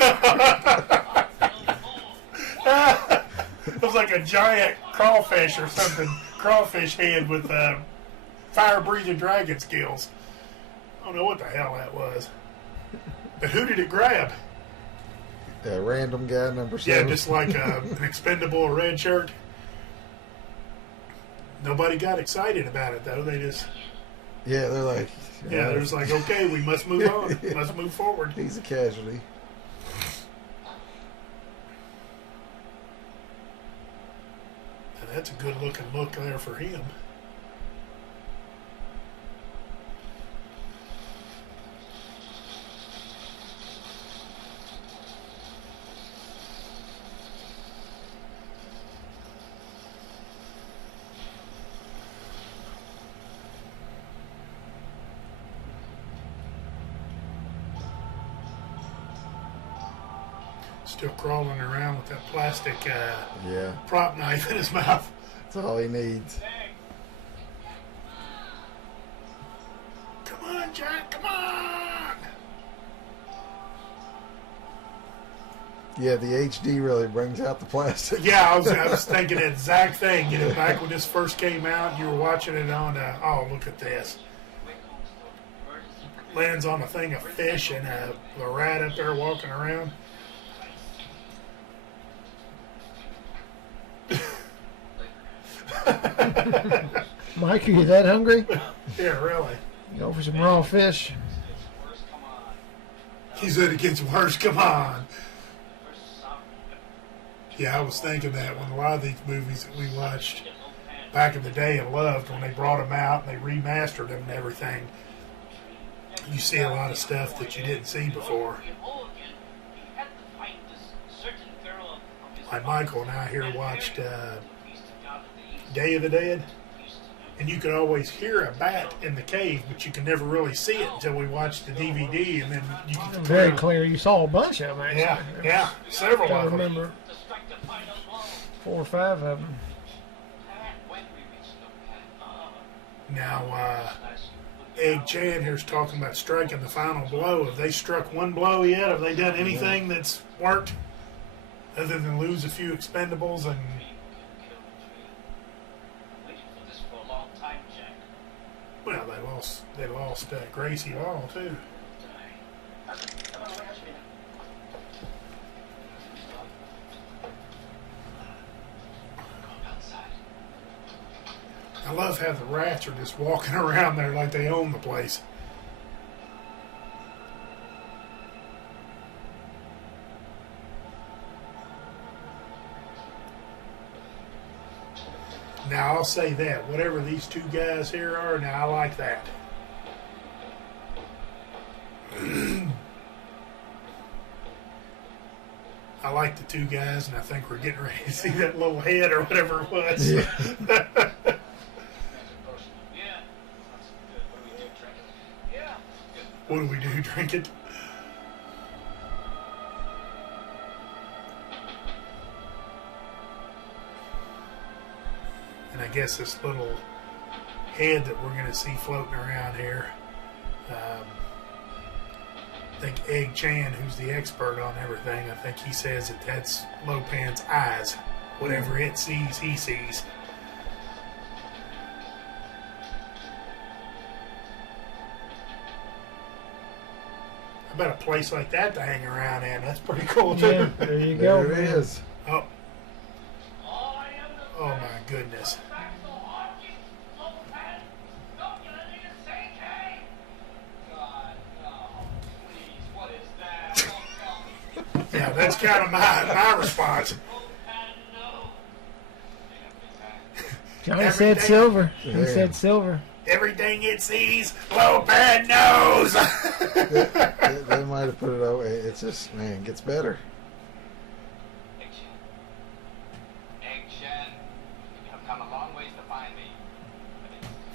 It was like a giant crawfish or something. Crawfish head with fire-breathing dragon skills. I don't know what the hell that was. But who did it grab? That random guy, number Yeah, 7. just like an expendable red shirt. Nobody got excited about it, though. They just... Yeah, they're like... Yeah, they're just like, okay, we must move on. Let's move forward. He's a casualty. And that's a good-looking look there for him. Still crawling around with that plastic Yeah, prop knife in his mouth. that's all he needs. Come on, Jack, come on! Yeah, the HD really brings out the plastic. Yeah, I was thinking the exact thing. You know, back when this first came out, you were watching it on, oh, look at this. Lands on a thing of fish and a rat up there walking around. Mike, are you that hungry? Yeah, really. Go for some raw fish. He said it gets worse, come on. Yeah, I was thinking that when a lot of these movies that we watched back in the day and loved, when they brought them out and they remastered them and everything, you see a lot of stuff that you didn't see before. Like Michael and I here watched Day of the Dead, and you could always hear a bat in the cave, but you could never really see it until we watched the DVD, and then you could Very clear. You saw a bunch of them, actually. Yeah, several I of them. remember 4 or 5 of them. Now, Egg Chan here's talking about striking the final blow. Have they struck one blow yet? Have they done anything that's worked other than lose a few expendables and... Well, they lost Gracie Law, too. I love how the rats are just walking around there like they own the place. Now, I'll say that. Whatever these two guys here are, now I like that. I like the two guys, and I think we're getting ready to see that little head or whatever it was. Yeah. What do we do? Drink it? And I guess this little head that we're going to see floating around here, I think Egg Chan, who's the expert on everything, I think he says that that's Lopan's eyes. Whatever it sees, he sees. I bet a place like that to hang around in. That's pretty cool, too. Yeah, there you go. There it is. Oh. Oh, my goodness. That's kind of my response. Johnny said silver. He Yeah. said silver. Everything it sees, Lopan knows. They might have put it away. It's just, man, it gets better. Egg-Shen, you have come a long ways to find me.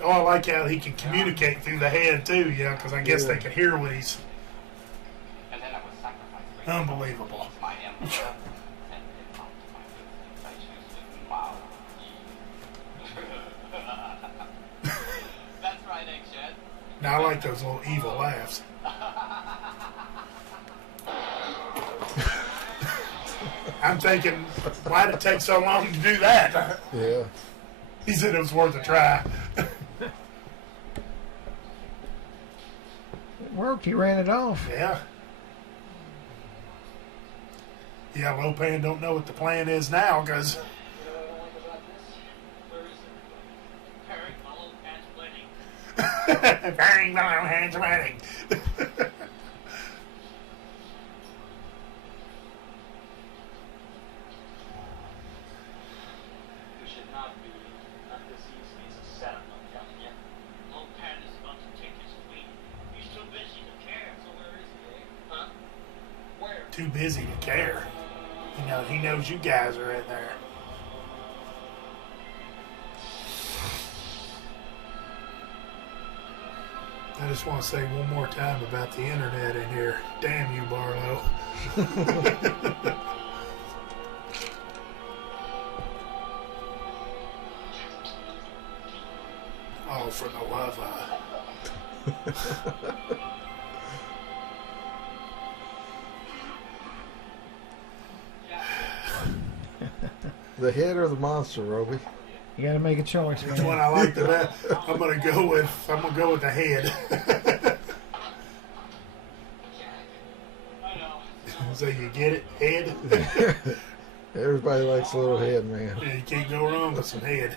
Oh, I like how he can communicate through the head too, because I guess Yeah. they can hear what he's. And then I was sacrificed for you. Unbelievable. My emperor, and it helped my infectious with Mao. That's right, Egg-Shen. Now I like those little evil laughs. I'm thinking, why did it take so long to do that? Yeah. He said it was worth a try. It worked. He ran it off. Yeah. Yeah, Lopan don't know what the plan is now, because Harry, follow Pat's wedding. Burying my own hands wedding. You should not be. Not this easy. It's a setup, I'm telling you. Lopan is about to take his queen. He's too busy to care. So where is he, eh? Huh? Where? Too busy to care. He knows you guys are in there. I just want to say one more time about the internet in here. Damn you, Barlow. Oh, for the love of... The head or the monster, Roby? You got to make a choice, Which man. one I like the best? I'm gonna go with the head. I know. So you get it, head. Everybody likes a little head, man. Yeah, you can't go wrong with some head.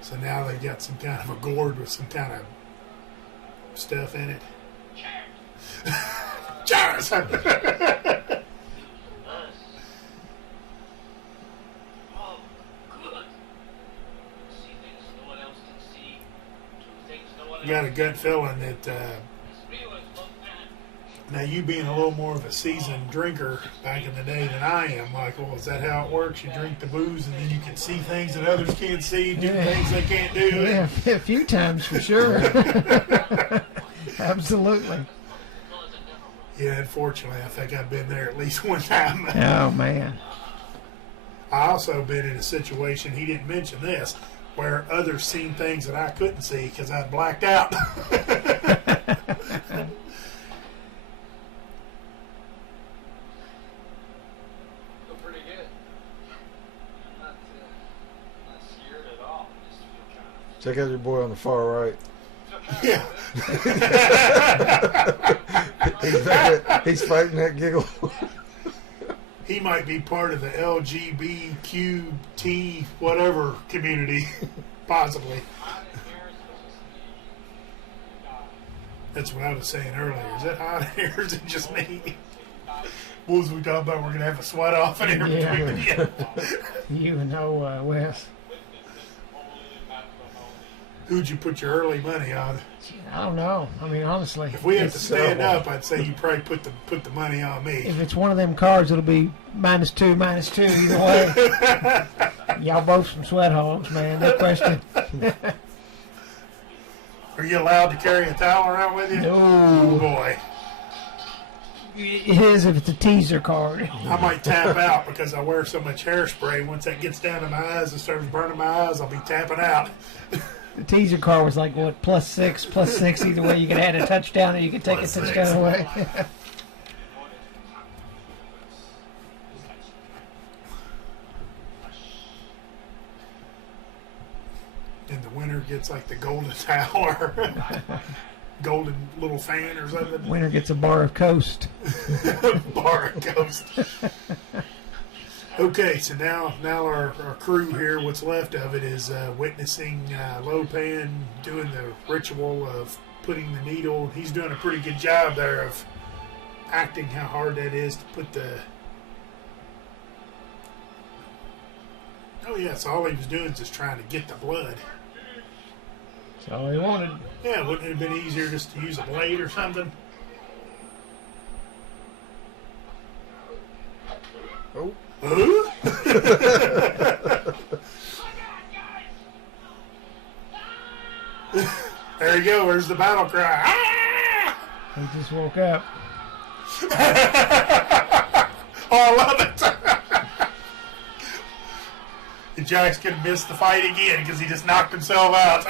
So now they got some kind of a gourd with some kind of stuff in it. Cheers! Oh, good. See things no one else can see. Do things no one else Got a gut feeling that It's real as Lopan. now you being a little more of a seasoned drinker back in the day than I am, Michael, is that how it works? You drink the booze and then you can see things that others can't see, do Yeah. things they can't do. Yeah, a few times for sure. Absolutely. Yeah, unfortunately, I think I've been there at least one time. Oh, man. I also been in a situation, he didn't mention this, where others seen things that I couldn't see because I blacked out. Go pretty good. I'm not scared at all. I just feel kind of. Check out your boy on the far right. Yeah. He's fighting that giggle. He might be part of the LGBTQT whatever community, possibly. That's what I was saying earlier. Is that hot in here or is it just me? What was we talking about? We're going to have a sweat off in here between Yeah. you. You know, Wes. Who'd you put your early money on? I don't know. I mean, honestly. If we have to it's- stand up, I'd say you probably put the money on me. If it's one of them cards, it'll be -2, -2 either way. Y'all both some sweat hogs, man. No question. Are you allowed to carry a towel around with you? No. Oh boy. It is if it's a teaser card. I might tap out because I wear so much hairspray. Once that gets down to my eyes and starts burning my eyes, I'll be tapping out. The teaser card was like, what, +6, +6. Either way, you could add a touchdown or you could take +6. a touchdown away. And the winner gets like the golden towel or golden little fan or something. Winner gets a bar of Coast. Bar of Ghost. Okay, so now our crew here, what's left of it, is witnessing Lopan doing the ritual of putting the needle. He's doing a pretty good job there of acting how hard that is to put the. Oh yes, all he was doing is just trying to get the blood. That's all he wanted. Yeah, wouldn't it have been easier just to use a blade or something? Oh. Huh? There you go. There's the battle cry. Ah! He just woke up. Oh, I love it. And Jack's going to miss the fight again because he just knocked himself out.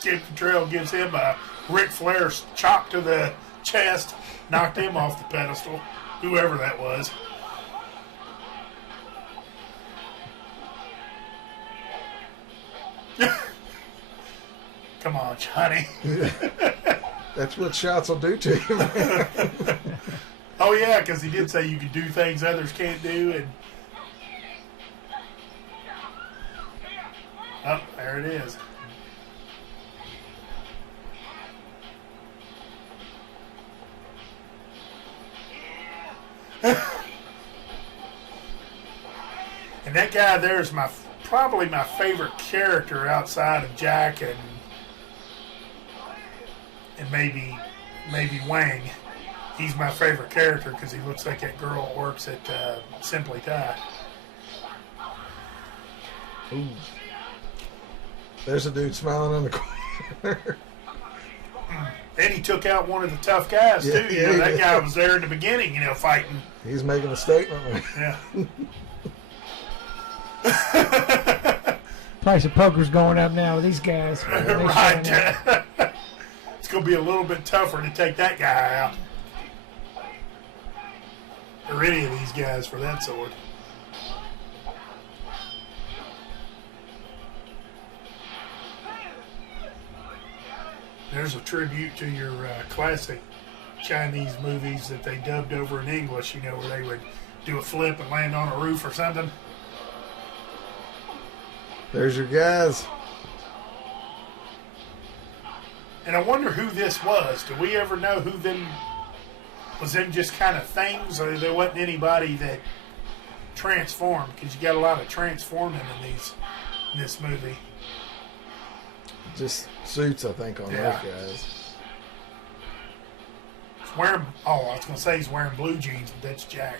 Kid Trail gives him a Ric Flair chop to the chest, knocked him off the pedestal, whoever that was. Come on, Johnny. That's what shots will do to you, man. Oh, yeah, because he did say you could do things others can't do. And oh, there it is. And that guy there is probably my favorite character outside of Jack and maybe Wang. He's my favorite character because he looks like that girl that works at Simply Thai. Ooh. There's a dude smiling in the corner. And he took out one of the tough guys too. You know, that guy was there in the beginning, fighting. He's making a statement. Yeah. Price of poker's going up now with these guys. Right. It's going to be a little bit tougher to take that guy out. Or any of these guys for that sort. There's a tribute to your classic Chinese movies that they dubbed over in English, where they would do a flip and land on a roof or something. There's your guys. And I wonder who this was. Do we ever know who them was? Them just kind of things, or there wasn't anybody that transformed? Because you got a lot of transforming in this movie. Just suits, I think, on Yeah. those guys. He's wearing. Oh, I was gonna say he's wearing blue jeans, but that's Jack.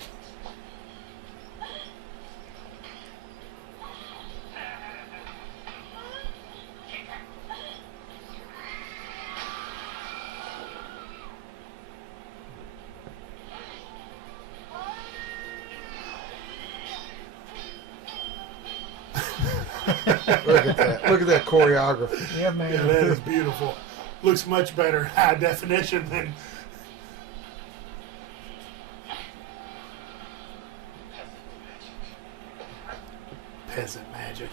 Look at that. Look at that choreography. Yeah, man. Yeah, that is beautiful. Looks much better high definition than. Peasant magic.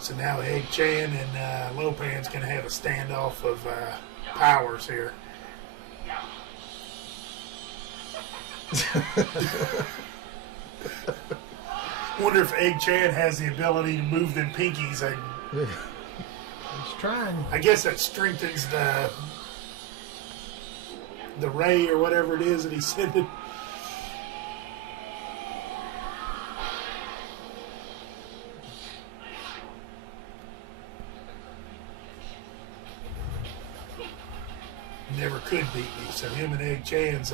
So now Egg Chan and Lopan's going to have a standoff of powers here. Wonder if Egg Chan has the ability to move them pinkies. He's trying. I guess that strengthens the ray or whatever it is that he's sending. Never could beat me, so him and Egg Chan's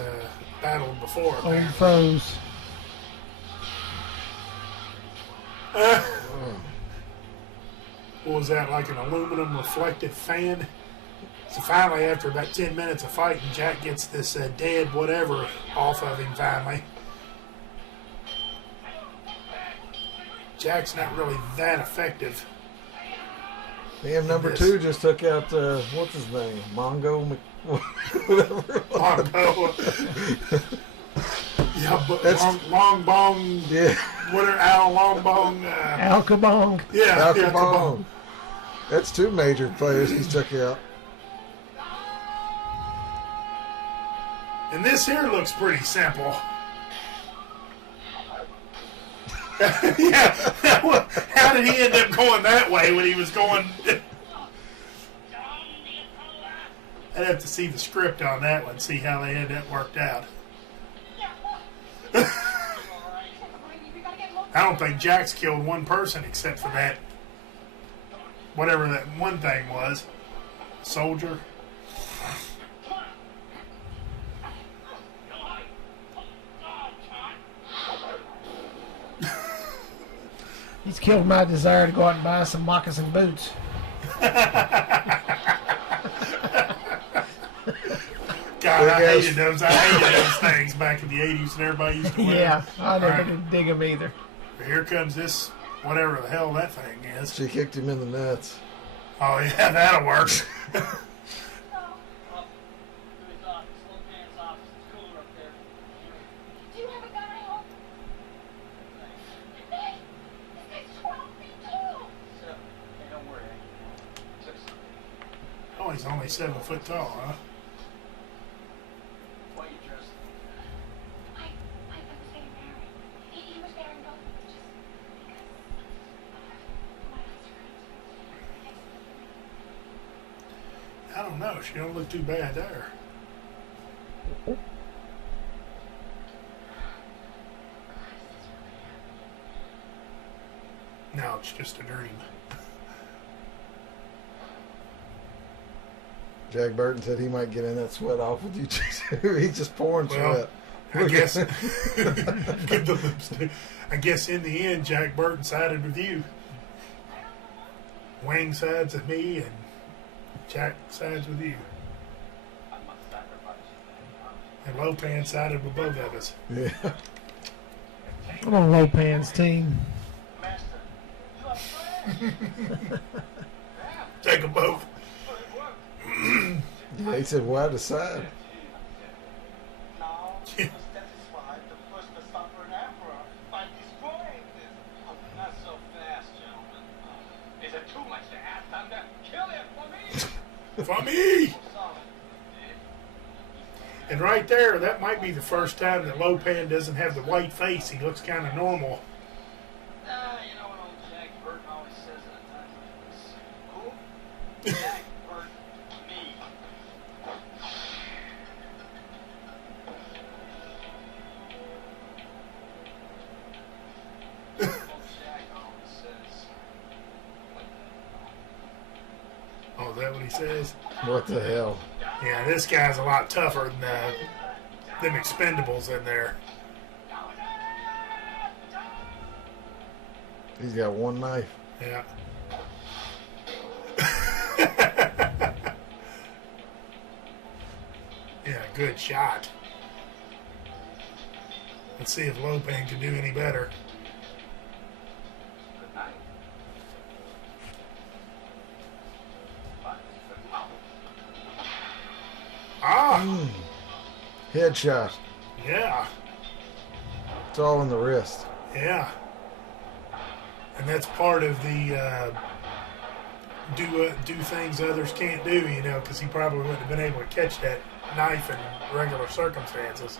battled before. Old apparently. foes. What was that, like an aluminum reflective fan? So finally, after about 10 minutes of fighting, Jack gets this dead whatever off of him finally. Jack's not really that effective. Damn, number Yes. 2 just took out, what's his name? Whatever. Mongo. Yeah, but That's- long bong, Yeah. whatever, Al Long Bong. Al Kabong. Yeah, Al yeah, Capone. That's 2 major players he's took out. And this here looks pretty simple. Yeah, how did he end up going that way when he was going? I'd have to see the script on that one, see how they had that worked out. I don't think Jack's killed one person except for that, whatever that one thing was. Soldier. He's killed my desire to go out and buy some moccasin boots. God, I hated those. I hated those things back in the 80s and everybody used to wear Yeah, them. I never Right. did dig them either. Here comes this, whatever the hell that thing is. She kicked him in the nuts. Oh, yeah, that'll work. Do you have a gun, I hope? Hey, this guy's 12 feet tall. Oh, he's only 7 foot tall, huh? I was getting married. He was marrying both of us just because my husband. I don't know. She don't look too bad there. No, it's just a dream. Jack Burton said he might get in that sweat off with you too. He's just pouring Well, sweat. I guess. Get the lipstick. I guess in the end, Jack Burton sided with you. Wang sides with me, and Jack sides with you. And Lopan sided with both of us. Yeah. I'm on Lopan's team. Take them both. Yeah, he said, "Why decide?" For me! And right there, that might be the first time that Lopan doesn't have the white face. He looks kind of normal. You know what old Jack Burton always says at a time like this? Who? Jack Burton. Me. Old Jack always says. Oh, is that what he says? What the hell? Yeah, this guy's a lot tougher than them Expendables in there. He's got one knife. Yeah. Yeah, good shot. Let's see if Lopan can do any better. Good night. Ah, Headshot. yeah, It's all in the wrist. yeah. And that's part of the do things others can't do, you know, because he probably wouldn't have been able to catch that knife in regular circumstances.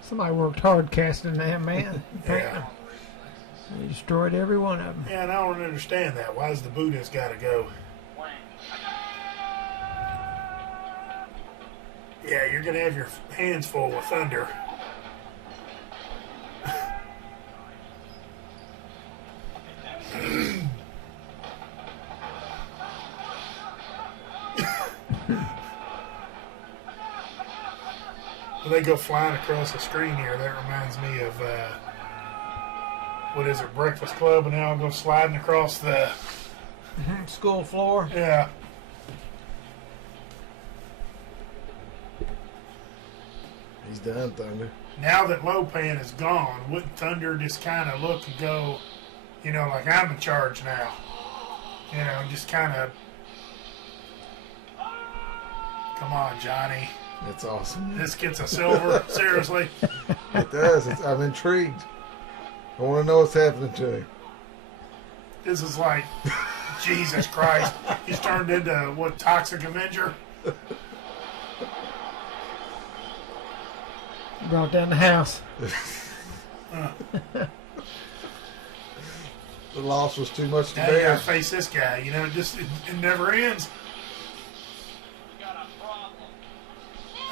Somebody worked hard casting that man. Yeah. He destroyed every one of them. Yeah, and I don't understand that. Why's the Buddha's got to go? Yeah, you're going to have your hands full with thunder. When they go flying across the screen here, that reminds me of, what is it, Breakfast Club, and now I'll go sliding across the, School floor. yeah. He's done, Thunder. Now that Lopan is gone, wouldn't Thunder just kind of look and go, you know, like I'm in charge now? You know, just kind of, come on, Johnny. It's awesome. This gets a silver. Seriously. It does. I'm intrigued. I want to know what's happening to him. This is like, Jesus Christ. He's turned into, what, Toxic Avenger? Brought down the house. The loss was too much to Now you gotta bear. face this guy. You know, it never ends.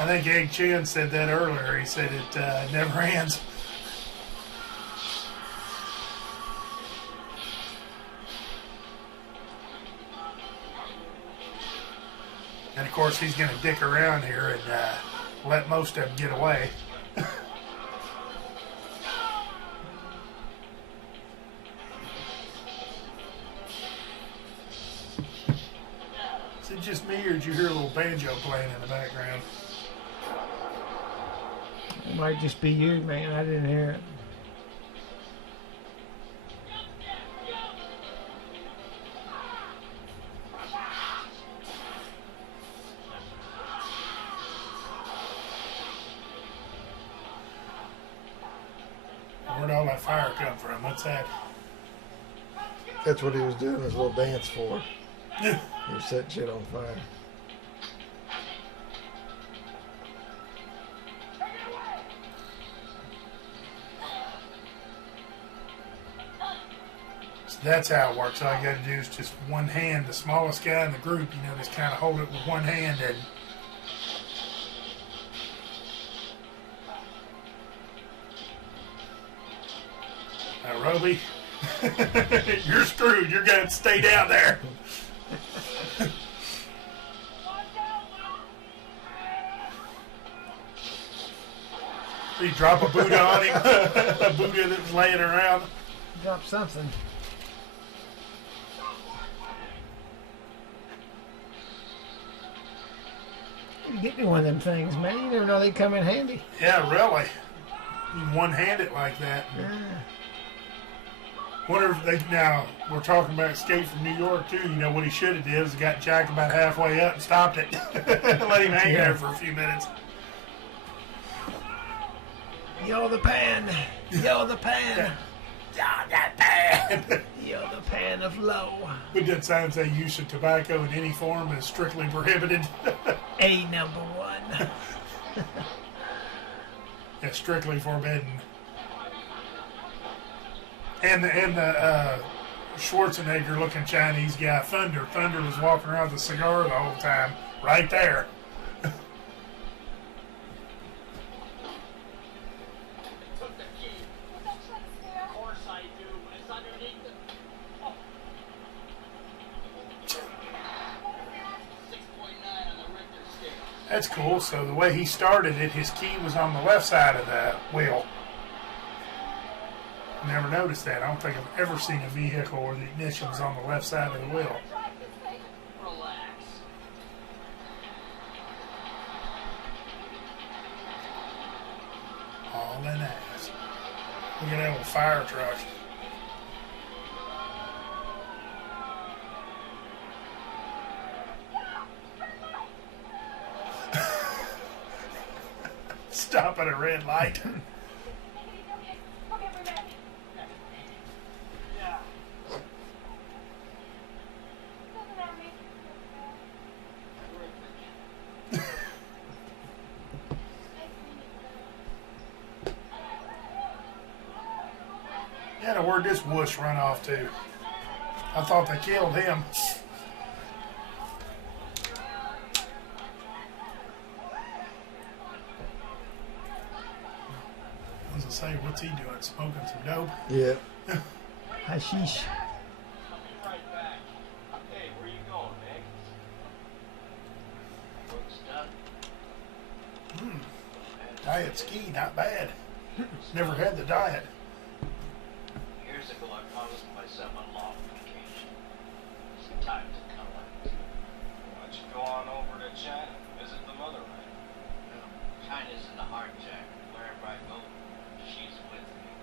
I think Egg Chen said that earlier. He said it never ends. And of course, he's going to dick around here and let most of them get away. Is it just me, or did you hear a little banjo playing in the background? It might just be you, man. I didn't hear it. Where'd all that fire come from? What's that? That's what he was doing his little dance for. He was setting shit on fire. So that's how it works. All you got to do is just one hand, the smallest guy in the group, you know, just kind of hold it with one hand and now, Roby, you're screwed. You're going to stay down there. You drop a Buddha on him, a Buddha that's laying around. Drop something. You get me one of them things, man. You never know they come in handy. Yeah, really. You can one-hand it like that. Yeah. Wonder if they, now, we're talking about Escape from New York, too. You know, what he should have did is got Jack about halfway up and stopped it. Let him hang there for a few minutes. Yo, the pan. Yo, the pan. Yeah, that bad. Yo, the pan of low. But that sounds say use of tobacco in any form is strictly prohibited. A number one. Yeah, strictly forbidden. And the Schwarzenegger looking Chinese guy, Thunder. Thunder was walking around with a cigar the whole time, right there. Took the key. Of course I do, but it's underneath the... Oh. 6.9 on the Richter scale. That's cool. So the way he started it, his key was on the left side of the wheel. Never noticed that. I don't think I've ever seen a vehicle where the ignition was on the left side of the wheel. Relax. All in ass. Look at that old fire truck. Stop at a red light. Okay, we're ready. Yeah. Doesn't that make you feel Yeah, now where'd this whoosh run off to? I thought they killed him. I was gonna say, what's he doing? Smoking some dope? Yeah. Hashish. I'll be right back. Hey, where you going, Nick? Work stuff. Diet ski, not bad. Never had the diet. Years ago, I promised myself a long vacation. It's time to collect. Why don't you go on over to China, visit the motherland? No, China's in the heart, Jack. Wherever I go, she's with me.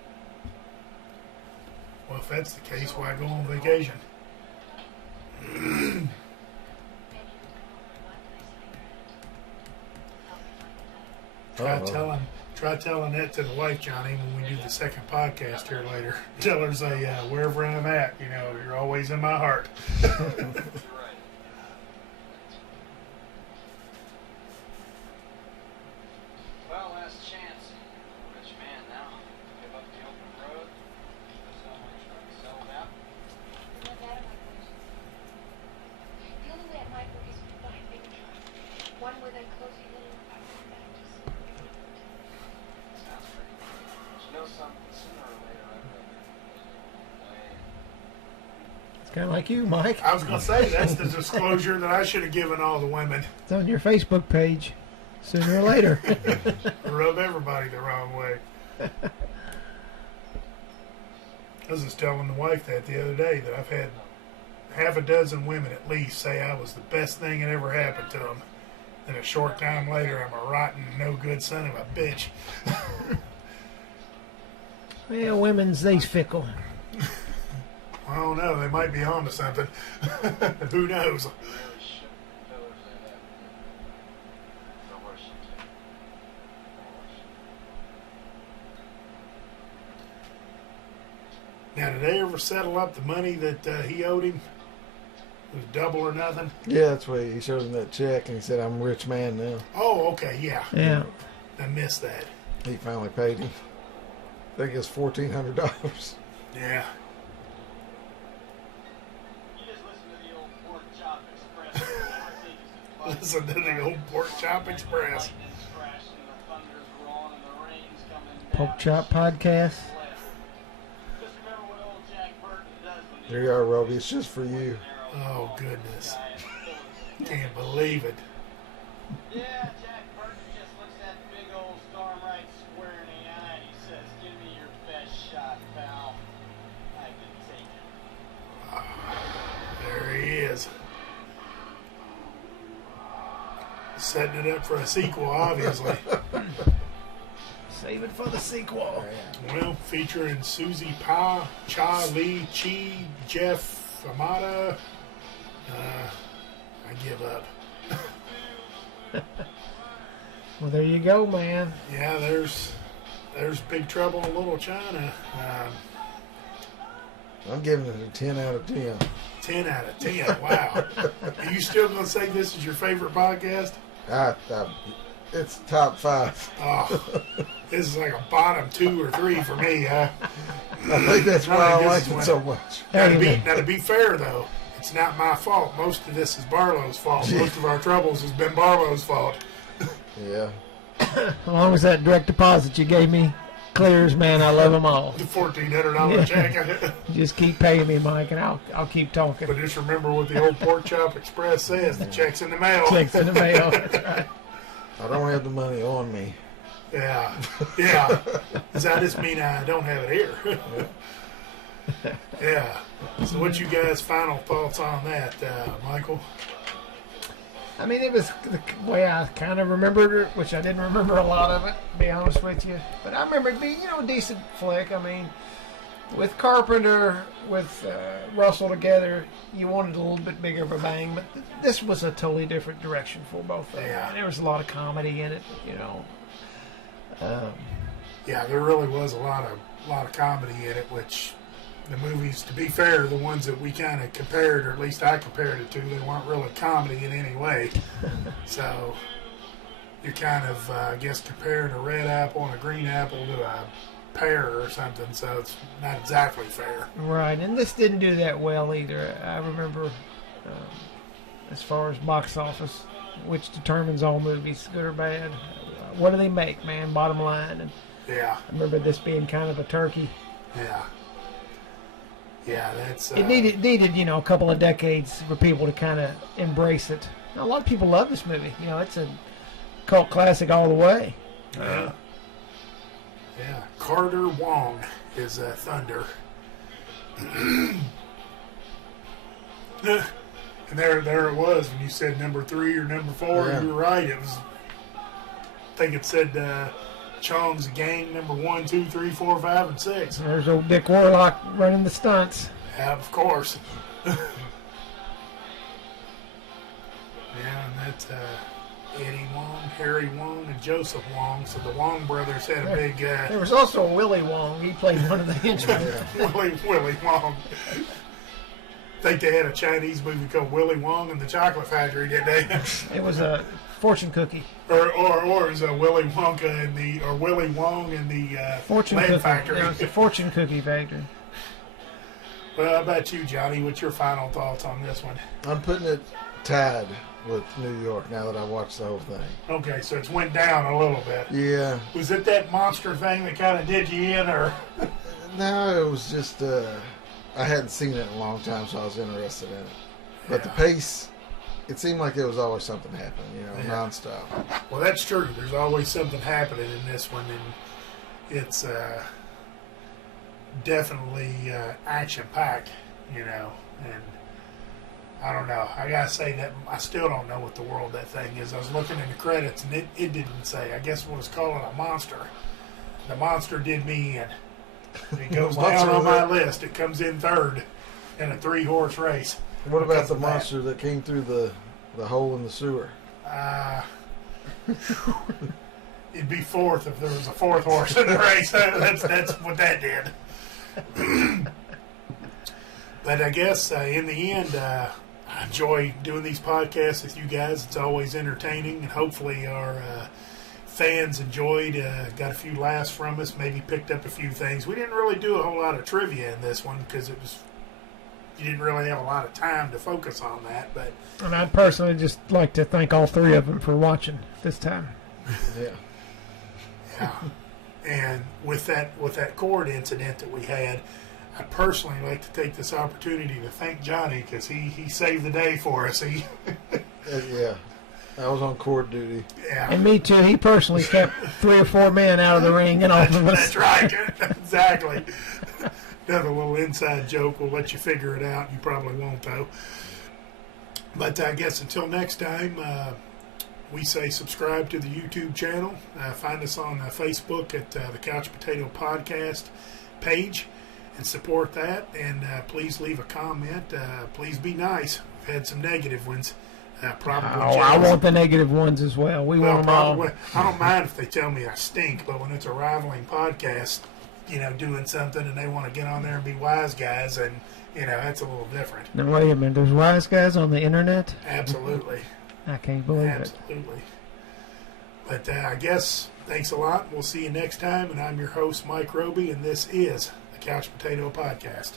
Well, if that's the case, why go on vacation? Try telling that to the wife, Johnny, when we do the second podcast here later. Tell her, say, wherever I'm at, you know, you're always in my heart. You're right. Well, last chance. Rich man now. Give up the open road. Sell my truck. Sold out. the most out of my questions? The only way it might work is if we buy a big truck. One with a cozy little apartment It's kind of like you, Mike. I was going to say, that's the disclosure that I should have given all the women. It's on your Facebook page sooner or later. Rub everybody the wrong way. I was just telling the wife that the other day, that I've had half a dozen women at least say I was the best thing that ever happened to them. And a short time later, I'm a rotten, no good son of a bitch. Well, women's these fickle. I don't know. They might be onto something. Who knows? Now, did they ever settle up the money that he owed him? It was double or nothing? Yeah, that's why he showed him that check and he said, I'm a rich man now. Oh, okay, yeah. Yeah. I missed that. He finally paid him. I think it's $1,400. Yeah. You just listen to the old Pork Chop Express. Listen to the old Pork Chop Express. Pork Chop Podcast. There you are, Roby. It's just for you. Oh, goodness. Can't believe it. Yeah, Jack Burton just looks that big old storm right square in the eye and he says, give me your best shot, pal. I can take it. There he is. Setting it up for a sequel, obviously. Save it for the sequel. Well, featuring Susie Pa, Cha Lee Chi, Jeff Amata. I give up. Well, there you go, man. Yeah, there's Big Trouble in Little China. I'm giving it a 10 out of 10. 10 out of 10. Wow. Are you still going to say this is your favorite podcast? It's top 5. Oh, this is like a bottom 2 or 3 for me, huh? I think that's why I like it so much. Now to be fair, though, it's not my fault. Most of this is Barlow's fault. Most of our troubles has been Barlow's fault. Yeah. As long as that direct deposit you gave me clears, man, I love them all. The $1,400 check. Just keep paying me, Mike, and I'll keep talking. But just remember what the old Pork Chop Express says: the check's in the mail. Checks in the mail. That's right. I don't have the money on me. Yeah, yeah. Does that just mean I don't have it here? Yeah. So, what's you guys' final thoughts on that, Michael? I mean, it was the way I kind of remembered it, which I didn't remember a lot of it, to be honest with you. But I remember it being, a decent flick. I mean, with Carpenter, with Russell together, you wanted a little bit bigger of a bang, but this was a totally different direction for both of them. Yeah. There was a lot of comedy in it, Yeah, there really was a lot of comedy in it, which the movies, to be fair, the ones that we kind of compared, or at least I compared it to, they weren't really comedy in any way. So you're kind of, I guess, comparing a red apple and a green apple to a pear or something, so it's not exactly fair. Right, and this didn't do that well either. I remember, as far as box office, which determines all movies, good or bad. What do they make, man? Bottom line. And Yeah, I remember this being kind of a turkey. yeah. Yeah, that's... It needed, a couple of decades for people to kind of embrace it. Now, a lot of people love this movie. It's a cult classic all the way. Yeah. Yeah. Carter Wong is Thunder. And there it was when you said number 3 or number 4. Yeah. You were right. It was, I think it said Chong's gang number 1, 2, 3, 4, 5, and 6. There's old Dick Warlock running the stunts. Yeah, of course. Yeah, and that's Eddie Wong, Harry Wong, and Joseph Wong. So the Wong brothers had a big... There was also Willie Wong. He played one of the henchmen. Willie Wong. I think they had a Chinese movie called Willy Wong and the Chocolate Factory, didn't they? It was a fortune cookie. or is Willy Wonka and the or Willy Wong and the Fortune Lead cookie. Factory? Yeah, it's a fortune cookie factory. Well, how about you, Johnny? What's your final thoughts on this one? I'm putting it tied with New York now that I watched the whole thing. Okay, so it's went down a little bit. Yeah. Was it that monster thing that kind of did you in, or? No, it was just I hadn't seen it in a long time, so I was interested in it. But the Yeah. pace, it seemed like there was always something happening, Yeah. nonstop. Well, that's true. There's always something happening in this one, and it's definitely action-packed, and I don't know. I gotta say that I still don't know what the world that thing is. I was looking in the credits, and it didn't say. I guess what it's calling a monster. The monster did me in. It goes down on my list. It comes in third in a 3-horse race. What about Because the of that. monster that came through the hole in the sewer? It'd be fourth if there was a 4th horse in the race. That's what that did. But I guess in the end, I enjoy doing these podcasts with you guys. It's always entertaining, and hopefully our fans enjoyed, got a few laughs from us, maybe picked up a few things. We didn't really do a whole lot of trivia in this one because you didn't really have a lot of time to focus on that. But And I'd personally just like to thank all 3 of them for watching this time. Yeah. yeah, and with that cord incident that we had, I personally like to take this opportunity to thank Johnny because he saved the day for us. Yeah. I was on cord duty. Yeah. And me too. He personally kept 3 or 4 men out of the ring and off of us. That's right. Exactly. Another little inside joke. We'll let you figure it out. You probably won't, though. But I guess until next time, we say subscribe to the YouTube channel. Find us on Facebook at the Couch Potato Podcast page and support that. And please leave a comment. Please be nice. We've had some negative ones. Probably. I want the negative ones as well. We Well, want them all. probably. I don't mind if they tell me I stink, but when it's a rivaling podcast, doing something and they want to get on there and be wise guys, and that's a little different. Now wait a minute. There's wise guys on the internet. Absolutely, I can't believe it. absolutely. But I guess thanks a lot. We'll see you next time. And I'm your host, Mike Roby, and this is the Couch Potato Podcast.